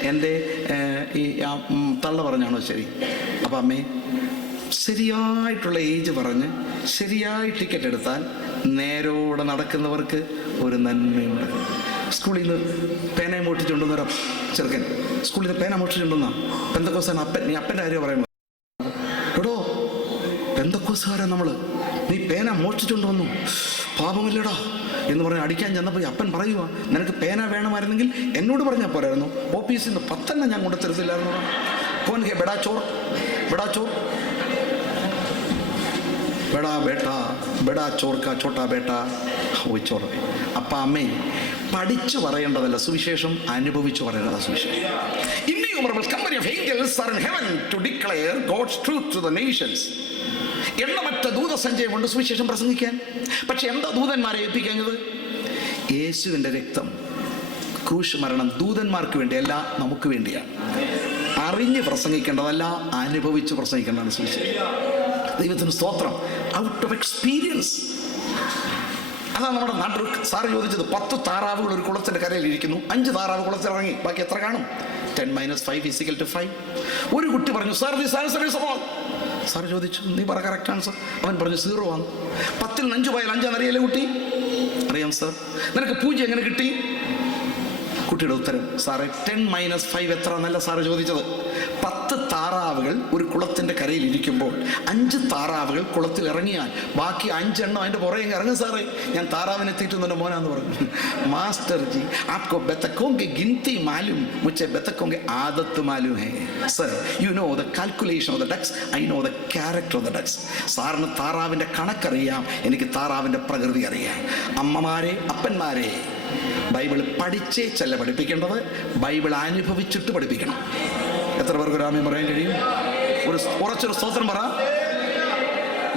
എൻ്റെ ഈ തള്ള പറഞ്ഞാണോ ശരി? അപ്പം അമ്മേ, ശരിയായിട്ടുള്ള ഏജ് പറഞ്ഞ് ശരിയായി ടിക്കറ്റ് എടുത്താൽ നേരോടെ നടക്കുന്നവർക്ക് ഒരു നന്മയുണ്ട്. സ്കൂളിൽ നിന്ന് പേന മോഷ്ടിച്ചുകൊണ്ടുവന്നൊരു ചെറുക്കൻ സ്കൂളിൽ നിന്ന് പേന മോഷ്ടിച്ചുകൊണ്ടുവന്ന പെന്തക്കോസാണ് അപ്പൻ. നീ അപ്പൻ്റെ കാര്യം പറയുമ്പോൾ, എടോ പെന്തക്കോസുകാരാ നമ്മൾ, നീ പേന മോഷ്ടിച്ചുകൊണ്ട് വന്നു, പാപമില്ലടാ എന്ന് പറഞ്ഞ് അടിക്കാൻ ചെന്നപ്പോൾ അപ്പൻ പറയുക, നിനക്ക് പേന വേണമായിരുന്നെങ്കിൽ എന്നോട് പറഞ്ഞാൽ പോരായിരുന്നു, ഓഫീസിൽ നിന്ന് 10 ഞാൻ കൊണ്ട് തരത്തില്ലായിരുന്നു. കോൻകെ ബെടാ ചോർ, ബെടാ ചോർ, ബെടാ ബേട്ടാ, ബെടാ ചോർക്ക ചോട്ടാ ബേട്ടാ, ഓയ് ചോർ. അപ്പം അമ്മേ, പഠിച്ചു പറയേണ്ടതല്ല സുവിശേഷം, അനുഭവിച്ചു പറയേണ്ടതാണ് സുവിശേഷം. Innumerable company of angels are in heaven to declare God's truth to the nations. എണ്ണമറ്റ ദൂതസഞ്ചയം കൊണ്ട് സുവിശേഷം പ്രസംഗിക്കാൻ. പക്ഷെ എന്താ ദൂതന്മാരെ ഏൽപ്പിക്കുന്നത്? യേശുവിൻ്റെ രക്തം, ക്രൂശ് മരണം ദൂതന്മാർക്ക് വേണ്ടിയല്ല, നമുക്ക് വേണ്ടിയാണ്. അറിഞ്ഞ് പ്രസംഗിക്കേണ്ടതല്ല, അനുഭവിച്ച് പ്രസംഗിക്കേണ്ടതാണ് സുവിശേഷം. ദൈവത്തിന് സ്തോത്രം. Out of experience. അതാണ് നമ്മുടെ നാട്ടിൽ സാറ് ചോദിച്ചത്. 10 താറാവുകൾ ഒരു കുളത്തിൻ്റെ കരയിൽ ഇരിക്കുന്നു, 5 താറാവ് കുളത്തിലിറങ്ങി, ബാക്കി എത്ര കാണും? 10 - 5 = 5. ഒരു കുട്ടി പറഞ്ഞു, sir this answer is wrong. Sir ചോദിച്ചു, നീ പറ കറക്റ്റ് ആൻസർ. അവൻ പറഞ്ഞു 0 ആണ്. 10-ൽ 5 പോയാൽ 5 അറിയാലേ കുട്ടി? അറിയാം സാർ. നിനക്ക് 0 എങ്ങനെ കിട്ടി? കുട്ടിയുടെ ഉത്തരം, സാറേ 10 - 5 എത്ര എന്നല്ല സാറ് ചോദിച്ചത്. 10 താറാവുകൾ ഒരു കുളത്തിൻ്റെ കരയിൽ ഇരിക്കുമ്പോൾ 5 താറാവുകൾ കുളത്തിൽ ഇറങ്ങിയാൽ ബാക്കി 5 എണ്ണം അതിൻ്റെ പുറകെ ഇറങ്ങും സാറേ. ഞാൻ താറാവിനെ തീറ്റുന്ന മോനാന്ന് പറഞ്ഞു. മാസ്റ്റർ ജി, ആപ്കോ ബത്തക്കോങ്കെ ഗിൻതി മാലും, മുച്ചെ ബത്തക്കോങ്കെ ആദത്ത് മാലും ഹേ sir. You know the calculation of the ducks, I know the character of the ducks. സാറിന് താറാവിൻ്റെ കണക്കറിയാം, എനിക്ക് താറാവിൻ്റെ പ്രകൃതി അറിയാം. അമ്മമാരെ, അപ്പന്മാരെ, ബൈബിൾ പഠിച്ചേ ചെല്ല പഠിപ്പിക്കേണ്ടത്, ബൈബിൾ അനുഭവിച്ചിട്ട് പഠിപ്പിക്കണം. എത്ര പേർക്ക് ഒരു ആമേൻ പറയാൻ കഴിയും? ഉറച്ചൊരു സ്തോത്രം പറ.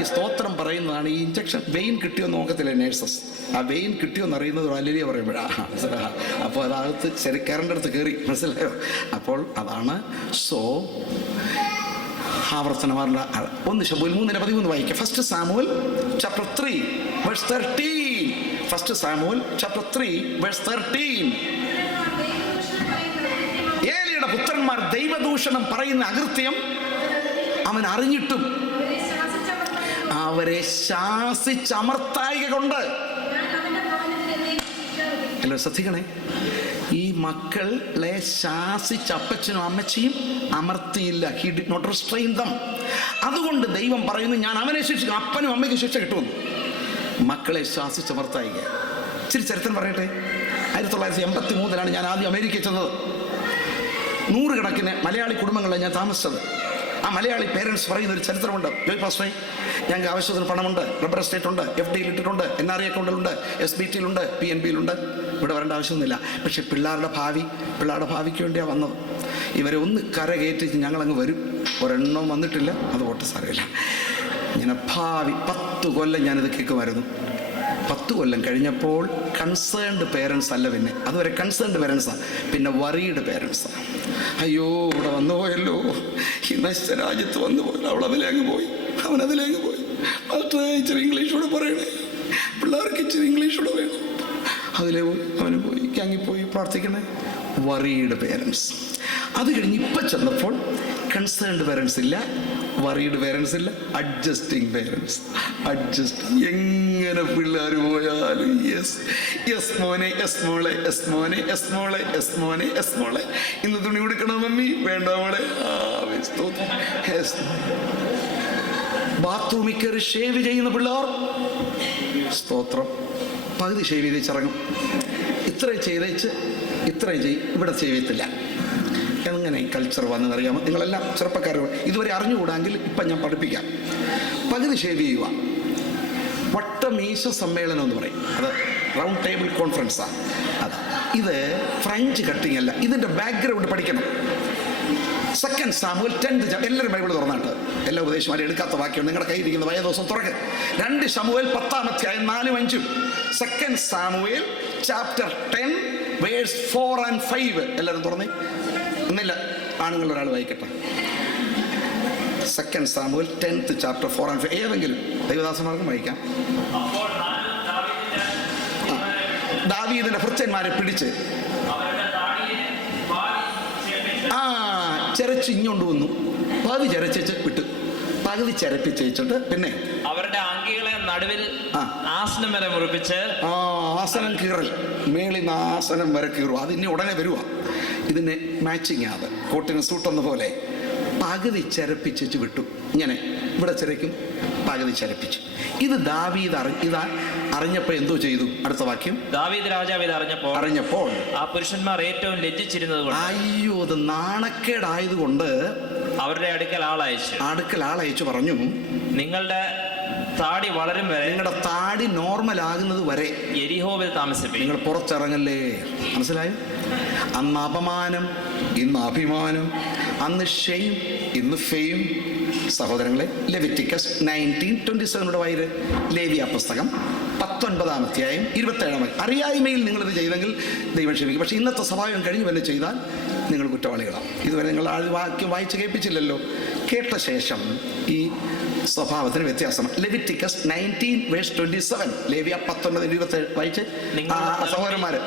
ഈ സ്തോത്രം പറയുന്നതാണ് ഈ ഇഞ്ചക്ഷൻ. വെയിൻ കിട്ടിയോന്ന് നോക്കത്തില്ലേ നേഴ്സസ്? ആ വെയിൻ കിട്ടിയോന്ന് അറിയുന്നത് ഒരു അല്ലെലിയ പറയുമ്പോഴാണ്. മനസ്സിലാ? അപ്പോൾ അതകത്ത് ശരി കയറിൻ്റെ അടുത്ത് കയറി, മനസ്സിലായോ? അപ്പോൾ അതാണ്. സോ ആവർത്തനമാരുടെ 1 ശമൂവേൽ 3:13 വായിക്കാം. 1 Samuel chapter 3 verse 13. 1 Samuel chapter 3 verse 13. ഏലിയുടെ പുത്രന്മാർ ദൈവദൂഷണം പറയുന്ന അകൃത്യം അവൻ അറിഞ്ഞിട്ടും അവരെ ശാസിച്ചമർത്തായിക കൊണ്ട്. അല്ല, ശ്രദ്ധിക്കണേ, ഈ മക്കളെ ശാസിച്ച അപ്പച്ചനും അമ്മച്ചിയും അമർത്തിയില്ല. He did not restrain them. അതുകൊണ്ട് ദൈവം പറയുന്നു, ഞാൻ അവനെ ശിക്ഷിക്കും, അപ്പനും അമ്മയ്ക്കും ശിക്ഷ കിട്ടുമെന്ന്. മക്കളെ ശാസിച്ചമർത്തായിക. ഇച്ചിരി ചരിത്രം പറയട്ടെ. 1983 ഞാൻ ആദ്യം അമേരിക്കയിൽ ചെന്നത്. 100 കണക്കിന് മലയാളി കുടുംബങ്ങളിലാണ് ഞാൻ താമസിച്ചത്. ആ മലയാളി പേരൻസ് പറയുന്ന ഒരു ചരിത്രമുണ്ട്. ജോയ് പാസ്റ്ററെ, ഞങ്ങൾക്ക് ആവശ്യത്തിന് പണമുണ്ട്, റബ്ബർ എസ്റ്റേറ്റ് ഉണ്ട്, FD ഇട്ടിട്ടുണ്ട്, NRI അക്കൗണ്ടിലുണ്ട്, SBTയിലുണ്ട്, PNBയിലുണ്ട്. ഇവിടെ വരേണ്ട ആവശ്യമൊന്നുമില്ല. പക്ഷെ പിള്ളേരുടെ ഭാവിക്ക് വേണ്ടിയാണ് വന്നത്. ഇവരെ ഒന്ന് കരകയറ്റി ഞങ്ങളങ്ങ് വരും. ഒരെണ്ണം വന്നിട്ടില്ല, അത് ഓട്ട് സാരമില്ല. ഇങ്ങനെ ഭാവി 10 കൊല്ലം ഞാനിത് കേൾക്കുമായിരുന്നു. 10 കൊല്ലം കഴിഞ്ഞപ്പോൾ കൺസേൺഡ് പേരൻസ് അല്ല, പിന്നെ അതുവരെ കൺസേൺഡ് പേരൻസാണ്, പിന്നെ വറീഡ് പേരൻസാണ്. അയ്യോ, ഇവിടെ വന്നു പോയല്ലോ, ഈ നശിച്ച രാജ്യത്ത് വന്നു പോയല്ലോ, അവൻ അതിലേക്ക് പോയി. ഇച്ചിരി ഇംഗ്ലീഷ് കൂടെ പറയണേ, പിള്ളേർക്ക് ഇച്ചിരി ഇംഗ്ലീഷൂടെ വേണം. അതിലെ അവന് പോയി ക്യാങ്ങിപ്പോയി പ്രാർത്ഥിക്കണേ. Worried parents. അത് കഴിഞ്ഞ് ഇപ്പം ചെന്നപ്പോൾ കൺസേൺഡ് പേരൻസ് ഇല്ല, വറീഡ് പേരൻസ് ഇല്ല, അഡ്ജസ്റ്റിംഗ് പേരൻസ്. എങ്ങനെ പിള്ളേർ പോയാലും യെസ് യെസ് മോനെ, യെസ് മോളെ, യെസ് മോനെ, യെസ് മോളെ, യെസ് മോനെ, യെസ് മോളെ. ഇന്ന് തുണി കൊടുക്കണം മമ്മി, വേണ്ട മോളെ. ബാത്റൂമിൽ കയറി ഷേവ് ചെയ്യുന്ന പിള്ളേർ, സ്തോത്രം, പകുതി ഷേവ് ചെയ്തിറങ്ങും. ഇത്രയും ചെയ്തേച്ച് ഇത്രയും ഇവിടെ ചെയ്യത്തില്ല. എങ്ങനെ ഈ കൾച്ചർ വന്നതെന്നറിയാമോ? നിങ്ങളെല്ലാം ചെറുപ്പക്കാർ ഇതുവരെ അറിഞ്ഞുകൂടാമെങ്കിൽ ഇപ്പം ഞാൻ പഠിപ്പിക്കാം. പകുതി ഷേവ് ചെയ്യുക, വട്ടമീശ സമ്മേളനം എന്ന് പറയും. അത് റൗണ്ട് ടേബിൾ കോൺഫറൻസാണ്. അത് ഇത് ഫ്രഞ്ച് കട്ടിങ് അല്ല, ഇതിൻ്റെ ബാക്ക്ഗ്രൗണ്ട് പഠിക്കണം. 2 സാമുവേൽ 10th എല്ലാവരും ബൈബിൾ തുറന്നിട്ട്, എല്ലാ ഉപദേശമാരും എടുക്കാത്ത വാക്യം നിങ്ങളുടെ കയ്യിരിക്കുന്ന ദിവസം തുറക്ക്. 2 ശമൂവേൽ 10-ാം അധ്യായം 4-5. 2 സാമുവേൽ ചാപ്റ്റർ 10 വേഴ്സ് 4 and 5. എല്ലാവരും തുറന്നേ. ഒന്നില്ല, ആണുങ്ങൾ ഒരാൾ വായിക്കട്ടെ. 2 സാമുവേൽ 10th chapter 4 and 5. ഏതെങ്കിലും ദൈവദാസന്മാർക്കും വായിക്കാം. ദാവീദിന്റെ ഭൃത്യന്മാരെ പിടിച്ച് ചെരച്ച് ഇങ്ങോണ്ട് വന്നു. പകുതി ചെരച്ച് വിട്ടു, പകുതി ചെരപ്പിച്ചിട്ട് പിന്നെ അവരുടെ അങ്കികളെ നടുവിൽ ആസനം വരെ മുറിപ്പിച്ച്, ആസനം കീറൽ, മേളിൽ ആസനം വരെ കീറുക. അതിന് ഉടനെ വരുക. ഇതിന് മാച്ചിങ് അത് കോട്ടിന് സൂട്ടെന്ന പോലെ പകുതി ചെരപ്പിച്ചു വിട്ടു. ഇങ്ങനെ ഇവിടെ ചെരയ്ക്കും, പകുതി ചെരപ്പിച്ചു. ഇത് ദാവീദ് അറിഞ്ഞപ്പോൾ എന്തോ ചെയ്തു? അടുത്ത വാക്യം. ദാവീദ് രാജാവ് ഇത് അറിഞ്ഞപ്പോൾ ആ പുരുഷന്മാർ ഏറ്റവും ലജ്ജിച്ചിരുന്നത് കൊണ്ട്, അയ്യോ, അത് നാണക്കേടായതുകൊണ്ട് അവരുടെ അടുക്കൽ ആളയച്ചു പറഞ്ഞു, നിങ്ങളുടെ താടി വളരും വരെ, നിങ്ങളുടെ താടി നോർമൽ ആകുന്നത് വരെ യെരിഹോവിൽ താമസിപ്പിക്കും. നിങ്ങൾ പുറത്തിറങ്ങല്ലേ. മനസ്സിലായോ? അന്ന് അപമാനം, ഇന്ന് അഭിമാനം. അന്ന് ഷെയിം, ഇന്ന് ഫെയിം. സഹോദരങ്ങളെ, ലെവിറ്റിക്കസ് 19:27 വായിര്. ലേവിയ പുസ്തകം 19-ാം അധ്യായം 27-ാം. അറിയായ്മയിൽ നിങ്ങളിത് ചെയ്തെങ്കിൽ ദൈവം ക്ഷമിക്കും. പക്ഷേ ഇന്നത്തെ സ്വഭാവം കഴിഞ്ഞ് വന്ന് ചെയ്താൽ നിങ്ങൾ കുറ്റവാളികളാണ്. ഇതുവരെ നിങ്ങൾ ആ വാക്യം വായിച്ച് കേൾപ്പിച്ചില്ലല്ലോ. കേട്ട ശേഷം ഈ സ്വഭാവത്തിന് വ്യത്യാസമാണ്. ലെവിറ്റിക്കസ് 19:27. ലേവിയ 19:27 വായിച്ച് സഹോദരന്മാര്.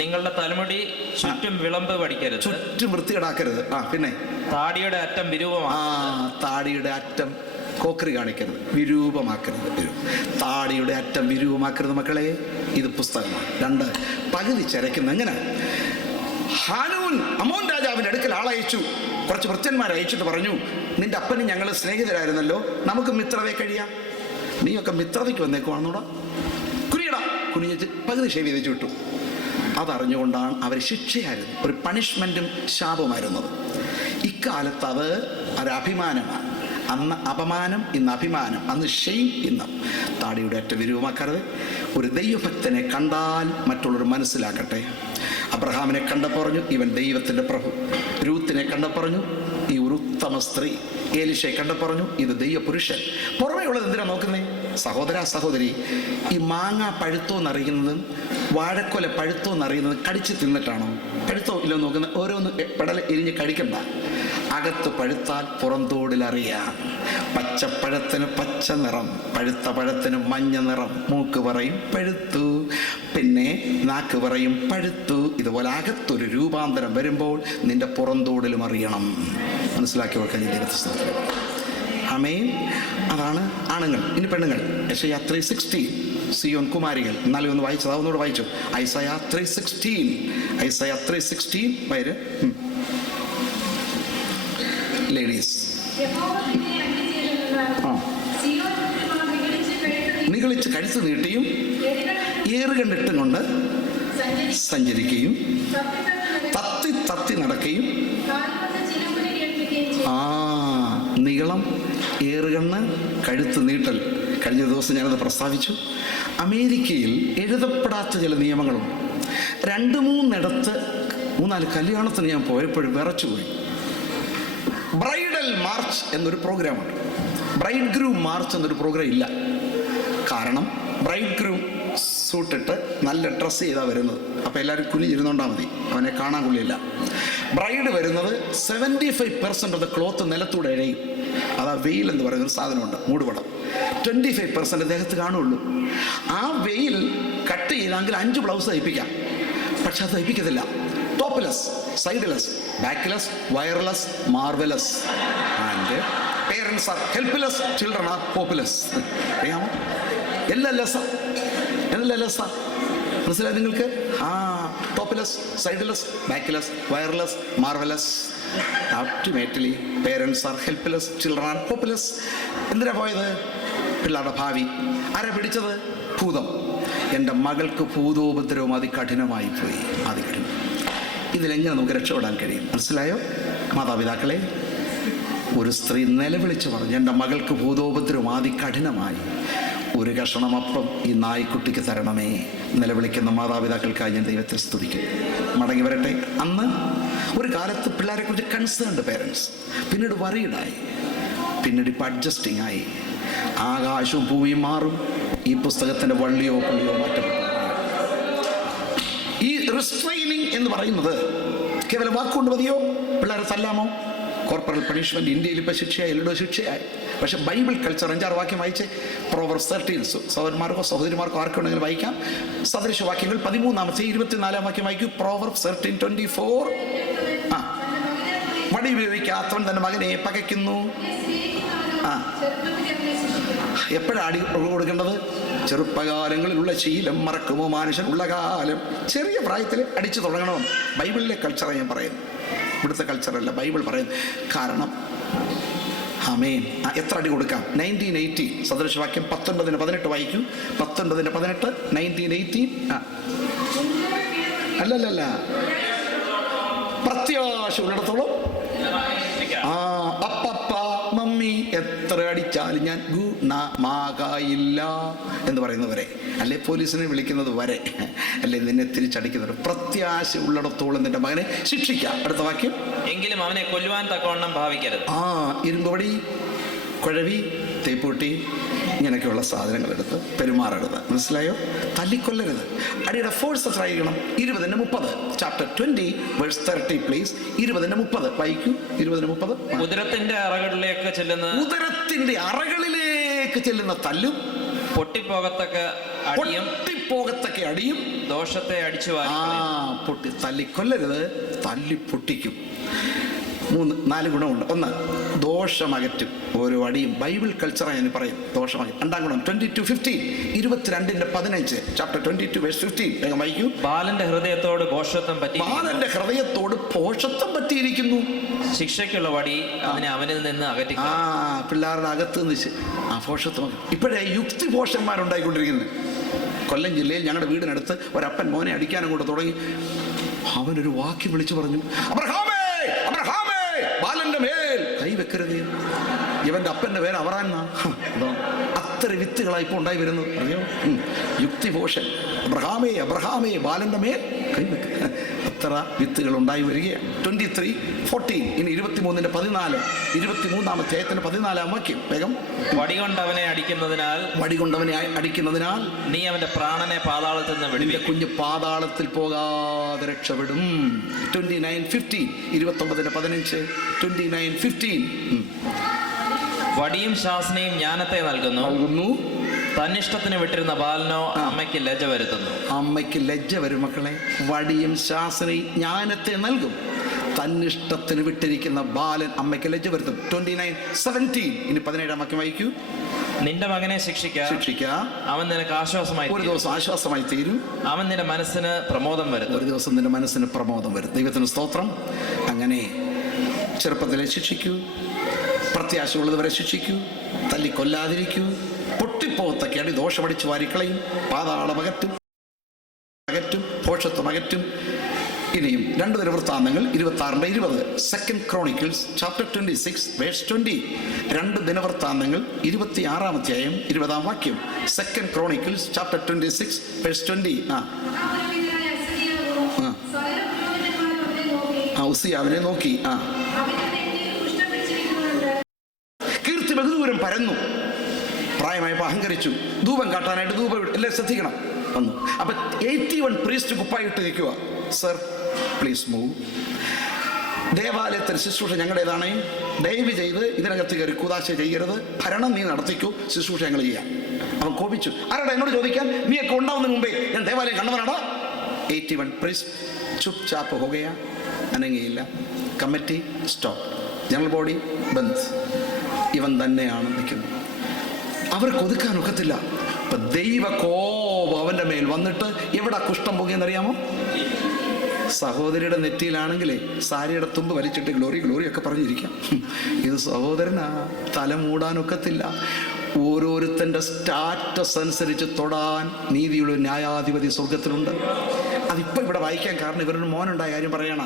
നിങ്ങളുടെ തലമുടി ചുറ്റും വിളമ്പ് പഠിക്കരുത്, ചുറ്റും വൃത്തികേടാക്കരുത്. പിന്നെ താടിയുടെ അറ്റം താടിയുടെ അറ്റം കോക്കറി കാണിക്കരുത്, വിരൂപമാക്കരുത്. താടിയുടെ അറ്റം വിരൂപമാക്കരുത് മക്കളെ. ഇത് പുസ്തകമാണ്. 2, പകുതി ചരയ്ക്കുന്ന. എങ്ങനെ? ഹാനൂൻ അമോൻ രാജാവിൻ്റെ അടുക്കൽ ആളയച്ചു. കുറച്ച് ഭൃത്യന്മാരെ അയച്ചിട്ട് പറഞ്ഞു, നിന്റെ അപ്പനും ഞങ്ങൾ സ്നേഹിതരായിരുന്നല്ലോ, നമുക്ക് മിത്രതയെ കഴിയാം. നീയൊക്കെ മിത്രതയ്ക്ക് വന്നേക്കുവാണെന്നോടാ. കുനിഞ്ഞിട്ട് പകുതി ഷേവ് ചെയ്ത് വിട്ടു. അതറിഞ്ഞുകൊണ്ടാണ് അവർ ശിക്ഷയായിരുന്നു, ഒരു പണിഷ്മെൻറ്റും ശാപമായിരുന്നത്. ഇക്കാലത്ത് അത് ഒരഭിമാനമാണ്. അന്ന് അപമാനം, ഇന്ന് അഭിമാനം. അന്ന് ഷെയിം, ഇന്ന് താടിയുടെ അറ്റ വിരൂപമാക്കരുത്. ഒരു ദൈവഭക്തനെ കണ്ടാൽ മറ്റുള്ളവർ മനസ്സിലാക്കട്ടെ. അബ്രഹാമിനെ കണ്ട പറഞ്ഞു, ഇവൻ ദൈവത്തിൻ്റെ പ്രഭു. രൂത്തിനെ കണ്ട പറഞ്ഞു, ഈ ഒരു ഉത്തമ സ്ത്രീ. ഏലിശയെ കണ്ട പറഞ്ഞു, ഇത് ദൈവപുരുഷൻ. പുറമേ ഉള്ളത് എന്തിനാ നോക്കുന്നേ? സഹോദര സഹോദരി, ഈ മാങ്ങ പഴുത്തോ എന്നറിയുന്നതും വാഴക്കൊല പഴുത്തോ എന്നറിയുന്നത് കടിച്ച് തിന്നിട്ടാണോ? പഴുത്തോ ഇല്ലോ നോക്കുന്നത്? ഓരോന്ന് പെടൽ എരിഞ്ഞ് കഴിക്കണ്ട. അകത്ത് പഴുത്താൽ പുറന്തോടിലറിയാം. പച്ചപ്പഴത്തിന് പച്ച നിറം, പഴുത്ത പഴത്തിന് മഞ്ഞ നിറം. മൂക്ക് പറയും പഴുത്തു, പിന്നെ നാക്ക് പറയും പഴുത്തു. ഇതുപോലെ അകത്തൊരു രൂപാന്തരം വരുമ്പോൾ നിന്റെ പുറന്തോടിലും അറിയണം. മനസ്സിലാക്കി വെക്കാൻ ആമേൻ. അതാണ് ആണുങ്ങൾ. ഇനി പെണ്ണുങ്ങൾ. യെശയ്യാ 3:16. സിയോൻ കുമാരികൾ. എന്നാലും ഒന്ന് വായിച്ചത്, ഒന്നുകൂടെ വായിച്ചു. ഐസയ്യാ 3:16. ഐസയ്യാ 3:16 വരെ. ലേഡീസ്. നിഗളിച്ച് കഴുത്ത് നീട്ടിയും ഏറുകണ്ടിട്ടും കൊണ്ട് സഞ്ചരിക്കുകയും തത്തി തത്തി നടക്കുകയും. നീളം, ഏറുകണ്ണ്, കഴുത്ത് നീട്ടൽ. കഴിഞ്ഞ ദിവസം ഞാനത് പ്രസ്താവിച്ചു. അമേരിക്കയിൽ എഴുതപ്പെടാത്ത ചില നിയമങ്ങളുണ്ട്. 2-3 കല്യാണത്തിന് ഞാൻ പോയപ്പോഴും വിറച്ചുപോയി. ബ്രൈഡൽ മാർച്ച് എന്നൊരു പ്രോഗ്രാമുണ്ട്. ബ്രൈഡ് ഗ്രൂം മാർച്ച് എന്നൊരു പ്രോഗ്രാം ഇല്ല. കാരണം ബ്രൈഡ് ഗ്രൂം സൂട്ടിട്ട് നല്ല ഡ്രസ്സ് ചെയ്താൽ വരുന്നത്. അപ്പോൾ എല്ലാവരും കുനിഞ്ഞിരുന്നോണ്ടാൽ മതി, അവനെ കാണാൻ കൊള്ളില്ല. ബ്രൈഡ് വരുന്നത് 75% ഓഫ് ദ ക്ലോത്ത് നിലത്തൂടെ എഴയും. അതാ വെയിൽ എന്ന് പറയുന്നൊരു സാധനമുണ്ട്, മൂടുപടം. 25% ദേഹത്ത് കാണുള്ളൂ. ആ വെയിൽ കട്ട് ചെയ്തെങ്കിൽ 5 ബ്ലൗസ് തയ്പ്പിക്കാം. പക്ഷെ അത് തയ്പ്പിക്കത്തില്ല. Topless, sideless, backless, wireless, marvellous. And parents are helpless, children are hopeless. അറിയാമോ? എല്ലാം ലെസ്സാ, എല്ലാം ലെസ്സാ. മനസ്സിലായി നിങ്ങൾക്ക്? Topless, sideless, backless, wireless, marvellous. Ultimately parents are helpless, children are hopeless. എന്തിനാ പോയത്? പിള്ളേരുടെ ഭാവി. ആരാ പിടിച്ചത്? ഭൂതം. എൻ്റെ മകൾക്ക് ഭൂതോപദ്രവം അതികഠിനമായി പോയി, അതികഠിനം. ഇതിലെങ്ങനെ നമുക്ക് രക്ഷപ്പെടാൻ കഴിയും? മനസ്സിലായോ മാതാപിതാക്കളെ? ഒരു സ്ത്രീ നിലവിളിച്ച് പറഞ്ഞു, എൻ്റെ മകൾക്ക് ഭൂതോപദ്രവം അതികഠിനമായി, ഒരു കഷണം അപ്പം ഈ നായ്ക്കുട്ടിക്ക് തരണമേ. നിലവിളിക്കുന്ന മാതാപിതാക്കൾക്കായി ഞാൻ ദൈവത്തെ സ്തുതിക്കും. മടങ്ങി വരട്ടെ. അന്ന് ഒരു കാലത്ത് പിള്ളേരെ കുറിച്ച് കൺസേൺഡ് പേരൻസ്, പിന്നീട് വറീഡായി, പിന്നീട് ഇപ്പം അഡ്ജസ്റ്റിംഗ് ആയി. ആകാശവും ഭൂമിയും മാറും, ഈ പുസ്തകത്തിൻ്റെ വള്ളിയോ പുള്ളിയോ മാറ്റപ്പെട്ടു. ഈ റിസ്ട്രെയിനിങ് എന്ന് പറയുന്നത് കേവലം വാക്കുകൊണ്ട് മതിയോ? പിള്ളേരെ തല്ലാമോ? കോർപ്പറൽ പണിഷ്മെന്റ് ഇന്ത്യയിൽ ഇപ്പം ശിക്ഷയായി, എല്ലോ ശിക്ഷയായി. പക്ഷെ ബൈബിൾ കൾച്ചർ 5-6 വാക്യം വായിച്ച്. പ്രോവർബ്സ് 13 സഹോദരന്മാർക്കോ സഹോദരിമാർക്കോ ആർക്കുണ്ടെങ്കിലും വായിക്കാം. സദൃശവാക്യങ്ങൾ 13-ാമത്തെ 24-ാം വാക്യം വായിക്കൂ. പ്രോവർബ്സ് 13:24. വടി ഉപയോഗിക്കാത്തവൻ തന്റെ മകനെ പകയ്ക്കുന്നു. എപ്പോഴാണ് അടി കൊടുക്കേണ്ടത്? ചെറുപ്പകാലങ്ങളിലുള്ള ശീലം മറക്കുമോ മനുഷ്യൻ ഉള്ള കാലം. ചെറിയ പ്രായത്തിൽ അടിച്ചു തുടങ്ങണം. ബൈബിളിലെ കൾച്ചറാണ് ഞാൻ പറയുന്നത്, ഇവിടുത്തെ കൾച്ചറല്ല, ബൈബിൾ പറയുന്നത്. കാരണം ആമേൻ. എത്ര അടി കൊടുക്കാം? 1918 സദൃശവാക്യം 19:18 വായിക്കൂ. 19:18 1918. അല്ലല്ല, പ്രത്യാശ ഉള്ളിടത്തോളം അപ്പപ്പ മമ്മി എത്ര അടിച്ചാലും ഞാൻ ഗുണമാകായില്ല എന്ന് പറയുന്നവരെ, അല്ലെ പോലീസിനെ വിളിക്കുന്നത് വരെ, അല്ലെ നിന്നെ തിരിച്ചടിക്കുന്നവർ. പ്രത്യാശ ഉള്ളിടത്തോളം നിന്റെ മകനെ ശിക്ഷിക്കാം. അടുത്ത വാക്യം, എങ്കിലും അവനെ കൊല്ലുവാൻ തക്കവണ്ണം ഭാവിക്കരുത്. ഇരുമ്പടി, കുഴവി, തേപ്പൂട്ടി ഇങ്ങനെയൊക്കെയുള്ള സാധനങ്ങൾ എടുത്ത് പെരുമാറരുത്. മനസ്സിലായോ? തല്ലിക്കൊല്ലരുത്. അടിയുടെ ഫോഴ്സ് എത്ര ആയിരിക്കണം? 20:30 ചാപ്റ്റർ 20 വേഴ്സ് 30 പ്ലീസ്. 20:30 വായിക്കൂ. 20:30. ഉദരത്തിന്റെ അറകളിലേക്ക് ചെല്ലുന്ന തല്ലും പൊട്ടിപ്പോകത്തക്ക അടിയും ദോഷത്തെ അടിച്ചു തല്ലിക്കൊല്ലരുത്, തല്ലി പൊട്ടിക്കും. 4 ഗുണമുണ്ട്. 1, ദോഷമകറ്റും. ഓരോ അടിയും ബൈബിൾ കൾച്ചറായി ഞാൻ പറയും, ദോഷമകറ്റും. 2-ാം ഗുണം 22:15 22:15 ചാപ്റ്റർ 22 വേഴ്സ് 15 വേഗം വായിക്കൂ. ബാലന്റെ ഹൃദയത്തോട് ഭോഷത്വം പറ്റിയിരിക്കുന്നു. ശിക്ഷയ്ക്കുള്ള വടി അവനിൽ നിന്ന് അകറ്റി. പിള്ളേരുടെ അകത്ത് നിന്ന് ഭോഷത്വം. ഇപ്പോഴേ യുക്തിഭോഷന്മാരുണ്ടായിക്കൊണ്ടിരിക്കുന്നത്. കൊല്ലം ജില്ലയിൽ ഞങ്ങളുടെ വീടിനടുത്ത് ഒരപ്പൻ മോനെ അടിക്കാനും കൂടെ തുടങ്ങി. അവനൊരു വാക്യം വിളിച്ചു പറഞ്ഞു, അബ്രഹാമേ ബാലന്റെ മേൽ കൈവെക്കരുത്. ഇവന്റെ അപ്പന്റെ പേര് അവറാന്നാ. അത്ര വിത്തുകളായി ഇപ്പോൾ ഉണ്ടായി വരുന്നത് അറിയോ? യുക്തിഭോഷൻ. അബ്രഹാമേ ബാലന്റെ മേൽ കൈവെക്ക. അത്ര വിത്തുകൾ ഉണ്ടായി വരികയാണ്. 23:14 ഇനി 23:14 23-ാം അധ്യായത്തിന്റെ 14-ാം വാക്യം വേഗം. വടികൊണ്ടവനെ അടിക്കുന്നതിനാൽ നീ അവന്റെ പ്രാണനെ പാതാളത്തിൽ നിന്ന് വിടുവിക്കും. കുഞ്ഞ് പാതാളത്തിൽ പോകാതെ രക്ഷപ്പെടും. 29:15 29:15 29:15. വടിയും ശാസനയും ജ്ഞാനത്തെ നൽകുന്നു. തന്നിഷ്ടത്തിന് വിട്ടിരുന്ന ബാലനോ അമ്മയ്ക്ക് ലജ്ജ വരുത്തുന്നു. അമ്മയ്ക്ക് ലജ്ജ വരും മക്കളെ. വടിയും ശാസനയും ജ്ഞാനത്തെ നൽകും. തന്നിഷ്ടത്തിന് വിട്ടിരിക്കുന്ന ബാലൻ അമ്മയ്ക്ക് ലജ്ജ വരുത്തും. 29:17 ഇനി 17-ാം വാക്യം വായിക്കൂ. നിന്റെ മകനെ ശിക്ഷിക്കുക, അവൻ നിനക്ക് ആശ്വാസമായി. ഒരു ദിവസം ആശ്വാസമായി തീരും. അവൻ നിന്റെ മനസ്സിന് പ്രമോദം വരുത്തും. ഒരു ദിവസം നിന്റെ മനസ്സിന് പ്രമോദം വരും. ദൈവത്തിന് സ്തോത്രം. അങ്ങനെ ചെറുപ്പത്തിലെ ശിക്ഷിക്കൂ, പ്രത്യാശയുള്ളതുവരെ ശിക്ഷിക്കൂ, തല്ലിക്കൊല്ലാതിരിക്കൂ. പൊട്ടിപ്പോകത്തക്ക അടി ദോഷമടിച്ച് വാരിക്കളയും. പാതാളമകറ്റും, ഭോഷത്വം അകറ്റും. ഇനിയും 2 ദിനവൃത്താന്തങ്ങൾ 26:20 സെക്കൻഡ് ക്രോണിക്കിൾസ് ചാപ്റ്റർ 26 വേഴ്സ് 20. 2 ദിനവൃത്താന്തങ്ങൾ 26-ാം അധ്യായം 20-ാം വാക്യം. Second Chronicles chapter 26 verse 20. ഉസിയാവിനെ നോക്കി. കീർത്തി ബഹുദൂരം പരന്നു. പ്രായമായപ്പോൾ അഹങ്കരിച്ചു. ധൂപം കാട്ടാനായിട്ട് ധൂപം എല്ലാം ശ്രദ്ധിക്കണം വന്നു. അപ്പൊ 81 പ്രീസ്റ്റ് കുപ്പായിട്ട് നിൽക്കുക. Sir please move. ദേവാലയത്തിൽ ശുശ്രൂഷ ഞങ്ങളുടേതാണ്, ദയവ് ചെയ്ത് ഇതിനകത്ത് കയറി കൂതാശ ചെയ്യരുത്, ഭരണം നീ നടത്തിക്കൂ, ശുശ്രൂഷ ഞങ്ങൾ ചെയ്യാം. അവൻ കോപിച്ചു. ആരാടാ എന്നോട് ചോദിക്കാൻ? നീയൊക്കെ ഉണ്ടാവുന്നതിന് മുമ്പേ ഞാൻ ദേവാലയം കണ്ടവനാടാ. 81 പ്രീസ്റ്റ് ചുപ് ചാപ്പ് ഹോകയാ, അനങ്ങിയില്ല. Committee stop, general body bandh. ഇവൻ തന്നെയാണ് നിൽക്കുന്നത്. അവർക്ക് ഒതുക്കാൻ ഒക്കത്തില്ല. ഇപ്പൊ ദൈവ കോപം അവന്റെ മേൽ വന്നിട്ട് എവിടെ കുഷ്ഠം പൊങ്ങിയെന്നറിയാമോ? സഹോദരിയുടെ നെറ്റിയിലാണെങ്കിലേ സാരിയുടെ തുമ്പ് വലിച്ചിട്ട് ഗ്ലോറി ഗ്ലോറി ഒക്കെ പറഞ്ഞിരിക്കാം. ഇത് സഹോദരനാ, തല മൂടാനൊക്കത്തില്ല. ഓരോരുത്തൻ്റെ സ്റ്റാറ്റസ് അനുസരിച്ച് തൊടാൻ നീതിയുള്ള ന്യായാധിപതി സ്വർഗത്തിലുണ്ട്. അതിപ്പോൾ ഇവിടെ വായിക്കാൻ കാരണം ഇവരുടെ മോനുണ്ടായ കാര്യം പറയണ.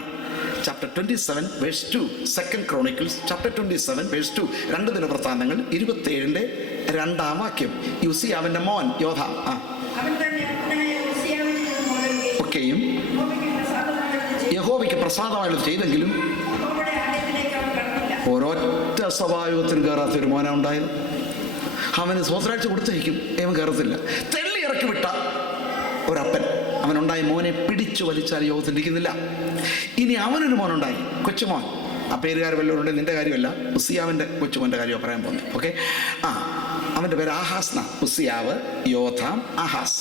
Chapter 27 verse 2, 2 Chronicles chapter 27 verse 2, 2 ദിനവൃത്താന്തങ്ങൾ 27 2 വാക്യം. യുസിയാവിന്റെ മോൻ യോധാം ഒക്കെയും യഹോവയ്ക്ക് പ്രസാദമായത് ചെയ്തെങ്കിലും ഒരൊറ്റ സഭായോഗത്തിന് കയറാത്ത ഒരു മോനാ ഉണ്ടായത്. അവന് സ്വത്രാഴ്ച കൊടുത്തയക്കും, ഇവൻ കയറത്തില്ല. തെള്ളി ഇറക്കി വിട്ട ഒരപ്പൻ അവനുണ്ടായ മോനെ പിടിച്ചു വലിച്ചാൽ യോഗത്തിൽ ഇരിക്കുന്നില്ല. ഇനി അവനൊരു മോനുണ്ടായി, കൊച്ചുമോൻ. ആ പേരുകാർ വല്ലവരും ഉണ്ടെങ്കിൽ നിന്റെ കാര്യമല്ല, ഉസിയാവിൻ്റെ കൊച്ചുമോൻ്റെ കാര്യമാണ് പറയാൻ പോകുന്നത്. ഓക്കെ, അവൻ്റെ പേര് ആഹാസ്. ഉസിയാവ്, യോഥാം, ആഹാസ്.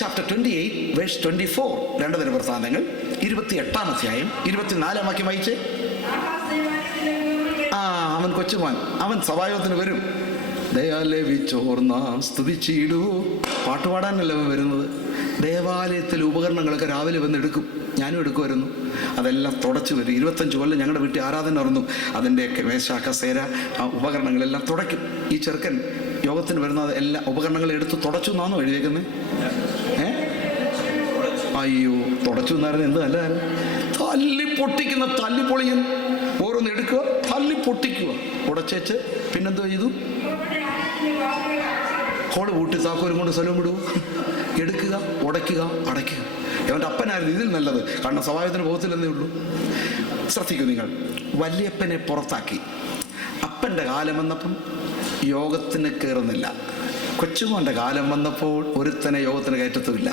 ചാപ്റ്റർ 28 വേഴ്സ് 24, 2 ദിനവൃത്താന്തങ്ങൾ 28 അധ്യായം 24 വാക്യം വായിച്ചേ. അവൻ കൊച്ചുമോൻ, അവൻ സഭായോഗത്തിന് വരും. ദയാലപിച്ചോർന്നാം സ്തുതിച്ചിടൂ. പാട്ടുപാടാനല്ല അവൻ വരുന്നത്. ദേവാലയത്തിൽ ഉപകരണങ്ങളൊക്കെ രാവിലെ വന്ന് എടുക്കും, ഞാനും എടുക്കുമായിരുന്നു. അതെല്ലാം തുടച്ചു വരും. 25 കൊല്ലം ഞങ്ങളുടെ വീട്ടിൽ ആരാധന നടന്നു. അതിൻ്റെയൊക്കെ മേശ, കസേര, ആ ഉപകരണങ്ങളെല്ലാം തുടയ്ക്കും. ഈ ചെറുക്കൻ യോഗത്തിന് വരുന്നത് എല്ലാ ഉപകരണങ്ങളും എടുത്ത് തുടച്ചു എന്നാണോ എഴുതിയേക്കുന്നത്? അയ്യോ, തുടച്ചു എന്നായിരുന്നു. എന്ത് നല്ലതായിരുന്നു. തല്ലി പൊട്ടിക്കുന്ന തല്ലിപ്പൊളിയൻ. ഓരോന്ന് എടുക്കുക, തല്ലി പൊട്ടിക്കുക, ഉടച്ചേച്ച് പിന്നെന്തോ ചെയ്തു? ഹോള് പൂട്ടി താക്കോലും കൊണ്ട് സ്ഥലവും വിടുക, എടുക്കുക, ഉടയ്ക്കുക, അടയ്ക്കുക. അവൻ്റെ അപ്പനായിരുന്നു ഇതിൽ നല്ലത്. കാരണം സഭായത്തിന് പോകത്തില്ലെന്നേ ഉള്ളൂ. ശ്രദ്ധിക്കൂ നിങ്ങൾ. വല്യപ്പനെ പുറത്താക്കി. അപ്പൻ്റെ കാലം വന്നപ്പം യോഗത്തിന് കയറുന്നില്ല. കൊച്ചുമോൻ്റെ കാലം വന്നപ്പോൾ ഒരുത്തനെ യോഗത്തിന് കയറ്റത്തുമില്ല.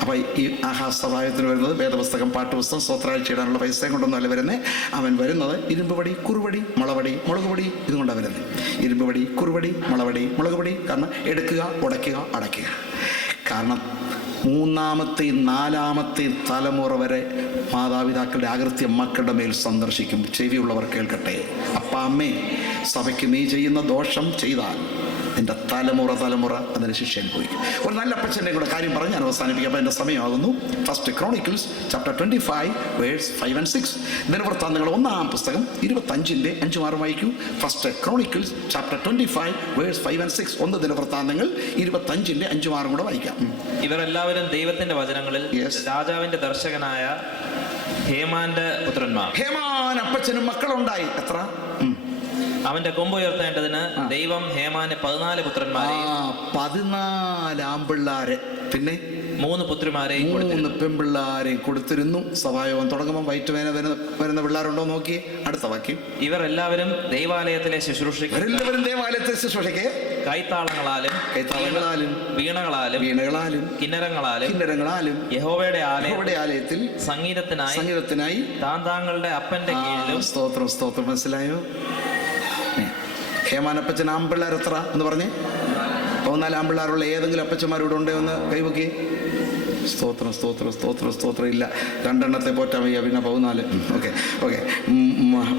അപ്പം ഈ ആഹാസ് സഭായത്തിന് വരുന്നത് വേദപുസ്തകം, പാട്ടുപുസ്തകം, സ്വത്രാഴ്ച ഇടാനുള്ള പൈസയും കൊണ്ടൊന്നുമല്ല വരുന്നത്. അവൻ വരുന്നത് ഇരുമ്പ് വടി, കുറുവടി, മുളവടി, മുളക് പൊടി ഇതുകൊണ്ടാണ് വരുന്നത്. ഇരുമ്പ് വടി, കുറുവടി, മുളവടി, മുളക് പൊടി. കാരണം എടുക്കുക, ഉടയ്ക്കുക, അടയ്ക്കുക. കാരണം 3ാമത്തെയും 4ാമത്തെയും തലമുറ വരെ മാതാപിതാക്കളുടെ അകൃത്യം മക്കളുടെ മേൽ സന്ദർശിക്കും. ചെവിയുള്ളവർ കേൾക്കട്ടെ. അപ്പാ അമ്മേ, സഭയ്ക്ക് നീ ചെയ്യുന്ന ദോഷം ചെയ്താൽ നിന്റെ തലമുറ അതിന് ശിക്ഷ അനുഭവിക്കും. ഒരു നല്ല അപ്പച്ചൻ്റെ കൂടെ കാര്യം പറഞ്ഞ് ഞാൻ അവസാനിപ്പിക്കാം. അപ്പം എൻ്റെ സമയമാകുന്നു. 1 Chronicles ചാപ്റ്റർ 25 വേഴ്സ് 5 and 6. ദിനവൃത്താന്തങ്ങൾ 1-ാം പുസ്തകം 25 5 6 വായിക്കൂ. 1 Chronicles ചാപ്റ്റർ 25 വേഴ്സ് 5 and 6. 1 ദിനവൃത്താന്തങ്ങൾ 25 5 6 കൂടെ വായിക്കാം. ഇവരെല്ലാവരും ദൈവത്തിന്റെ വചനങ്ങളിൽ രാജാവിന്റെ ദർശകനായ ഹേമാന്റെ പുത്രന്മാർ. ഹേമാൻ അപ്പച്ചനും മക്കളുണ്ടായി. എത്ര? അവന്റെ കൊമ്പ് ഉയർത്തേണ്ടതിന് ദൈവം ഹേമാന് 14 പുത്രന്മാരെയും 14 ആമ്പിള്ളാരെ പിന്നെ 3 പുത്രിമാരെയും 3 പെൺപിള്ളാരെയും കൊടുത്തിരുന്നു. സഭായോഗം തുടങ്ങുമ്പോൾ വയറ്റുവേന വരുന്ന പിള്ളേരുണ്ടോ നോക്കിയേ. അടുത്ത വാക്യം. ഇവർ എല്ലാവരും ദൈവാലയത്തിലെ ശുശ്രൂഷയ്ക്ക് കൈത്താളങ്ങളാലും വീണകളാലും കിന്നരങ്ങളാലും യഹോവയുടെ ആലയത്തിൽ സംഗീതത്തിനായി താങ്കളുടെ അപ്പന്റെ കീഴിലും. സ്തോത്രം. മനസ്സിലായോ? ഹേമാനപ്പച്ചൻ ആമ്പിള്ളേർ എത്ര എന്ന് പറഞ്ഞേ? 14 ആമ്പിള്ളേരുള്ള ഏതെങ്കിലും അപ്പച്ചന്മാരോട് ഉണ്ടോ എന്ന് കൈവക്കി. സ്തോത്രം. ഇല്ല, 2 എണ്ണത്തെ പോറ്റാൻ വയ്യ, പിന്നെ 14. ഓക്കെ.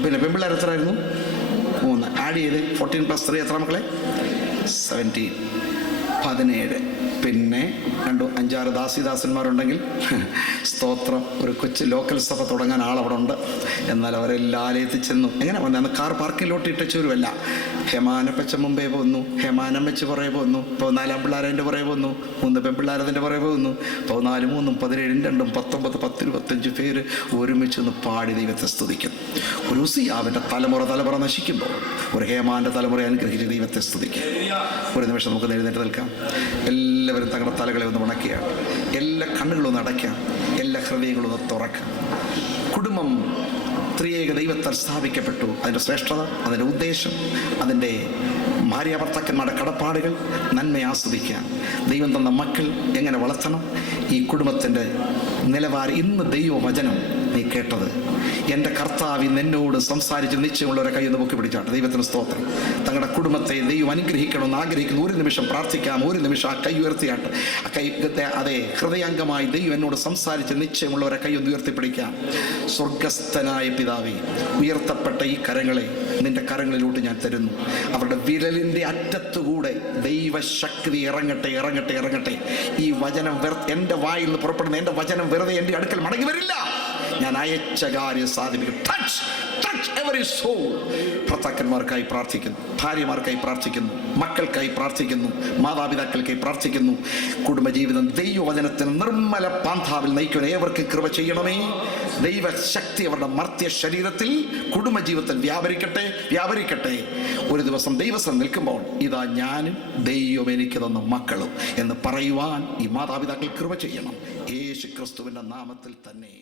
പിന്നെ പെൺപിള്ളേർ എത്ര ആയിരുന്നു? 3. ആഡ് ചെയ്ത് 14 + 3 എത്ര മക്കളെ? 17. 17. പിന്നെ 2 5 6 ദാസിദാസന്മാരുണ്ടെങ്കിൽ സ്തോത്രം. ഒരു കൊച്ചു ലോക്കൽ സഭ തുടങ്ങാൻ ആളവിടെ ഉണ്ട്. എന്നാൽ അവരെല്ലാം ആലയത്തിൽ ചെന്നു. എങ്ങനെ വന്നു? അന്ന് കാർ പാർക്കിലോട്ട് ഇട്ടച്ചു വരുമല്ല. ഹേമാനപ്പച്ച മുമ്പേ പോന്നു, ഹേമാനമ്മച്ച് പുറകെ പോന്നു, 14 പിള്ളേരതിൻ്റെ പുറകെ പോന്നു, 3 പെൺപിള്ളേരതിൻ്റെ പുറകെ പോന്നു. 14 3 17 2 19 10 25 പേര് ഒരുമിച്ച് നിന്ന് പാടി ദൈവത്തെ സ്തുതിക്കും. ഒരു ഉസിയാവിൻ്റെ തലമുറ നശിക്കുമ്പോൾ ഒരു ഹേമാൻ്റെ തലമുറ അനുഗ്രഹിച്ച് ദൈവത്തെ സ്തുതിക്കും. ഒരു നിമിഷം നമുക്ക് എഴുന്നേറ്റ് നിൽക്കാം. എല്ലാവരും തങ്ങളുടെ തലകളെ ഒന്ന് ഉണക്കുകയാണ്. എല്ലാ കണ്ണുകളും ഒന്ന് അടയ്ക്കാം. എല്ലാ ഹൃദയങ്ങളും ഒന്ന് തുറക്കാം. കുടുംബം ത്രിയേക ദൈവത്താൽ സ്ഥാപിക്കപ്പെട്ടു. അതിൻ്റെ ശ്രേഷ്ഠത, അതിൻ്റെ ഉദ്ദേശം, അതിൻ്റെ ഭാര്യാഭർത്താക്കന്മാരുടെ കടപ്പാടുകൾ, നന്മ ആസ്വദിക്കാൻ ദൈവം തന്ന മക്കൾ എങ്ങനെ വളർത്തണം, ഈ കുടുംബത്തിൻ്റെ നിലവാരം. ഇന്ന് ദൈവവചനം നീ കേട്ടത്. എൻ്റെ കർത്താവ് എന്നോട് സംസാരിച്ച് നിശ്ചയമുള്ളവരെ കൈ ഒന്ന് പൊക്കി പിടിച്ചാട്ടെ. ദൈവത്തിന് സ്തോത്രം. തങ്ങളുടെ കുടുംബത്തെ ദൈവം അനുഗ്രഹിക്കണമെന്ന് ആഗ്രഹിക്കുന്ന ഒരു നിമിഷം പ്രാർത്ഥിക്കാം. ഒരു നിമിഷം ആ കൈ ഉയർത്തിയാട്ട്. ആ കൈ അതെ, ഹൃദയംഗമായി ദൈവം എന്നോട് സംസാരിച്ച് നിശ്ചയമുള്ളവരെ കൈ ഒന്ന് ഉയർത്തിപ്പിടിക്കാം. സ്വർഗസ്ഥനായ പിതാവേ, ഉയർത്തപ്പെട്ട ഈ കരങ്ങളെ നിന്റെ കരങ്ങളിലോട്ട് ഞാൻ തരുന്നു. അവരുടെ വിരലിൻ്റെ അറ്റത്തുകൂടെ ദൈവശക്തി ഇറങ്ങട്ടെ, ഇറങ്ങട്ടെ, ഇറങ്ങട്ടെ. ഈ വചനം എൻ്റെ വായിൽ നിന്ന് പുറപ്പെടുന്ന എൻ്റെ വചനം വെറുതെ എൻ്റെ അടുക്കൽ മടങ്ങി വരില്ല. ഞാൻ അയച്ച കാര്യം സാധിപ്പിക്കും. Touch every soul. ഭർത്താക്കന്മാർക്കായി പ്രാർത്ഥിക്കുന്നു, ഭാര്യമാർക്കായി പ്രാർത്ഥിക്കുന്നു, മക്കൾക്കായി പ്രാർത്ഥിക്കുന്നു, മാതാപിതാക്കൾക്കായി പ്രാർത്ഥിക്കുന്നു. കുടുംബജീവിതം ദൈവവചനത്തിന് നിർമ്മല പാന്താവിൽ നയിക്കുവാൻ ഏവർക്കും കൃപ ചെയ്യണമേ. ദൈവശക്തി അവരുടെ മർത്യ ശരീരത്തിൽ കുടുംബജീവിതത്തിൽ വ്യാപരിക്കട്ടെ. ഒരു ദിവസം ദൈവസം നിൽക്കുമ്പോൾ ഇതാ ഞാനും ദൈവം എനിക്ക് തന്ന മക്കളും എന്ന് പറയുവാൻ ഈ മാതാപിതാക്കൾ കൃപ ചെയ്യണം. യേശു ക്രിസ്തുവിൻ്റെ നാമത്തിൽ തന്നെ.